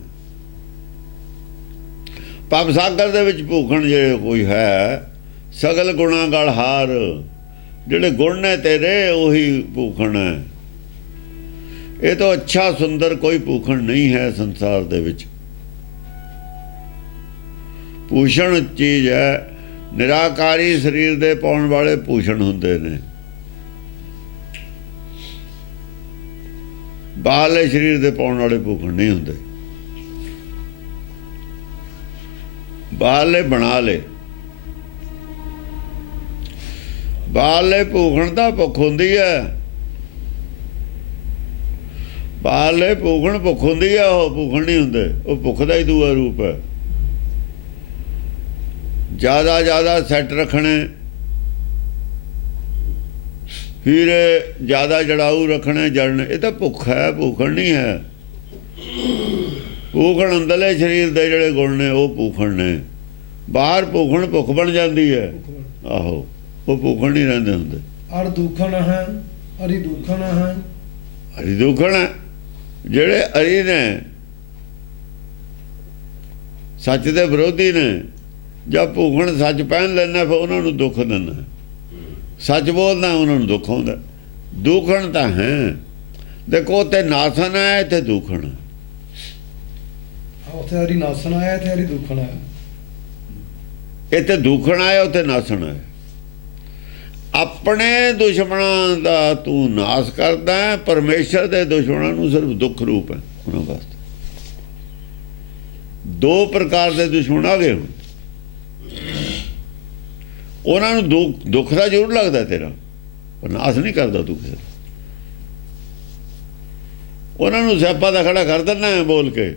ਭਵ ਸਾਗਰ ਦੇ ਵਿੱਚ ਭੂਖਣ ਜਿਹੜੇ ਕੋਈ ਹੈ, ਸਗਲ ਗੁਣਾ ਗਲ ਹਾਰ। ਜਿਹੜੇ ਗੁਣ ਨੇ ਤੇਰੇ ਉਹੀ ਭੂਖਣ ਹੈ। ਇਹ ਤੋਂ ਅੱਛਾ ਸੁੰਦਰ ਕੋਈ ਭੂਖਣ ਨਹੀਂ ਹੈ ਸੰਸਾਰ ਦੇ ਵਿੱਚ। ਭੂਸ਼ਣ ਚੀਜ਼ ਹੈ, ਨਿਰਾਕਾਰੀ ਸਰੀਰ ਦੇ ਪਾਉਣ ਵਾਲੇ ਭੂਸ਼ਣ ਹੁੰਦੇ ਨੇ। ਬਾਹਰਲੇ ਸਰੀਰ ਦੇ ਪਾਉਣ ਵਾਲੇ ਭੂਖਣ ਨਹੀਂ ਹੁੰਦੇ। ਬਾਹਰਲੇ ਬਣਾ ਲਏ, ਬਾਹਰਲੇ ਭੂਖਣ ਦਾ ਭੁੱਖ ਹੁੰਦੀ ਹੈ। ਬਾਹਰਲੇ ਭੂਖਣ ਭੁੱਖ ਹੁੰਦੀ ਹੈ, ਉਹ ਭੂਖਣ ਨਹੀਂ ਹੁੰਦੇ। ਉਹ ਭੁੱਖ ਦਾ ਹੀ ਦੂਆ ਰੂਪ ਹੈ। ਜ਼ਿਆਦਾ ਸੈੱਟ ਰੱਖਣੇ, ਹੀਰੇ ਜ਼ਿਆਦਾ ਜੜਾਊ ਰੱਖਣੇ, ਜੜਨੇ, ਇਹ ਤਾਂ ਭੁੱਖ ਹੈ, ਭੂਖਣ ਨਹੀਂ ਹੈ। ਭੂਖਣ ਅੰਦਰਲੇ ਸਰੀਰ ਦੇ ਜਿਹੜੇ ਗੁਣ ਨੇ ਉਹ ਭੂਖਣ ਨੇ। ਬਾਹਰ ਭੂਖਣ ਭੁੱਖ ਬਣ ਜਾਂਦੀ ਹੈ। ਆਹੋ, ਉਹ ਭੂਖਣ ਨਹੀਂ ਰਹਿੰਦੇ ਹੁੰਦੇ। ਅਰ ਦੁਖਣ ਹੈ ਅਰੀ ਦੁਖਣ ਹੈ। ਅਰੀ ਦੁਖਣ ਹੈ, ਜਿਹੜੇ ਅਰੀ ਨੇ, ਸੱਚ ਦੇ ਵਿਰੋਧੀ ਨੇ। ਜਦ ਭੂਖਣ ਸੱਚ ਪਹਿਨ ਲੈਣਾ, ਫਿਰ ਉਹਨਾਂ ਨੂੰ ਦੁੱਖ ਦਿੰਦਾ। ਸੱਚ ਬੋਲਦਾ, ਉਹਨਾਂ ਨੂੰ ਦੁੱਖ ਆਉਂਦਾ। ਦੁਖਣ ਤਾਂ ਹੈ, ਦੇਖੋ ਉੱਥੇ ਨਾਸਨ ਹੈ, ਇੱਥੇ ਦੁਖਣ। ਉੱਥੇ ਹਰੀ ਨਾਸਨ ਆਇਆ, ਇੱਥੇ ਹਰੀ ਦੁਖਣ ਆਇਆ। ਇੱਥੇ ਦੁਖਣ ਆਇਆ, ਉੱਥੇ ਨਾਸਣ ਆਇਆ। ਆਪਣੇ ਦੁਸ਼ਮਣਾਂ ਦਾ ਤੂੰ ਨਾਸ ਕਰਦਾ, ਪਰਮੇਸ਼ਰ ਦੇ ਦੁਸ਼ਮਣਾਂ ਨੂੰ ਸਿਰਫ ਦੁੱਖ ਰੂਪ ਹੈ ਉਹਨਾਂ ਵਾਸਤੇ। ਦੋ ਪ੍ਰਕਾਰ ਦੇ ਦੁਸ਼ਮਣ ਆ ਗਏ ਹੁਣ। ਉਹਨਾਂ ਨੂੰ ਦੁੱਖ ਦਾ ਜ਼ਰੂਰ ਲੱਗਦਾ ਤੇਰਾ, ਪਰ ਨਾਸ ਨਹੀਂ ਕਰਦਾ ਤੂੰ ਕਿਸੇ ਦਾ। ਉਹਨਾਂ ਨੂੰ ਸਿਆਪਾ ਦਾ ਖੜਾ ਕਰ ਦਿੰਦਾ ਬੋਲ ਕੇ।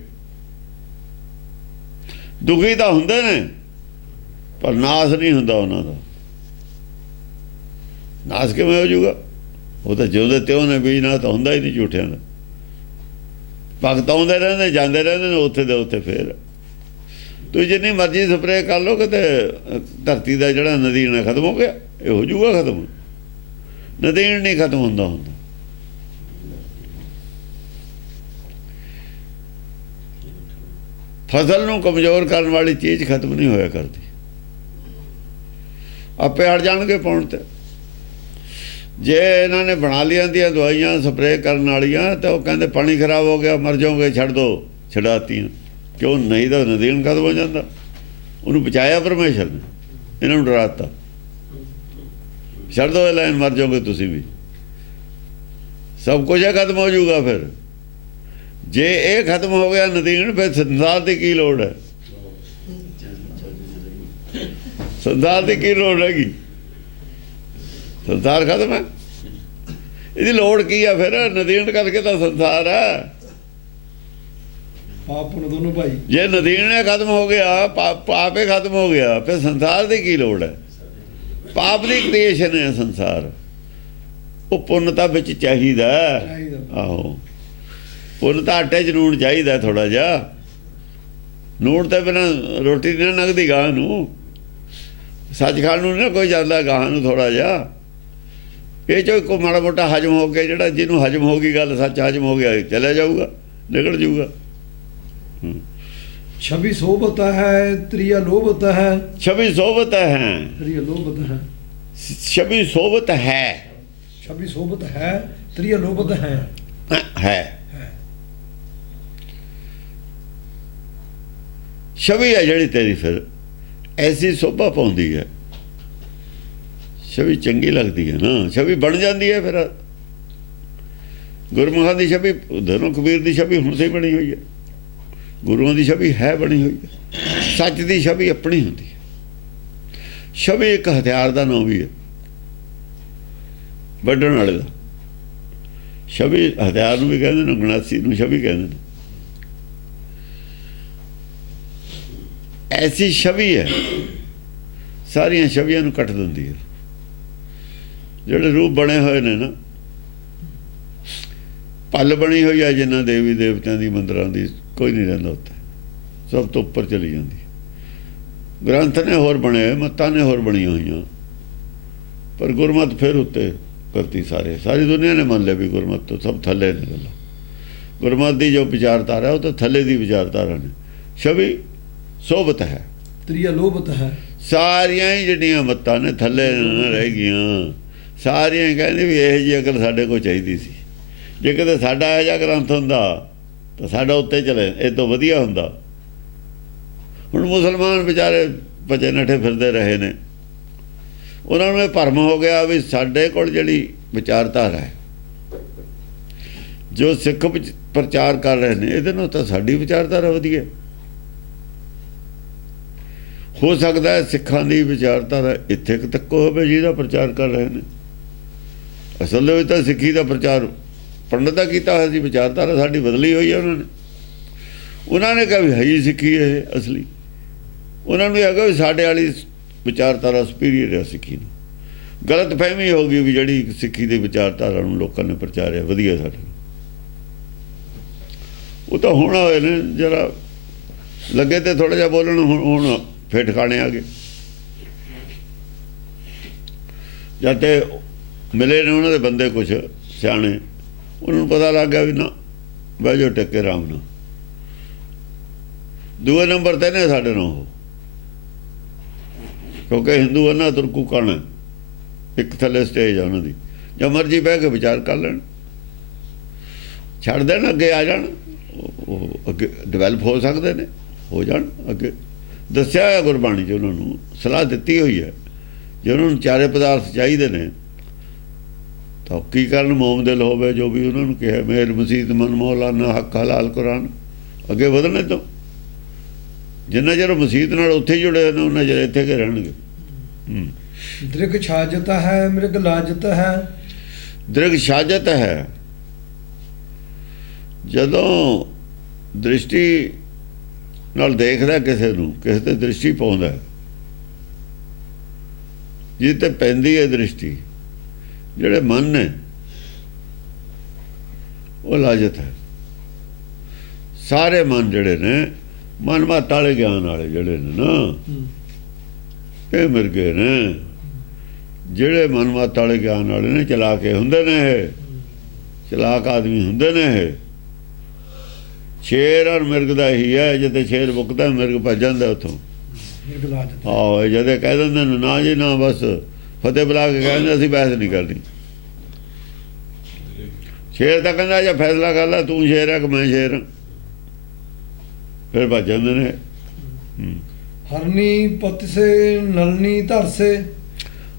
ਦੁਖੀ ਤਾਂ ਹੁੰਦੇ ਨੇ ਪਰ ਨਾਸ ਨਹੀਂ ਹੁੰਦਾ ਉਹਨਾਂ ਦਾ। ਨਾਸ ਕਿਵੇਂ ਹੋ ਜਾਊਗਾ? ਉਹ ਤਾਂ ਜਿਉਂਦੇ ਤਿਉਂ ਨੇ, ਬੀਜ ਨਾਲ ਤਾਂ ਹੁੰਦਾ ਹੀ ਨਹੀਂ ਝੂਠਿਆਂ ਦਾ। ਭਗਤ ਆਉਂਦੇ ਰਹਿੰਦੇ ਜਾਂਦੇ ਰਹਿੰਦੇ ਨੇ, ਉੱਥੇ ਦੇ ਉੱਥੇ ਫੇਰ ਤੁਸੀਂ ਜਿੰਨੀ ਮਰਜ਼ੀ ਸਪਰੇਅ ਕਰ ਲਓ, ਕਿਤੇ ਧਰਤੀ ਦਾ ਜਿਹੜਾ ਨਦੀਨ ਖਤਮ ਹੋ ਗਿਆ, ਇਹ ਹੋ ਜਾਊਗਾ ਖਤਮ। ਨਦੀਨ ਨਹੀਂ ਖਤਮ ਹੁੰਦਾ। ਫਸਲ ਨੂੰ ਕਮਜ਼ੋਰ ਕਰਨ ਵਾਲੀ ਚੀਜ਼ ਖਤਮ ਨਹੀਂ ਹੋਇਆ ਕਰਦੀ। ਆਪੇ ਹਟ ਜਾਣਗੇ ਪਾਉਣ ਤੇ। ਜੇ ਇਹਨਾਂ ਨੇ ਬਣਾ ਲਿਆਂ ਦੀਆਂ ਦਵਾਈਆਂ ਸਪਰੇਅ ਕਰਨ ਵਾਲੀਆਂ, ਤਾਂ ਉਹ ਕਹਿੰਦੇ ਪਾਣੀ ਖਰਾਬ ਹੋ ਗਿਆ, ਮਰ ਜਾਓਗੇ, ਛੱਡ ਦਿਓ, ਛਡਾਤੀਆਂ। ਕਿਉਂ? ਨਹੀਂ ਤਾਂ ਨਦੀਨ ਖਤਮ ਹੋ ਜਾਂਦਾ। ਉਹਨੂੰ ਬਚਾਇਆ ਪਰਮੇਸ਼ਰ ਨੇ, ਇਹਨਾਂ ਨੂੰ ਡਰਾਤਾ, ਛੱਡ ਦਿਓ ਇਹ ਲਾਈਨ, ਮਰ ਜਾਓਗੇ ਤੁਸੀਂ ਵੀ, ਸਭ ਕੁਝ ਖਤਮ ਹੋ ਜਾਊਗਾ। ਫਿਰ ਜੇ ਇਹ ਖਤਮ ਹੋ ਗਿਆ ਨਦੀਨ, ਫਿਰ ਸੰਸਾਰ ਦੀ ਕੀ ਲੋੜ ਹੈ? ਸੰਸਾਰ ਦੀ ਕੀ ਲੋੜ ਹੈਗੀ? ਸੰਸਾਰ ਖਤਮ ਹੈ, ਇਹਦੀ ਲੋੜ ਕੀ ਆ? ਫਿਰ ਨਦੀਨ ਕਰਕੇ ਤਾਂ ਸੰਸਾਰ ਹੈ। ਪਾਪ ਪੁੰਨ ਦੋਨੋਂ ਭਾਈ। ਜੇ ਨਦੀਨ ਨੇ ਖਤਮ ਹੋ ਗਿਆ, ਪਾਪੇ ਖਤਮ ਹੋ ਗਿਆ, ਫਿਰ ਸੰਸਾਰ ਦੀ ਕੀ ਲੋੜ ਹੈ? ਪਾਪ ਦੀ ਕ੍ਰੀਏਸ਼ਨ ਹੈ ਸੰਸਾਰ। ਉਹ ਪੁੰਨ ਤਾਂ ਵਿੱਚ ਚਾਹੀਦਾ। ਆਹੋ, ਪੁੰਨ ਤਾਂ ਆਟੇ 'ਚ ਨੂਣ ਚਾਹੀਦਾ ਥੋੜ੍ਹਾ ਜਿਹਾ। ਨੂਣ ਤਾਂ ਬਿਨਾਂ ਰੋਟੀ ਨਹੀਂ ਲੰਘਦੀ ਗਾਂ ਨੂੰ। ਸੱਚ ਖਾਣ ਨੂੰ ਨਾ ਕੋਈ ਜਾਂਦਾ ਗਾਂ ਨੂੰ ਥੋੜ੍ਹਾ ਜਿਹਾ। ਇਹ 'ਚੋਂ ਕੋਈ ਮਾੜਾ ਮੋਟਾ ਹਜਮ ਹੋ ਕੇ, ਜਿਹੜਾ ਜਿਹਨੂੰ ਹਜਮ ਹੋ ਗਈ ਗੱਲ, ਸੱਚ ਹਜਮ ਹੋ ਗਿਆ, ਚਲਿਆ ਜਾਊਗਾ, ਨਿਕਲ ਜਾਊਗਾ। ਛਵੀ ਸੋਭਤ ਹੈ ਤ੍ਰਿਆ ਲੋਭਤ ਹੈ। ਛਵੀ ਸੋਭਤ ਹੈ ਤ੍ਰਿਆ ਲੋਭਤ ਹੈ। ਛਵੀ ਸੋਭਤ ਹੈ। ਛਵੀ ਸੋਭਤ ਹੈ ਤ੍ਰਿਆ ਲੋਭਤ ਹੈ। ਛਵੀ ਹੈ ਜਿਹੜੀ ਤੇਰੀ, ਫਿਰ ਐਸੀ ਸੋਭਾ ਪਾਉਂਦੀ ਹੈ। ਛਵੀ ਚੰਗੀ ਲੱਗਦੀ ਹੈ ਨਾ, ਛਵੀ ਬਣ ਜਾਂਦੀ ਹੈ। ਫਿਰ ਗੁਰਮੁਖਾਂ ਦੀ ਛਵੀ, ਉਧਰੋਂ ਕਬੀਰ ਦੀ ਛਵੀ ਹੁਣ ਸੇ ਬਣੀ ਹੋਈ ਹੈ, ਗੁਰੂਆਂ ਦੀ ਛਵੀ ਹੈ ਬਣੀ ਹੋਈ ਹੈ। ਸੱਚ ਦੀ ਛਵੀ ਆਪਣੀ ਹੁੰਦੀ ਹੈ। ਛਵੀ ਇੱਕ ਹਥਿਆਰ ਦਾ ਨਾਮ ਵੀ ਹੈ, ਵੱਢਣ ਵਾਲੇ ਦਾ। ਛਵੀ ਹਥਿਆਰ ਨੂੰ ਵੀ ਕਹਿੰਦੇ ਨੇ, ਗਣਾਸੀ ਨੂੰ ਛਵੀ ਕਹਿੰਦੇ ਨੇ। ਐਸੀ ਛਵੀ ਹੈ, ਸਾਰੀਆਂ ਛਵੀਆਂ ਨੂੰ ਕੱਟ ਦਿੰਦੀ ਹੈ। ਜਿਹੜੇ ਰੂਪ ਬਣੇ ਹੋਏ ਨੇ ਨਾ, ਪੱਲ ਬਣੀ ਹੋਈ ਹੈ ਜਿਨ੍ਹਾਂ ਦੇਵੀ ਦੇਵਤਿਆਂ ਦੀ, ਮੰਦਰਾਂ ਦੀ, ਕੋਈ ਨਹੀਂ ਰਹਿੰਦਾ ਉੱਥੇ, ਸਭ ਤੋਂ ਉੱਪਰ ਚਲੀ ਜਾਂਦੀ। ਗ੍ਰੰਥ ਨੇ ਹੋਰ ਬਣੇ ਹੋਏ, ਮੱਤਾਂ ਨੇ ਹੋਰ ਬਣੀਆਂ ਹੋਈਆਂ, ਪਰ ਗੁਰਮਤਿ ਫਿਰ ਉੱਤੇ ਕਰਤੀ। ਸਾਰੀ ਦੁਨੀਆ ਨੇ ਮੰਨ ਲਿਆ ਵੀ ਗੁਰਮਤਿ ਤੋਂ ਸਭ ਥੱਲੇ ਨੇ ਗੱਲਾਂ। ਗੁਰਮਤਿ ਦੀ ਜੋ ਵਿਚਾਰਧਾਰਾ ਉਹ ਤਾਂ ਥੱਲੇ ਦੀ ਵਿਚਾਰਧਾਰਾ ਨੇ। ਛਵੀ ਸੋਭਤ ਹੈ ਤ੍ਰਿਆ ਲੋਭਤ ਹੈ। ਸਾਰੀਆਂ ਹੀ ਜਿਹੜੀਆਂ ਮੱਤਾਂ ਨੇ ਥੱਲੇ ਰਹਿ ਗਈਆਂ। ਸਾਰੀਆਂ ਕਹਿੰਦੇ ਵੀ ਇਹੋ ਜਿਹੀ ਅਕਲ ਸਾਡੇ ਕੋਲ ਚਾਹੀਦੀ ਸੀ। ਜੇ ਕਿਤੇ ਸਾਡਾ ਇਹੋ ਜਿਹਾ ਗ੍ਰੰਥ ਹੁੰਦਾ ਤਾਂ ਸਾਡਾ ਉੱਤੇ ਚਲੇ, ਇਹ ਤੋਂ ਵਧੀਆ ਹੁੰਦਾ। ਹੁਣ ਮੁਸਲਮਾਨ ਵਿਚਾਰੇ ਬਚੇ ਨੱਠੇ ਫਿਰਦੇ ਰਹੇ ਨੇ, ਉਹਨਾਂ ਨੂੰ ਇਹ ਭਰਮ ਹੋ ਗਿਆ ਵੀ ਸਾਡੇ ਕੋਲ ਜਿਹੜੀ ਵਿਚਾਰਧਾਰਾ ਹੈ, ਜੋ ਸਿੱਖ ਪ੍ਰਚਾਰ ਕਰ ਰਹੇ ਨੇ, ਇਹਦੇ ਨਾਲ ਤਾਂ ਸਾਡੀ ਵਿਚਾਰਧਾਰਾ ਵਧੀਆ। ਹੋ ਸਕਦਾ ਹੈ ਸਿੱਖਾਂ ਦੀ ਵਿਚਾਰਧਾਰਾ ਇੱਥੇ ਤੱਕ ਹੋਵੇ ਜਿਹਦਾ ਪ੍ਰਚਾਰ ਕਰ ਰਹੇ ਨੇ। ਅਸਲ ਦੇ ਵਿੱਚ ਤਾਂ ਸਿੱਖੀ ਦਾ ਪ੍ਰਚਾਰ ਪੰਡਤ ਦਾ ਕੀਤਾ ਹੋਇਆ ਸੀ, ਵਿਚਾਰਧਾਰਾ ਸਾਡੀ ਬਦਲੀ ਹੋਈ ਹੈ। ਉਹਨਾਂ ਨੇ ਕਿਹਾ ਵੀ ਹੈ ਹੀ ਸਿੱਖੀ ਇਹ ਅਸਲੀ। ਉਹਨਾਂ ਨੂੰ ਇਹ ਹੈਗਾ ਵੀ ਸਾਡੇ ਵਾਲੀ ਵਿਚਾਰਧਾਰਾ ਸੁਪੀਰੀਅਰ ਹੈ ਸਿੱਖੀ ਨੂੰ। ਗਲਤ ਫਹਿਮੀ ਹੋ ਗਈ ਵੀ ਜਿਹੜੀ ਸਿੱਖੀ ਦੀ ਵਿਚਾਰਧਾਰਾ ਨੂੰ ਲੋਕਾਂ ਨੇ ਪ੍ਰਚਾਰਿਆ ਵਧੀਆ ਸਾਡੇ। ਉਹ ਤਾਂ ਹੁਣ ਹੋਏ ਨੇ ਜਰਾ ਲੱਗੇ ਤੇ ਥੋੜ੍ਹਾ ਜਿਹਾ ਬੋਲਣ, ਹੁਣ ਫਿਰ ਠਿਕਾਣੇ ਆ ਗਏ। ਜਦ ਤੇ ਮਿਲੇ ਨੇ ਉਹਨਾਂ ਦੇ ਬੰਦੇ ਕੁਛ ਸਿਆਣੇ, ਉਹਨਾਂ ਨੂੰ ਪਤਾ ਲੱਗ ਗਿਆ ਵੀ ਨਾ ਬਹਿ ਜਾਓ ਟੱਕੇ ਆਰਾਮ ਨਾਲ। ਦੂਏ ਨੰਬਰ ਤੇ ਨੇ ਸਾਡੇ ਨਾਲ ਉਹ, ਕਿਉਂਕਿ ਹਿੰਦੂ ਨਾ ਤੁਰਕੂ ਕਣ ਇੱਕ ਥੱਲੇ ਸਟੇਜ ਆ ਉਹਨਾਂ ਦੀ, ਜਾਂ ਮਰਜ਼ੀ ਬਹਿ ਕੇ ਵਿਚਾਰ ਕਰ ਲੈਣ, ਛੱਡ ਦੇਣ, ਅੱਗੇ ਆ ਜਾਣ, ਉਹ ਅੱਗੇ ਡਿਵੈਲਪ ਹੋ ਸਕਦੇ ਨੇ, ਹੋ ਜਾਣ ਅੱਗੇ। ਦੱਸਿਆ ਹੋਇਆ ਗੁਰਬਾਣੀ 'ਚ, ਉਹਨਾਂ ਨੂੰ ਸਲਾਹ ਦਿੱਤੀ ਹੋਈ ਹੈ। ਜੇ ਉਹਨਾਂ ਨੂੰ ਚਾਰੇ ਪਦਾਰਥ ਚਾਹੀਦੇ ਨੇ ਤਾਂ ਕੀ ਕਰਨ? ਮੋਮ ਦਿਲ ਹੋਵੇ, ਜੋ ਵੀ ਉਹਨਾਂ ਨੂੰ ਕਿਹਾ, ਮੇਰ ਮਸੀਤ ਮਨ ਮੌਲਾਨਾ ਹੱਕ ਹਲਾਲ ਕੁਰਾਨ, ਅੱਗੇ ਵਧਣੇ ਤੋਂ। ਜਿੰਨਾ ਚਿਰ ਮਸੀਤ ਨਾਲ ਉੱਥੇ ਜੁੜੇ ਨੇ, ਉਹਨਾਂ ਚਿਰ ਇੱਥੇ ਕੇ ਰਹਿਣਗੇ। ਦ੍ਰਿਗ ਛਾਜਤ ਹੈ ਮ੍ਰਿਗ ਲਾਜਤ ਹੈ। ਦ੍ਰਿਗ ਛਾਜਤ ਹੈ, ਜਦੋਂ ਦ੍ਰਿਸ਼ਟੀ ਨਾਲ ਦੇਖਦਾ ਕਿਸੇ ਨੂੰ, ਕਿਸੇ ਤੇ ਦ੍ਰਿਸ਼ਟੀ ਪਾਉਂਦਾ, ਜਿਸ ਤੇ ਪੈਂਦੀ ਹੈ ਦ੍ਰਿਸ਼ਟੀ, ਜਿਹੜੇ ਮਨ ਨੇ ਉਹ ਲਾਜਤ ਹੈ। ਸਾਰੇ ਮਨ ਜਿਹੜੇ ਨੇ, ਮਨ ਮਤ ਵਾਲੇ ਗਿਆਨ ਵਾਲੇ ਜਿਹੜੇ ਨੇ ਨਾ, ਇਹ ਮਿਰਗੇ ਨੇ। ਜਿਹੜੇ ਮਨ ਮਤ ਵਾਲੇ ਗਿਆਨ ਵਾਲੇ ਨੇ, ਚਲਾਕ ਹੁੰਦੇ ਨੇ, ਇਹ ਚਲਾਕ ਆਦਮੀ ਹੁੰਦੇ ਨੇ। ਇਹ ਸ਼ੇਰ ਔਰ ਮਿਰਗ ਦਾ ਹੀ ਹੈ, ਜਿੱਥੇ ਸ਼ੇਰ ਮੁੱਕਦਾ ਮਿਰਗ ਭੱਜ ਜਾਂਦਾ ਉੱਥੋਂ। ਆਹੋ, ਜਦੇ ਕਹਿ ਦਿੰਦੇ ਨੇ ਨਾ ਜੀ ਨਾ, ਬਸ ਫਤਿਹ ਬੁਲਾ ਕੇ ਕਹਿੰਦੇ ਅਸੀਂ ਬਹਿਸ ਨਹੀਂ ਕਰਨੀ। ਸ਼ੇਰ ਤਾਂ ਕਹਿੰਦਾ ਜਾਂ ਫੈਸਲਾ ਕਰ ਲੈ, ਤੂੰ ਸ਼ੇਰ ਹੈ ਕਿ ਮੈਂ ਸ਼ੇਰ ਹਾਂ, ਫਿਰ ਭੱਜ ਜਾਂਦੇ ਨੇ। ਹਰਣੀ ਪਤਸੇ ਨਲਨੀ ਧਰਸੇ।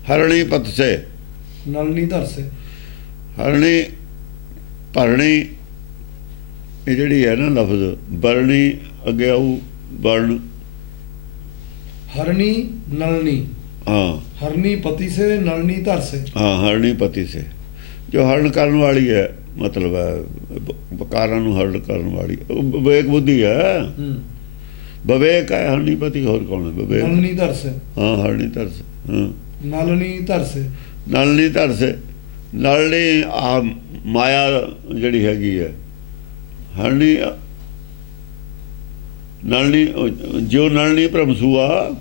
ਹਰਣੀ ਪਤਸੇ ਨਲਨੀ ਧਰਸੇ। ਹਰਣੀ ਭਰਣੀ, ਇਹ ਜਿਹੜੀ ਹੈ ਨਾ ਲਫ਼ਜ਼, ਬਰਣੀ ਅੱਗੇ ਆਊ ਬਰਨ। ਹਰਣੀ ਨਲਨੀ, ਹਾਂ ਹਰਣੀ ਪਤੀ ਸੇ ਨਲਨੀ ਧਰਸੇ। ਹਾਂ, ਹਰਣੀ ਪਤੀ ਸੇ, ਜੋ ਹਰਨ ਕਰਨ ਵਾਲੀ ਹੈ, ਮਤਲਬ ਹੈ ਵਕਾਰਾਂ ਨੂੰ ਹਰਨ ਕਰਨ ਵਾਲੀ, ਵਿਵੇਕ ਬੁੱਧੀ ਹੈ। ਵਿਵੇਕ ਹੈ ਹਰਣੀ ਪਤੀ, ਹੋਰ ਕੌਣ ਹੈ ਵਿਵੇਕ? ਨਲਨੀ ਧਰਸੇ। ਹਾਂ, ਹਰਣੀ ਧਰਸੇ। ਹਾਂ, ਨਲਨੀ ਧਰਸੇ। ਨਲਨੀ ਧਰਸੇ, ਨਲਨੀ ਆ ਮਾਇਆ ਜਿਹੜੀ ਹੈਗੀ ਹੈ। ਹਰਣੀ ਨਲਨੀ, ਜੋ ਨਲਨੀ ਭ੍ਰਮਸੂਆ,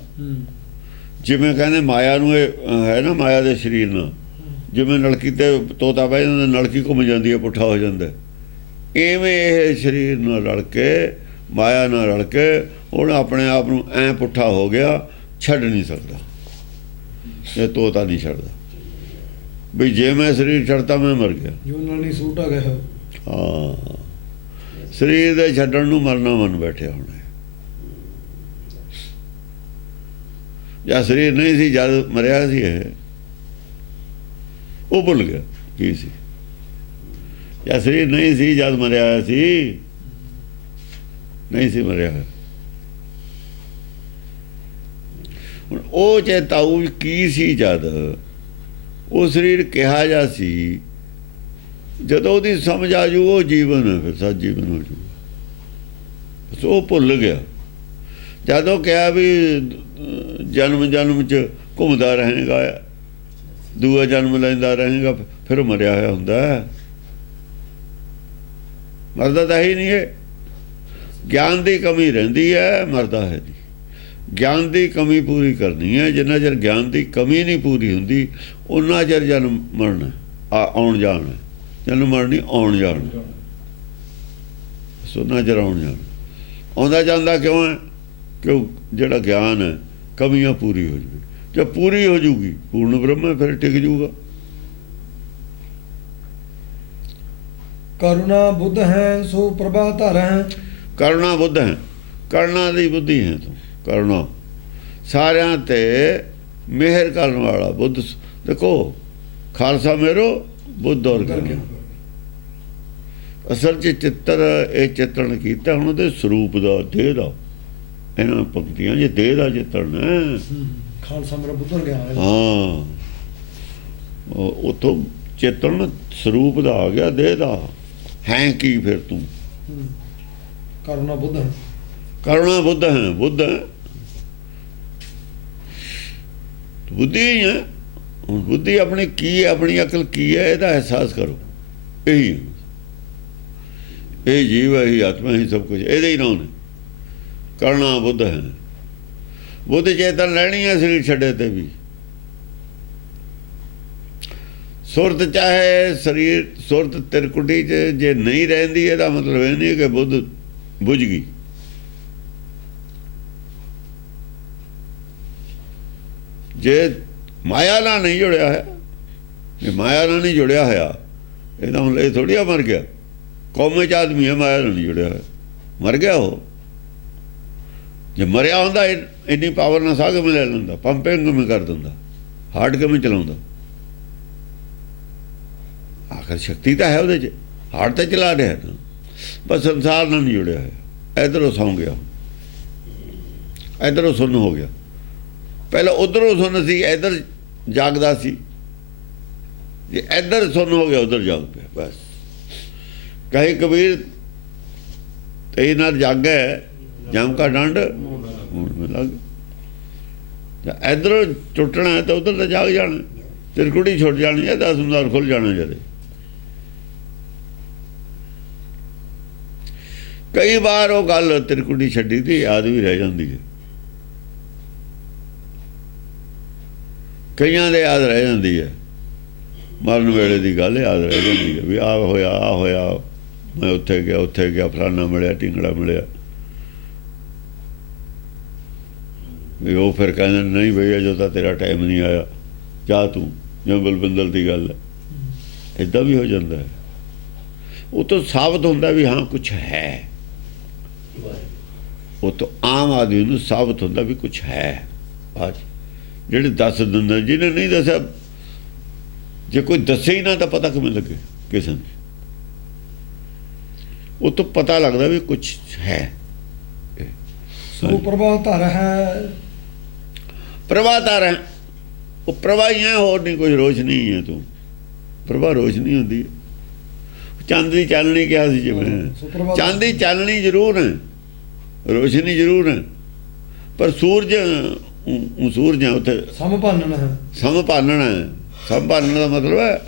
ਜਿਵੇਂ ਕਹਿੰਦੇ ਮਾਇਆ ਨੂੰ, ਇਹ ਹੈ ਨਾ ਮਾਇਆ ਦੇ ਸਰੀਰ ਨਾਲ, ਜਿਵੇਂ ਨਲਕੀ ਤੇ ਤੋਤਾ ਬਹਿ ਜਾਂਦਾ, ਨਲਕੀ ਘੁੰਮ ਜਾਂਦੀ ਹੈ, ਪੁੱਠਾ ਹੋ ਜਾਂਦਾ, ਇਵੇਂ ਇਹ ਸਰੀਰ ਨਾਲ ਰਲ ਕੇ, ਮਾਇਆ ਨਾਲ ਰਲ ਕੇ ਹੁਣ ਆਪਣੇ ਆਪ ਨੂੰ ਐਂ ਪੁੱਠਾ ਹੋ ਗਿਆ, ਛੱਡ ਨਹੀਂ ਸਕਦਾ। ਇਹ ਤੋਤਾ ਨਹੀਂ ਛੱਡਦਾ ਵੀ ਜੇ ਮੈਂ ਸਰੀਰ ਛੱਡਤਾ ਮੈਂ ਮਰ ਗਿਆ। ਜੋ ਨਲਨੀ ਸੂਟ ਆ ਗਿਆ। ਹਾਂ, ਸਰੀਰ ਦੇ ਛੱਡਣ ਨੂੰ ਮਰਨਾ ਮਨ ਬੈਠਿਆ ਹੋਣਾ। ਜਾਂ ਸਰੀਰ ਨਹੀਂ ਸੀ ਜਦ ਮਰਿਆ ਸੀ, ਇਹ ਉਹ ਭੁੱਲ ਗਿਆ ਕੀ ਸੀ। ਜਾਂ ਸਰੀਰ ਨਹੀਂ ਸੀ ਜਦ ਮਰਿਆ ਹੋਇਆ ਸੀ, ਨਹੀਂ ਸੀ ਮਰਿਆ ਹੋਇਆ। ਹੁਣ ਉਹ ਚੇਤਾਊ ਕੀ ਸੀ ਜਦ, ਉਹ ਸਰੀਰ ਕਿਹਾ ਜਾ ਸੀ, ਜਦੋਂ ਉਹਦੀ ਸਮਝ ਆ ਜੂ ਉਹ ਜੀਵਨ ਹੈ, ਫਿਰ ਸੱਚ ਜੀਵਨ ਹੋ ਜੂਗਾ। ਉਹ ਭੁੱਲ ਗਿਆ। ਜਦੋਂ ਕਿਹਾ ਵੀ ਜਨਮ ਜਨਮ 'ਚ ਘੁੰਮਦਾ ਰਹੇਗਾ, ਦੂਆ ਜਨਮ ਲੈਂਦਾ ਰਹੇਗਾ, ਫਿਰ ਮਰਿਆ ਹੋਇਆ ਹੁੰਦਾ। ਮਰਦਾ ਤਾਂ ਹੀ ਨਹੀਂ ਹੈ। ਗਿਆਨ ਦੀ ਕਮੀ ਰਹਿੰਦੀ ਹੈ, ਮਰਦਾ ਹੈ ਨਹੀਂ। ਗਿਆਨ ਦੀ ਕਮੀ ਪੂਰੀ ਕਰਨੀ ਹੈ। ਜਿੰਨਾ ਚਿਰ ਗਿਆਨ ਦੀ ਕਮੀ ਨਹੀਂ ਪੂਰੀ ਹੁੰਦੀ, ਉਨਾ ਚਿਰ ਜਨਮ ਮਰਨਾ ਆਉਣ ਜਾਣਾ। ਜਨਮ ਮਰਨੀ ਆਉਣ ਜਾਣ, ਉਨਾ ਚਿਰ ਆਉਣ ਜਾਣ। ਆਉਂਦਾ ਜਾਂਦਾ ਕਿਉਂ ਹੈ? ਕਿਉਂ ਜਿਹੜਾ ਗਿਆਨ ਹੈ, ਕਮੀਆਂ ਪੂਰੀ ਹੋ ਜਾਵੇ। ਜਦ ਪੂਰੀ ਹੋ ਜੂਗੀ, ਪੂਰਨ ਬ੍ਰਹਮ ਫਿਰ ਟਿਕ ਜੂਗਾ। ਕਰੁਣਾ ਬੁੱਧ ਹੈ ਸੋ ਪ੍ਰਭਾ ਧਰ ਹੈ। ਕਰੁਣਾ ਬੁੱਧ ਹੈ, ਕਰੁਣਾ ਦੀ ਬੁੱਧੀ ਹੈ ਤੂੰ। ਕਰੁਣਾ ਸਾਰਿਆਂ ਤੇ ਮਿਹਰ ਕਰਨ ਵਾਲਾ ਬੁੱਧ। ਦੇਖੋ, ਖਾਲਸਾ ਮੇਰੋ ਬੁੱਧ ਔਰ ਗਿਆਨ। ਅਸਲ 'ਚ ਚਿੱਤਰ ਇਹ ਚਿੱਤਰਨ ਕੀਤਾ ਹੁਣ ਉਹਦੇ ਸਰੂਪ ਦਾ, ਦੇਹ ਦਾ। ਇਹਨਾਂ ਪੰਕਤੀਆਂ 'ਚ ਦੇਹ ਦਾ ਚਿੱਤਰਨ ਹੈ। ਖਾਲਸਾ ਮੇਰਾ ਬੁੱਧ ਔਰ ਗਿਆਨ। ਹਾਂ, ਉੱਥੋਂ ਚੇਤਨ ਸਰੂਪ ਦਾ ਆ ਗਿਆ, ਦੇਹ ਦਾ ਹੈ ਕੀ ਫਿਰ ਤੂੰ? ਕਰੁਣਾ ਬੁੱਧ ਹੈ। ਕਰੁਣਾ ਬੁੱਧ ਹੈ, ਬੁੱਧ ਹੈ, ਬੁੱਧੀ ਹੀ ਹੈ। ਹੁਣ ਬੁੱਧੀ ਆਪਣੀ ਕੀ ਹੈ, ਆਪਣੀ ਅਕਲ ਕੀ ਹੈ, ਇਹਦਾ ਅਹਿਸਾਸ ਕਰੋ। ਇਹੀ ਇਹ ਜੀਵ ਹੈ, ਇਹੀ ਆਤਮਾ, ਹੀ ਸਭ ਕੁਝ ਇਹਦੇ ਹੀ ਨਾਮ ਨੇ। ਕਰੁਣਾ ਬੁੱਧ ਹੈ। ਬੁੱਧ ਚੇਤਨ ਲੈਣੀ ਹੈ ਸਰੀਰ ਛੱਡੇ ਤੇ ਵੀ। ਸੁਰਤ ਚਾਹੇ ਸਰੀਰ, ਸੁਰਤ ਤਿਰਕੁਟੀ 'ਚ ਜੇ ਨਹੀਂ ਰਹਿੰਦੀ, ਇਹਦਾ ਮਤਲਬ ਇਹ ਨਹੀਂ ਕਿ ਬੁੱਧ ਬੁੱਝ ਗਈ। ਜੇ ਮਾਇਆ ਨਾਲ ਨਹੀਂ ਜੁੜਿਆ ਹੈ, ਜੇ ਮਾਇਆ ਨਾਲ ਨਹੀਂ ਜੁੜਿਆ ਹੋਇਆ, ਇਹਦਾ ਮਤਲਬ ਇਹ ਥੋੜ੍ਹੀ ਆ ਮਰ ਗਿਆ। ਕੌਮੇ 'ਚ ਆਦਮੀ ਹੈ, ਮਾਇਆ ਨਾਲ ਨਹੀਂ ਜੁੜਿਆ ਹੋਇਆ, ਮਰ ਗਿਆ ਉਹ। ਜੇ ਮਰਿਆ ਹੁੰਦਾ, ਇੰਨੀ ਪਾਵਰ ਨਾਲ ਸਾਹ ਕਿਵੇਂ ਲੈ ਲੈਂਦਾ, ਪੰਪਿੰਗ ਕਿਵੇਂ ਕਰ ਦਿੰਦਾ, ਹਾਰਟ ਕਿਵੇਂ ਚਲਾਉਂਦਾ? ਆਖਰ ਸ਼ਕਤੀ ਤਾਂ ਹੈ ਉਹਦੇ 'ਚ, ਹਾਰਟ ਤਾਂ ਚਲਾ ਰਿਹਾ ਨਾ, ਬਸ ਸੰਸਾਰ ਨਾਲ ਨਹੀਂ ਜੁੜਿਆ ਹੋਇਆ। ਇੱਧਰੋਂ ਸੌਂ ਗਿਆ, ਇੱਧਰੋਂ ਸੁੰਨ ਹੋ ਗਿਆ। ਪਹਿਲਾਂ ਉੱਧਰੋਂ ਸੁੰਨ ਸੀ, ਇੱਧਰ ਜਾਗਦਾ ਸੀ, ਜੇ ਇੱਧਰ ਸੁੰਨ ਹੋ ਗਿਆ ਉਧਰ ਜਾਗ ਪਿਆ। ਬਸ ਕਹੇ ਕਬੀਰ ਤੇ ਨਾਲ ਜਾਗੈ ਜਮ ਕਾ ਡੰਡ ਹੁਣ ਮੈਂ ਲੱਗ। ਇੱਧਰੋਂ ਟੁੱਟਣਾ ਹੈ ਤਾਂ ਉਧਰ ਤਾਂ ਜਾਗ ਜਾਣਾ, ਤਿਰਕੁੜੀ ਛੁੱਟ ਜਾਣੀ ਹੈ, 10 ਹਜ਼ਾਰ ਖੁੱਲ ਜਾਣਾ ਜਦੇ। ਕਈ ਵਾਰ ਉਹ ਗੱਲ ਤਿਰਕੁੜੀ ਛੱਡੀ ਦੀ ਯਾਦ ਵੀ ਰਹਿ ਜਾਂਦੀ ਹੈ, ਕਈਆਂ ਦੇ ਯਾਦ ਰਹਿ ਜਾਂਦੀ ਹੈ। ਮਰਨ ਵੇਲੇ ਦੀ ਗੱਲ ਯਾਦ ਰਹਿ ਜਾਂਦੀ ਹੈ ਵੀ ਆਹ ਹੋਇਆ, ਮੈਂ ਉੱਥੇ ਗਿਆ, ਫਲਾਨਾ ਮਿਲਿਆ, ਢਿੰਗੜਾ ਮਿਲਿਆ। ਵੀ ਉਹ ਫਿਰ ਕਹਿੰਦੇ ਨਹੀਂ ਬਈ ਅਜੋ ਤਾਂ ਤੇਰਾ ਟਾਈਮ ਨਹੀਂ ਆਇਆ, ਜਾ ਤੂੰ, ਜਿਵੇਂ ਬਲਵਿੰਦਰ ਦੀ ਗੱਲ ਹੈ। ਇੱਦਾਂ ਵੀ ਹੋ ਜਾਂਦਾ ਹੈ। ਉਹ ਤੋਂ ਸਾਬਤ ਹੁੰਦਾ ਵੀ ਹਾਂ ਕੁਛ ਹੈ, ਉਹ ਤੋਂ ਆਮ ਆਦਮੀ ਨੂੰ ਸਾਬਤ ਹੁੰਦਾ ਵੀ ਕੁਛ ਹੈ। ਅੱਜ ਜਿਹੜੇ ਦੱਸ ਦਿੰਦੇ, ਜਿਹਨੇ ਨਹੀਂ ਦੱਸਿਆ, ਜੇ ਕੋਈ ਦੱਸੇ ਹੀ ਨਾ ਤਾਂ ਪਤਾ ਕਿਵੇਂ ਲੱਗੇ ਕਿਸੇ ਨੂੰ? ਉਹ ਤੋਂ ਪਤਾ ਲੱਗਦਾ ਵੀ ਕੁਛ ਹੈ। ਸੋ ਪ੍ਰਭਾ ਧਰ ਹੈ, ਪ੍ਰਭਾ ਧਰ ਹੈ, ਉਹ ਪ੍ਰਭਾ ਹੀ ਹੈ, ਹੋਰ ਨਹੀਂ ਕੁਝ। ਰੋਸ਼ਨੀ ਹੈ ਤੂੰ, ਪ੍ਰਭਾ ਰੋਸ਼ਨੀ ਹੁੰਦੀ ਹੈ। ਚੰਦ ਦੀ ਚਾਨਣੀ ਕਿਹਾ ਸੀ ਜਿਵੇਂ, ਚੰਦ ਦੀ ਚਾਨਣੀ ਜ਼ਰੂਰ ਹੈ, ਰੋਸ਼ਨੀ ਜ਼ਰੂਰ ਹੈ, ਪਰ ਸੂਰਜ ਸੂਰਜ ਹੈ ਉੱਥੇ ਸਮਭਾਨਣ ਹੈ। ਸਮਭਾਨਣ ਹੈ। ਸਮਭਾਨਣ ਦਾ ਮਤਲਬ ਹੈ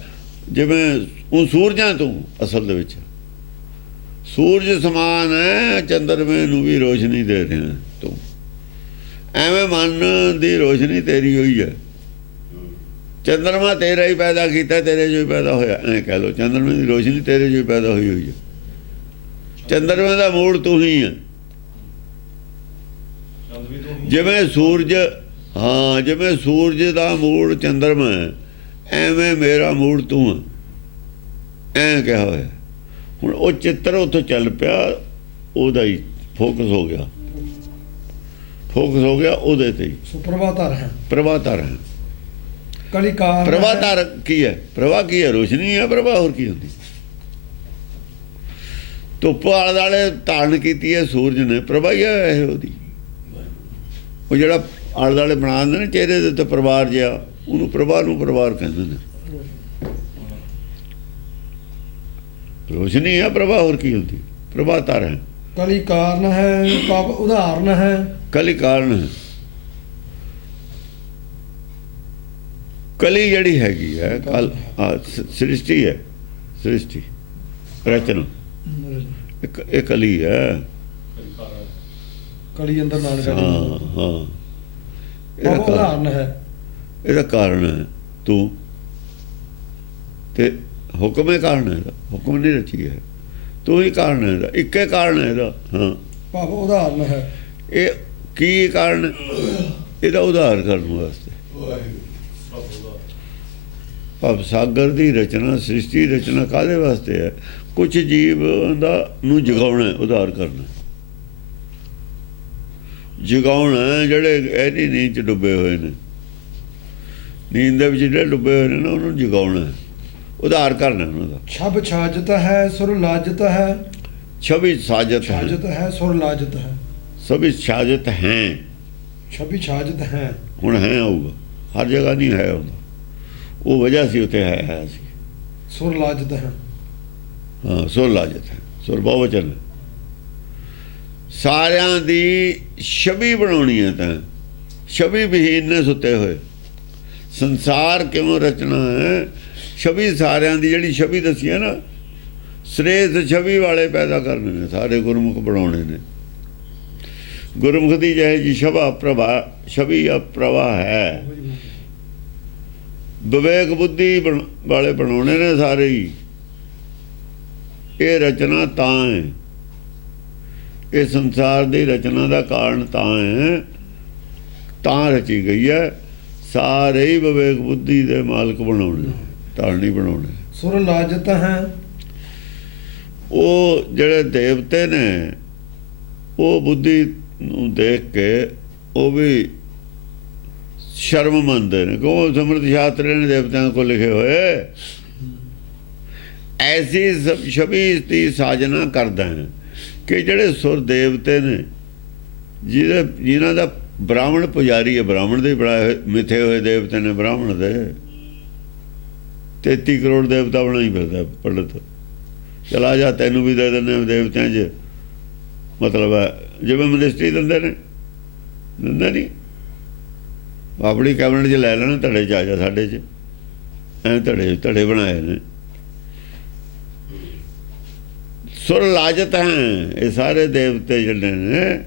ਜਿਵੇਂ ਉਹ ਸੂਰਜਾਂ ਤੂੰ ਅਸਲ ਦੇ ਵਿੱਚ ਸੂਰਜ ਸਮਾਨ ਹੈ, ਚੰਦਰਮੇ ਨੂੰ ਵੀ ਰੋਸ਼ਨੀ ਦੇ ਰਿਹਾ ਤੂੰ। ਐਵੇਂ ਮਨ ਦੀ ਰੋਸ਼ਨੀ ਤੇਰੀ ਹੋਈ ਹੈ। ਚੰਦਰਮਾ ਤੇਰਾ ਹੀ ਪੈਦਾ ਕੀਤਾ, ਤੇਰੇ ਜੋ ਹੀ ਪੈਦਾ ਹੋਇਆ, ਐਂ ਕਹਿ ਲਓ। ਚੰਦਰਮੇ ਦੀ ਰੋਸ਼ਨੀ ਤੇਰੇ ਜੋ ਹੀ ਪੈਦਾ ਹੋਈ ਹੈ। ਚੰਦਰਮੇ ਦਾ ਮੂੜ ਤੂੰ ਹੀ ਹੈ। ਜਿਵੇਂ ਸੂਰਜ, ਹਾਂ, ਜਿਵੇਂ ਸੂਰਜ ਦਾ ਮੂੜ ਚੰਦਰਮਾ ਹੈ, ਐਵੇਂ ਮੇਰਾ ਮੂੜ ਤੂੰ ਹੈ, ਐਂ ਕਿਹਾ ਹੋਇਆ। ਹੁਣ ਉਹ ਚਿੱਤਰ ਉੱਥੋਂ ਚੱਲ ਪਿਆ, ਉਹਦਾ ਹੀ ਫੋਕਸ ਹੋ ਗਿਆ, ਉਹਦੇ ਤੇ ਹੀ। ਪ੍ਰਭਾਤਾਰ ਹੈ, ਪ੍ਰਭਾਤਾਰ ਹੈ। ਕਲਿਕਾਰ ਪ੍ਰਭਾਤਾਰ ਕੀ ਹੈ? ਪ੍ਰਭਾ ਕੀ ਹੈ? ਰੋਸ਼ਨੀ ਹੈ। ਪ੍ਰਭਾ ਹੋਰ ਕੀ ਹੁੰਦੀ? ਧੁੱਪ ਆਲੇ ਦੁਆਲੇ ਧਾਰਨ ਕੀਤੀ ਹੈ ਸੂਰਜ ਨੇ, ਪ੍ਰਭਾ ਹੀ ਹੈ ਇਹ ਉਹਦੀ। ਉਹ ਜਿਹੜਾ ਆਲੇ ਦੁਆਲੇ ਬਣਾ ਦਿੰਦੇ ਨੇ ਚਿਹਰੇ ਦੇ ਉੱਤੇ ਪਰਿਵਾਰ ਜਿਹਾ, ਉਹਨੂੰ ਪ੍ਰਭਾ ਨੂੰ ਪਰਿਵਾਰ ਕਹਿੰਦੇ ਨੇ। ਰੋਸ਼ਨੀ ਹੈ ਪ੍ਰਭਾ, ਹੋਰ ਕੀ ਹੁੰਦੀ? ਪ੍ਰਭਾ ਤਾਰ ਹੈ। ਕਲੀ ਕਾਰਨ ਹੈ, ਕਬ ਉਦਾਹਰਨ ਹੈ। ਕਲੀ ਕਾਰਨ ਹੈ। ਕਲੀ ਜਿਹੜੀ ਹੈਗੀ ਹੈ ਕਲ ਸ੍ਰਿਸ਼ਟੀ ਹੈ, ਸ੍ਰਿਸ਼ਟੀ ਰਚਨਾ ਇਹ ਕਲੀ ਹੈ। ਕਲੀ ਅੰਦਰ ਨਾਨਕ ਹਾਂ ਹਾਂ, ਇਹਦਾ ਉਦਾਹਰਨ ਹੈ, ਇਹਦਾ ਕਾਰਨ ਹੈ ਤੂੰ, ਤੇ ਹੁਕਮ ਹੀ ਕਾਰਨ ਹੈ ਇਹਦਾ। ਹੁਕਮ ਨਹੀਂ ਰਚੀ ਹੈ, ਤੂੰ ਹੀ ਕਾਰਨ ਹੈ ਇਹਦਾ, ਇੱਕੇ ਕਾਰਨ ਹੈ ਇਹਦਾ। ਹਾਂ, ਭਾਵ ਉਦਾਹਰਨ ਹੈ। ਇਹ ਕੀ ਕਾਰਨ? ਇਹਦਾ ਉਦਾਹਰ ਕਰਨ ਵਾਸਤੇ। ਭਾਵ ਸਾਗਰ ਦੀ ਰਚਨਾ, ਸ੍ਰਿਸ਼ਟੀ ਰਚਨਾ ਕਾਹਦੇ ਵਾਸਤੇ ਹੈ? ਕੁਛ ਜੀਵ ਦਾ ਨੂੰ ਜਗਾਉਣਾ, ਉਦਾਹਰ ਕਰਨਾ, ਜਗਾਉਣਾ। ਜਿਹੜੇ ਇਹਦੀ ਨੀਂਦ 'ਚ ਡੁੱਬੇ ਹੋਏ ਨੇ, ਨੀਂਦ ਦੇ ਵਿੱਚ ਜਿਹੜੇ ਡੁੱਬੇ ਹੋਏ ਨੇ ਨਾ, ਉਹਨੂੰ ਜਗਾਉਣਾ, ਉਦਾਹਰ ਕਰਨਾ ਉਹਨਾਂ ਦਾ। ਛਬ ਛਾਜਤ ਹੈ, ਸੁਰ ਲਾਜਤ ਹੈ। ਛਵੀ ਸਾਜਤ ਹੈ, ਹੈ, ਸੁਰ ਲਾਜਤ ਹੈ। ਸਭੀ ਸਾਜਤ ਹੈ। ਛਵੀ ਛਾਜਤ ਹੈ, ਹੁਣ ਹੈ ਆਊਗਾ, ਹਰ ਜਗ੍ਹਾ ਨਹੀਂ ਹੈ ਹੁੰਦਾ। ਉਹ ਵਜ੍ਹਾ ਸੀ ਉੱਥੇ ਹੈ ਸੀ। ਸੁਰ ਲਾਜਤ ਹੈ। ਹਾਂ, ਸੁਰ ਲਾਜਤ ਹੈ, ਸੁਰ ਬਹੁਵਚਨ। ਸਾਰਿਆਂ ਦੀ ਛਵੀ ਬਣਾਉਣੀ ਹੈ, ਤਾਂ ਛਵੀ ਵਿਹੀਨ ਨੇ ਸੁੱਤੇ ਹੋਏ। ਸੰਸਾਰ ਕਿਉਂ ਰਚਨਾ ਹੈ? ਛਵੀ ਸਾਰਿਆਂ ਦੀ, ਜਿਹੜੀ ਛਵੀ ਦੱਸੀ ਹੈ ਨਾ, ਸ੍ਰੇਸ਼ਟ ਛਵੀ ਵਾਲੇ ਪੈਦਾ ਕਰਨੇ ਨੇ, ਸਾਰੇ ਗੁਰਮੁਖ ਬਣਾਉਣੇ ਨੇ। ਗੁਰਮੁਖ ਦੀ ਜਿਹੇ ਜੀ ਛਵਾ ਪ੍ਰਭਾ, ਛਵੀ ਆ ਪ੍ਰਵਾਹ ਹੈ। ਵਿਵੇਕ ਬੁੱਧੀ ਵਾਲੇ ਬਣਾਉਣੇ ਨੇ ਸਾਰੇ ਹੀ। ਇਹ ਰਚਨਾ ਤਾਂ ਹੈ, ਇਹ ਸੰਸਾਰ ਦੀ ਰਚਨਾ ਦਾ ਕਾਰਨ ਤਾਂ ਹੈ, ਤਾਂ ਰਚੀ ਗਈ ਹੈ। ਸਾਰੇ ਹੀ ਵਿਵੇਕ ਬੁੱਧੀ ਦੇ ਮਾਲਕ ਬਣਾਉਣੇ, ਧਾਰਨੀ ਬਣਾਉਣੇ। ਸੁਰ ਲਾਜਤ ਹੈ। ਉਹ ਜਿਹੜੇ ਦੇਵਤੇ ਨੇ, ਉਹ ਬੁੱਧੀ ਨੂੰ ਦੇਖ ਕੇ ਉਹ ਵੀ ਸ਼ਰਮ ਮੰਨਦੇ ਨੇ, ਕਿਉਂ? ਸਮਰਥ ਸ਼ਾਸਤਰ ਨੇ ਦੇਵਤਿਆਂ ਕੋਲ ਲਿਖੇ ਹੋਏ, ਐਸੀ ਛਵੀ ਦੀ ਸਾਜਨਾ ਕਰਦਾ ਹੈ ਕਿ ਜਿਹੜੇ ਸੁਰ ਦੇਵਤੇ ਨੇ, ਜਿਨ੍ਹਾਂ ਦਾ ਬ੍ਰਾਹਮਣ ਪੁਜਾਰੀ ਹੈ, ਬ੍ਰਾਹਮਣ ਦੇ ਬਣਾਏ ਹੋਏ ਮਿੱਥੇ ਹੋਏ ਦੇਵਤੇ ਨੇ ਬ੍ਰਾਹਮਣ ਦੇ। 33 ਕਰੋੜ ਦੇਵਤਾ ਬਣਾਈ ਫਿਰਦਾ ਪੰਡਤ। ਚਲਾ ਜਾ, ਤੈਨੂੰ ਵੀ ਦੇ ਦਿੰਦੇ ਦੇਵਤਿਆਂ 'ਚ। ਮਤਲਬ ਹੈ ਜਿਵੇਂ ਮਿਨਿਸਟਰੀ ਦਿੰਦੇ ਨੇ, ਦਿੰਦੇ ਨਹੀਂ। ਆਪਣੀ ਕੈਬਨਿਟ 'ਚ ਲੈ ਲੈਣਾ, ਧੜੇ 'ਚ ਆ ਜਾ ਸਾਡੇ 'ਚ। ਐਂ ਧੜੇ ਬਣਾਏ ਨੇ। ਸੁਰ ਲਾਜਤ ਹੈ ਇਹ ਸਾਰੇ ਦੇਵਤੇ ਜਿਹੜੇ ਨੇ,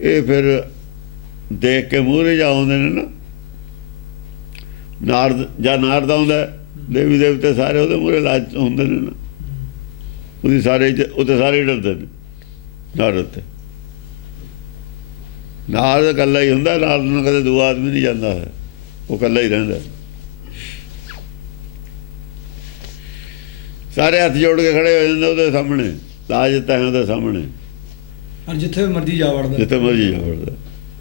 ਇਹ ਫਿਰ ਦੇਖ ਕੇ ਮੂਹਰੇ ਜਾ ਆਉਂਦੇ ਨੇ ਨਾ। ਨਾਰਦ ਜਾਂ ਨਾਰਦ ਆਉਂਦਾ, ਦੇਵੀ ਦੇਵਤੇ ਸਾਰੇ ਉਹਦੇ ਮੂਹਰੇ ਲਾਜ ਹੁੰਦੇ ਨੇ ਨਾ। ਉਹਦੀ ਸਾਰੇ ਉੱਥੇ ਸਾਰੇ ਡਰਦੇ ਨੇ ਨਾਰਦ ਤੇ। ਨਾਰਦ ਇਕੱਲਾ ਹੀ ਹੁੰਦਾ, ਨਾਰਦ ਨੂੰ ਕਦੇ ਦੂਆ ਆਦਮੀ ਨਹੀਂ ਜਾਂਦਾ ਹੈ, ਉਹ ਇਕੱਲਾ ਹੀ ਰਹਿੰਦਾ। ਸਾਰੇ ਹੱਥ ਜੋੜ ਕੇ ਖੜੇ ਹੋ ਜਾਂਦੇ ਉਹਦੇ ਸਾਹਮਣੇ, ਲਾਜ ਤਾਂ ਉਹਦੇ ਸਾਹਮਣੇ। ਔਰ ਜਿੱਥੇ ਮਰਜ਼ੀ ਜਾ ਵੜਦਾ, ਜਿੱਥੇ ਮਰਜ਼ੀ ਜਾ ਵੜਦਾ,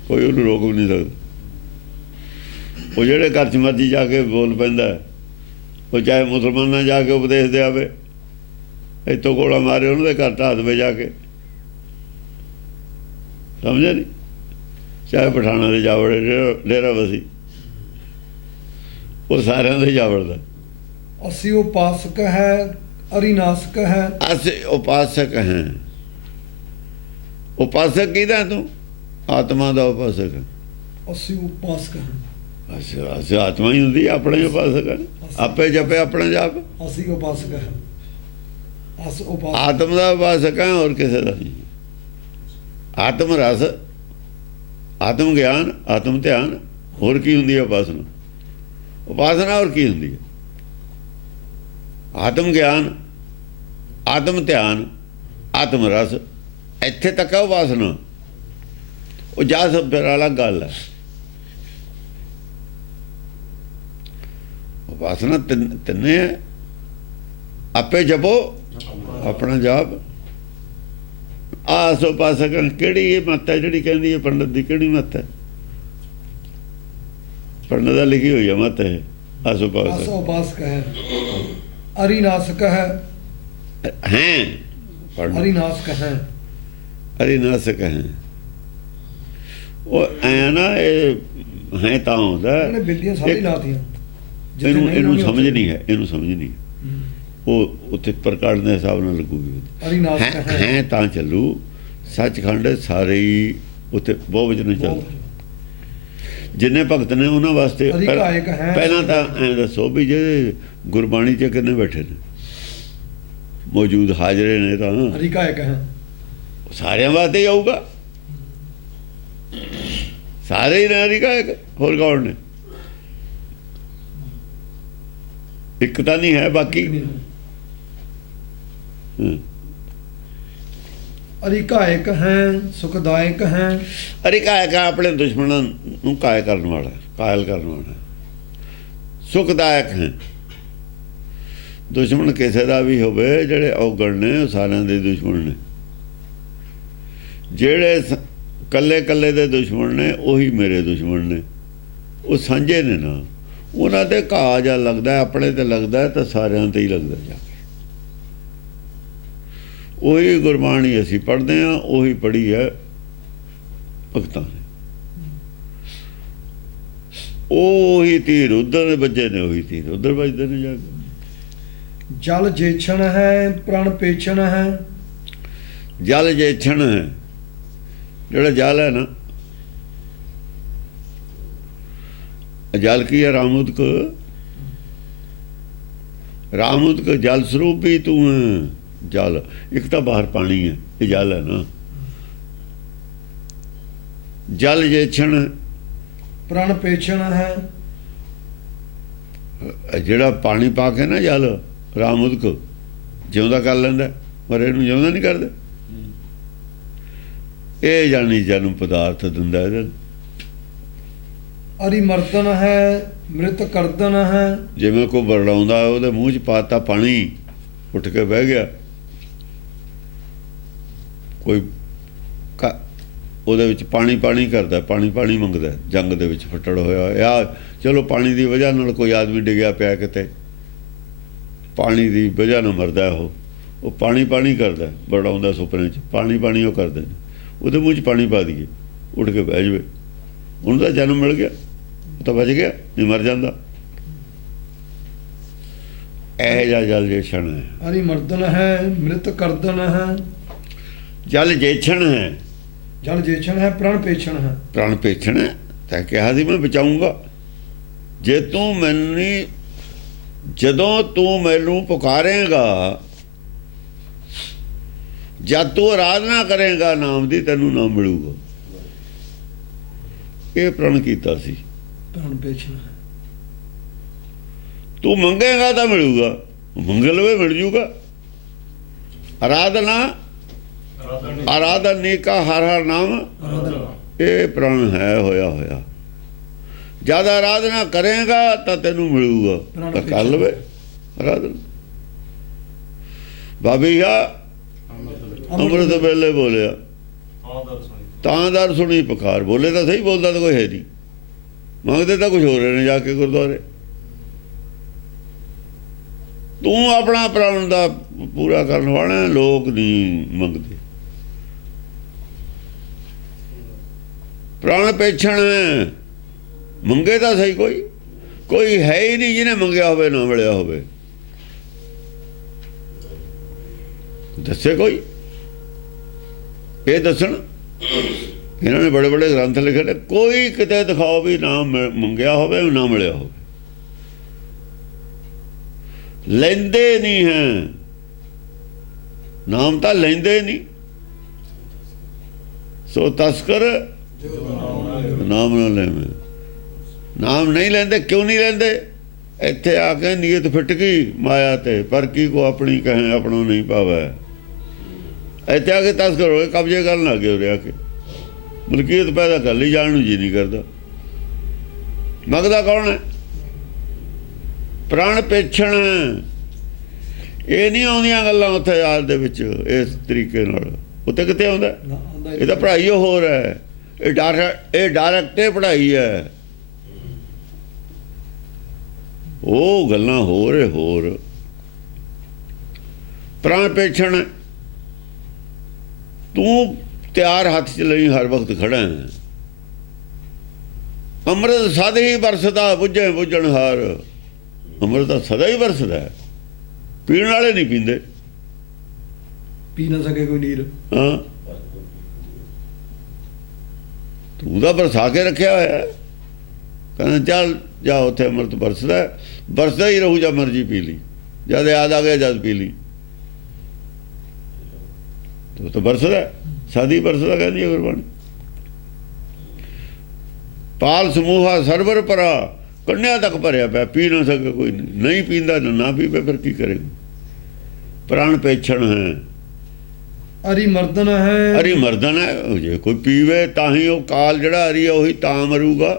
ਕੋਈ ਉਹਨੂੰ ਰੋਕ ਵੀ ਨਹੀਂ ਸਕਦਾ। ਉਹ ਜਿਹੜੇ ਘਰ 'ਚ ਮਰਜ਼ੀ ਜਾ ਕੇ ਬੋਲ ਪੈਂਦਾ, ਉਹ ਚਾਹੇ ਮੁਸਲਮਾਨਾਂ ਜਾ ਕੇ ਉਪਦੇਸ਼ ਦੇ ਆਵੇ, ਇੱਥੋਂ ਗੋਲਾ ਮਾਰੇ ਉਹਨਾਂ ਦੇ ਘਰ ਢਾਹ ਦੇਵੇ ਜਾ ਕੇ, ਸਮਝਿਆ ਨਹੀਂ। ਚਾਹੇ ਪਠਾਣਾ ਦੇ ਜਾ ਵੜੇ, ਡੇਰਾ ਬਸੀ, ਉਹ ਸਾਰਿਆਂ ਦੇ ਜਾ ਵੜਦਾ। ਅਸੀਂ ਉਪਾਸਕ ਹੈ ਅਰਿਨਾਸਕ ਹੈ। ਅਸੀਂ ਉਪਾਸਕ ਹੈ। ਉਪਾਸਕ ਕਿਹਦਾ ਤੂੰ? ਆਤਮਾ ਦਾ ਉਪਾਸਕ ਹੈ। ਅਸੀਂ ਉਪਾਸਕ ਹਾਂ। ਅਸੀਂ ਆਤਮਾ ਹੀ ਹੁੰਦੀ, ਆਪਣੇ ਹੀ ਉਪਾਸਕ ਹੈ। ਆਪੇ ਜਪੇ ਆਪਣਾ ਜਾਪ। ਅਸੀਂ ਉਪਾਸਕ ਹੈ। ਆਤਮ ਦਾ ਉਪਾਸਕ ਹੈ, ਹੋਰ ਕਿਸੇ ਦਾ ਨਹੀਂ। ਆਤਮ ਰਸ, ਆਤਮ ਗਿਆਨ, ਆਤਮ ਧਿਆਨ, ਹੋਰ ਕੀ ਹੁੰਦੀ ਹੈ ਉਪਾਸਨਾ? ਉਪਾਸਨਾ ਹੋਰ ਕੀ ਹੁੰਦੀ ਹੈ? ਆਤਮ ਗਿਆਨ, ਆਤਮ ਧਿਆਨ, ਆਤਮ ਰਸ, ਇੱਥੇ ਤੱਕ ਹੈ ਉਪਾਸਨਾ। ਉਹ ਜਾ ਸਭ ਫਿਰ ਅਲੱਗ ਗੱਲ ਹੈ। ਉਪਾਸਨਾ ਤਿੰਨੇ ਹੈ। ਆਪੇ ਜਪੋ ਆਪਣਾ ਜਾਪ। ਆਸ ਉਪਾਸਕ ਕਿਹੜੀ ਇਹ ਮੱਤ ਹੈ ਜਿਹੜੀ ਕਹਿੰਦੀ ਹੈ ਪੰਡਤ ਦੀ? ਕਿਹੜੀ ਮੱਤ ਹੈ? ਪੰਡਤ ਦਾ ਲਿਖੀ ਹੋਈ ਹੈ ਮੱਤ ਹੈ। ਆਸ ਉਪਾਸਕ ਹੈ, ਅਰਿਨਾਸਕ ਹੈ। ਅਰਿਨਾਸਕ ਹੈ, ਅਰਿਨਾਸਕ ਹੈ। ਉਹ ਐ ਨਾ, ਇਹ ਹੈ ਤਾਂ ਹੁੰਦਾ ਇਹਨੂੰ ਸਮਝ ਨਹੀਂ ਹੈ, ਇਹਨੂੰ ਸਮਝ ਨਹੀਂ। ਉਹ ਉੱਥੇ ਪ੍ਰਕਾਰ ਦੇ ਹਿਸਾਬ ਨਾਲ ਲੱਗੂਗੀ। ਹੈ ਤਾਂ ਚੱਲੂ। ਸੱਚਖੰਡ ਸਾਰੇ ਹੀ ਉੱਥੇ ਬਹੁਤ ਵਜਨ ਚੱਲਦਾ। ਜਿੰਨੇ ਭਗਤ ਨੇ ਉਹਨਾਂ ਵਾਸਤੇ ਪਹਿਲਾਂ ਤਾਂ ਐਂ ਦੱਸੋ ਵੀ ਜੇ ਗੁਰਬਾਣੀ 'ਚ ਕਿੰਨੇ ਬੈਠੇ ਨੇ ਮੌਜੂਦ ਹਾਜ਼ਰੇ ਨੇ? ਤਾਂ ਸਾਰਿਆਂ ਵਾਸਤੇ ਹੀ ਆਊਗਾ। ਸਾਰੇ ਹੀ ਨੇ ਅਰਿਕਾਇਕ, ਹੋਰ ਕੌਣ ਨੇ? ਇੱਕ ਤਾਂ ਨਹੀਂ ਹੈ, ਬਾਕੀ ਅਰਿਕਾਇਕ ਹੈ, ਸੁਖਦਾਇਕ ਹੈ। ਅਰਿਕਾਇਕ ਆਪਣੇ ਦੁਸ਼ਮਣਾਂ ਨੂੰ ਕਾਇਲ ਕਰਨ ਵਾਲਾ, ਕਾਇਲ ਕਰਨ ਵਾਲਾ। ਸੁਖਦਾਇਕ ਹੈ। ਦੁਸ਼ਮਣ ਕਿਸੇ ਦਾ ਵੀ ਹੋਵੇ, ਜਿਹੜੇ ਔਗਣ ਨੇ ਉਹ ਸਾਰਿਆਂ ਦੇ ਦੁਸ਼ਮਣ ਨੇ। ਜਿਹੜੇ ਕੱਲੇ ਕੱਲੇ ਦੇ ਦੁਸ਼ਮਣ ਨੇ ਉਹੀ ਮੇਰੇ ਦੁਸ਼ਮਣ ਨੇ। ਉਹ ਸਾਂਝੇ ਨੇ ਨਾ। ਉਹਨਾਂ ਤੇ ਘਾਹ ਜਾ ਲੱਗਦਾ, ਆਪਣੇ ਤੇ ਲੱਗਦਾ ਤਾਂ ਸਾਰਿਆਂ ਤੇ ਹੀ ਲੱਗਦਾ ਜਾ ਕੇ। ਉਹੀ ਗੁਰਬਾਣੀ ਅਸੀਂ ਪੜ੍ਹਦੇ ਹਾਂ, ਉਹੀ ਪੜ੍ਹੀ ਹੈ ਭਗਤਾਂ ਨੇ। ਉਹੀ ਤੀਰ ਉੱਧਰ ਵੱਜੇ ਨੇ, ਉਹੀ ਤੀਰ ਉੱਧਰ ਵੱਜਦੇ ਨੇ ਜਾ ਕੇ। ਜਲ ਜੇਛਣ ਹੈ, ਪ੍ਰਣ ਪੇਛਣ ਹੈ। ਜਲ ਜੇਛਣ ਹੈ, ਜਿਹੜਾ ਜਲ ਹੈ ਨਾ, ਜਲ ਕੀ ਹੈ? ਰਾਮੁਦਕ। ਰਾਮੁਦਕ ਜਲ ਸਰੂਪ ਵੀ ਤੂੰ ਹੈ। ਜਲ ਇੱਕ ਤਾਂ ਬਾਹਰ ਪਾਣੀ ਹੈ, ਇਹ ਜਲ ਹੈ ਨਾ। ਜਲ ਜੇਛਣ ਪ੍ਰਣ ਪੇਛਣ ਹੈ। ਜਿਹੜਾ ਪਾਣੀ ਪਾ ਕੇ ਨਾ ਜਲ ਰਾਮੁਦਕ ਜਿਉਂਦਾ ਕਰ ਲੈਂਦਾ, ਪਰ ਇਹਨੂੰ ਜਿਉਂਦਾ ਨਹੀਂ ਕਰਦਾ। ਇਹ ਜਾਣੀ ਜਨਮ ਪਦਾਰਥ ਦਿੰਦਾ ਇਹਦੇ। ਅਰਿਮਰਦਨ ਹੈ, ਮ੍ਰਿਤ ਕਰਦਨ ਹੈ। ਜਿਵੇਂ ਕੋਈ ਬਰੜਾਉਂਦਾ, ਉਹਦੇ ਮੂੰਹ 'ਚ ਪਾਤਾ ਪਾਣੀ, ਉੱਠ ਕੇ ਬਹਿ ਗਿਆ। ਕੋਈ ਉਹਦੇ ਵਿੱਚ ਪਾਣੀ ਪਾਣੀ ਕਰਦਾ, ਪਾਣੀ ਪਾਣੀ ਮੰਗਦਾ। ਜੰਗ ਦੇ ਵਿੱਚ ਫੱਟੜ ਹੋਇਆ ਜਾਂ ਚਲੋ ਪਾਣੀ ਦੀ ਵਜ੍ਹਾ ਨਾਲ ਕੋਈ ਆਦਮੀ ਡਿੱਗਿਆ ਪਿਆ ਕਿਤੇ, ਪਾਣੀ ਦੀ ਵਜ੍ਹਾ ਨਾਲ ਮਰਦਾ ਉਹ ਪਾਣੀ ਪਾਣੀ ਕਰਦਾ, ਬਰੜਾਉਂਦਾ ਸੁਪਨੇ 'ਚ। ਪਾਣੀ ਪਾਣੀ ਉਹ ਕਰਦੇ ਨੇ, ਉਹਦੇ ਮੂੰਹ 'ਚ ਪਾਣੀ ਪਾ ਦਈਏ, ਉੱਠ ਕੇ ਬਹਿ ਜਾਵੇ। ਉਹਨੂੰ ਤਾਂ ਜਨਮ ਮਿਲ ਗਿਆ, ਉਹ ਤਾਂ ਬਚ ਗਿਆ, ਨਹੀਂ ਮਰ ਜਾਂਦਾ। ਇਹ ਜਿਹਾ ਜਲ ਜੇਛਣ ਹੈ। ਹਰੀ ਮਰਦਨ ਹੈ ਮ੍ਰਿਤ ਕਰਦਨ ਹੈ। ਜਲ ਜੇਛਣ ਹੈ, ਜਲ ਜੇਛਣ ਹੈ ਪ੍ਰਣ ਪੇਛਣ ਹੈ। ਪ੍ਰਾਣ ਪੇਛਣ ਹੈ। ਤਾਂ ਕਿਹਾ ਸੀ ਮੈਂ ਬਚਾਊਂਗਾ ਜੇ ਤੂੰ ਮੈਨੂੰ, ਜਦੋਂ ਤੂੰ ਮੈਨੂੰ ਪੁਕਾਰੇਗਾ, ਜਦ ਤੂੰ ਆਰਾਧਨਾ ਕਰੇਗਾ ਨਾਮ ਦੀ, ਤੈਨੂੰ ਨਾਮ ਮਿਲੂਗਾ। ਇਹ ਪ੍ਰਣ ਕੀਤਾ ਸੀ। ਪ੍ਰਣ ਪੇਛਣ ਹੈ। ਤੂੰ ਮੰਗੇਗਾ ਤਾਂ ਮਿਲੂਗਾ, ਮੰਗ ਲਵੇ ਮਿਲ ਜੂਗਾ। ਆਰਾਧਨਾ ਆਰਾਧਨੀ ਕਾ ਹਰ ਹਰ ਨਾਮ, ਇਹ ਪ੍ਰਣ ਹੈ ਹੋਇਆ ਹੋਇਆ। ਜਦ ਆਰਾਧਨਾ ਕਰੇਗਾ ਤਾਂ ਤੈਨੂੰ ਮਿਲੂਗਾ, ਤਾਂ ਕਰ ਲਵੇ ਆਰਾਧਨਾ। ਬਾਬੀਆ ਅੰਮ੍ਰਿਤ ਵੇਲੇ ਬੋਲਿਆ ਤਾਂ ਦਰ ਸੁਣੀ ਪੁਕਾਰ। ਬੋਲੇ ਤਾਂ ਸਹੀ, ਬੋਲਦਾ ਤਾਂ ਕੋਈ ਹੈ ਨਹੀਂ, ਮੰਗਦੇ ਤਾਂ ਕੁਝ ਹੋ ਰਹੇ ਨੇ ਜਾ ਕੇ ਗੁਰਦੁਆਰੇ। ਤੂੰ ਆਪਣਾ ਪ੍ਰਾਣ ਦਾ ਪੂਰਾ ਕਰਨ ਵਾਲਾ, ਲੋਕ ਨਹੀਂ ਮੰਗਦੇ। ਪ੍ਰਾਣ ਪੇਛਣ ਮੰਗੇ ਤਾਂ ਸਹੀ, ਕੋਈ ਹੈ ਹੀ ਨਹੀਂ ਜਿਹਨੇ ਮੰਗਿਆ ਹੋਵੇ ਨਾ ਮਿਲਿਆ ਹੋਵੇ। ਦੱਸੇ ਕੋਈ, ਇਹ ਦੱਸਣ। ਇਹਨਾਂ ਨੇ ਬੜੇ ਬੜੇ ਗ੍ਰੰਥ ਲਿਖੇ ਨੇ, ਕੋਈ ਕਿਤੇ ਦਿਖਾਓ ਵੀ ਨਾ ਮੰਗਿਆ ਹੋਵੇ ਨਾ ਮਿਲਿਆ ਹੋਵੇ। ਲੈਂਦੇ ਨਹੀਂ ਹੈ ਨਾਮ, ਤਾਂ ਲੈਂਦੇ ਨਹੀਂ। ਸੋ ਤਸਕਰ ਨਾਮ ਨਾ ਲੈਵੇਂ। ਨਾਮ ਨਹੀਂ ਲੈਂਦੇ। ਕਿਉਂ ਨਹੀਂ ਲੈਂਦੇ? ਇੱਥੇ ਆ ਕੇ ਨੀਅਤ ਫਿੱਟ ਗਈ ਮਾਇਆ ਤੇ, ਪਰ ਕੀ ਕੋ ਆਪਣੀ ਕਹੇ ਆਪਣੋ ਨਹੀਂ ਪਾਵੇ। ਇੱਥੇ ਆ ਕੇ ਤਸਕਰ ਹੋਏ, ਕਬਜ਼ੇ ਕਰਨ ਲੱਗ ਗਏ। ਉਰੇ ਆ ਕੇ ਮਲਕੀਅਤ ਪੈਦਾ ਕਰ ਲਈ, ਜਾਣ ਨੂੰ ਜੀ ਨਹੀਂ ਕਰਦਾ। ਮੰਗਦਾ ਕੌਣ ਹੈ? ਪ੍ਰਾਣ ਪੇਛਣ। ਇਹ ਨਹੀਂ ਆਉਂਦੀਆਂ ਗੱਲਾਂ ਉੱਥੇ ਯਾਦ ਦੇ ਵਿੱਚ ਇਸ ਤਰੀਕੇ ਨਾਲ। ਉੱਥੇ ਕਿਤੇ ਆਉਂਦਾ? ਇਹ ਤਾਂ ਪੜ੍ਹਾਈ ਹੋਰ ਹੈ। ਇਹ ਡਾਇਰੈਕਟ ਪੜ੍ਹਾਈ ਹੈ। ਉਹ ਗੱਲਾਂ ਹੋਰ ਪ੍ਰਾਣ ਪੇਛਣ। ਤੂੰ ਤਿਆਰ ਹੱਥ 'ਚ ਲਈ ਹਰ ਵਕਤ ਖੜਾ ਹੈ। ਅੰਮ੍ਰਿਤ ਸਦਾ ਹੀ ਵਰਸਦਾ, ਬੁੱਝੇ ਬੁੱਝਣ ਹਾਰ। ਅੰਮ੍ਰਿਤ ਤਾਂ ਸਦਾ ਹੀ ਵਰਸਦਾ, ਪੀਣ ਵਾਲੇ ਨਹੀਂ ਪੀਂਦੇ। ਪੀ ਨਾ ਸਕੇ ਕੋਈ ਨੀਰ। ਹਾਂ, ਤੂੰ ਤਾਂ ਵਰਸਾ ਕੇ ਰੱਖਿਆ ਹੋਇਆ। ਕਹਿੰਦਾ ਚੱਲ ਜਾ, ਉੱਥੇ ਅੰਮ੍ਰਿਤ ਵਰਸਦਾ ਹੀ ਰਹੂ, ਜਦ ਮਰਜੀ ਪੀ ਲਈ। ਜਦ ਯਾਦ ਆ ਗਿਆ ਜਦ ਪੀ ਲਈ। ਤੂੰ ਤਾਂ ਵਰਸਦਾ, ਸਾਦੀ ਵਰਸਦਾ ਕਹਿੰਦੀ ਗੁਰਬਾਣੀ। ਪਾਲ ਸਮੂਹਾ ਸਰਵਰ ਭਰਾ, ਕੰਨਿਆ ਤੱਕ ਭਰਿਆ ਪਿਆ, ਪੀ ਨਾ ਸਕੇ ਕੋਈ ਨਹੀਂ ਪੀਂਦਾ, ਨਾ ਪੀਵੇ ਫਿਰ ਕੀ ਕਰੇਗਾ। ਪ੍ਰਾਣ ਪੇਛਣ ਹੈ। ਅਰੀ ਮਰਦਨ ਹੈ। ਅਰੀ ਮਰਦਨ ਹੈ। ਜੇ ਕੋਈ ਪੀਵੇ ਤਾਂ ਹੀ ਉਹ ਕਾਲ ਜਿਹੜਾ ਅਰੀ ਹੈ ਉਹੀ ਤਾਂ ਮਰੂਗਾ।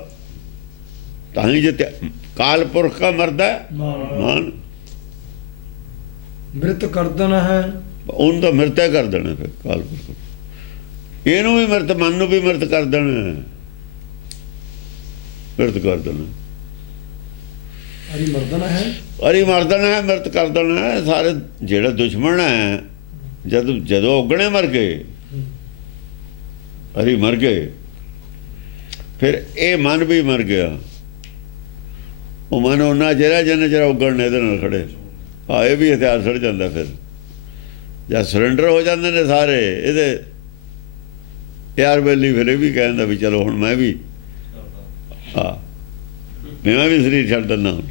ਤਾਂ ਹੀ ਜੇ ਕਾਲ ਪੁਰਖ ਕਾ ਮਰਦਾ ਮਾਨ। ਮ੍ਰਿਤ ਕਰਦਨ ਹੈ। ਉਹਨੂੰ ਤਾਂ ਮ੍ਰਿਤ ਕਰ ਦੇਣਾ ਫਿਰ ਕਾਲ ਪੁਰਖ। ਇਹਨੂੰ ਵੀ ਮ੍ਰਿਤ, ਮਨ ਨੂੰ ਵੀ ਮ੍ਰਿਤ ਕਰ ਦੇਣਾ, ਮ੍ਰਿਤ ਕਰ ਦੇਣਾ। ਅਰੀ ਮਰਦਨ ਹੈ। ਅਰੀ ਮਰਦਨ ਹੈ, ਮ੍ਰਿਤ ਕਰ ਦੇਣਾ। ਸਾਰੇ ਜਿਹੜਾ ਦੁਸ਼ਮਣ ਹੈ, ਜਦੋਂ ਉਗਣੇ ਮਰ ਗਏ, ਅਰੀ ਮਰ ਗਏ, ਫਿਰ ਇਹ ਮਨ ਵੀ ਮਰ ਗਿਆ। ਉਹ ਮਨ ਉਹਨਾਂ ਜਿੰਨਾ ਚਿਰ ਉਗਣ ਨੇ ਇਹਦੇ ਨਾਲ ਖੜੇ। ਇਹ ਵੀ ਹਥਿਆਰ ਸੜ ਜਾਂਦਾ। ਫਿਰ ਜਦ ਸਰੈਂਡਰ ਹੋ ਜਾਂਦੇ ਨੇ ਸਾਰੇ ਇਹਦੇ ਯਾਰ ਬੇਲੀ, ਫਿਰ ਇਹ ਵੀ ਕਹਿੰਦਾ ਵੀ ਚਲੋ ਹੁਣ ਮੈਂ ਵੀ ਮੈਂ ਵੀ ਸਰੀਰ ਛੱਡ ਦਿੰਦਾ। ਹੁਣ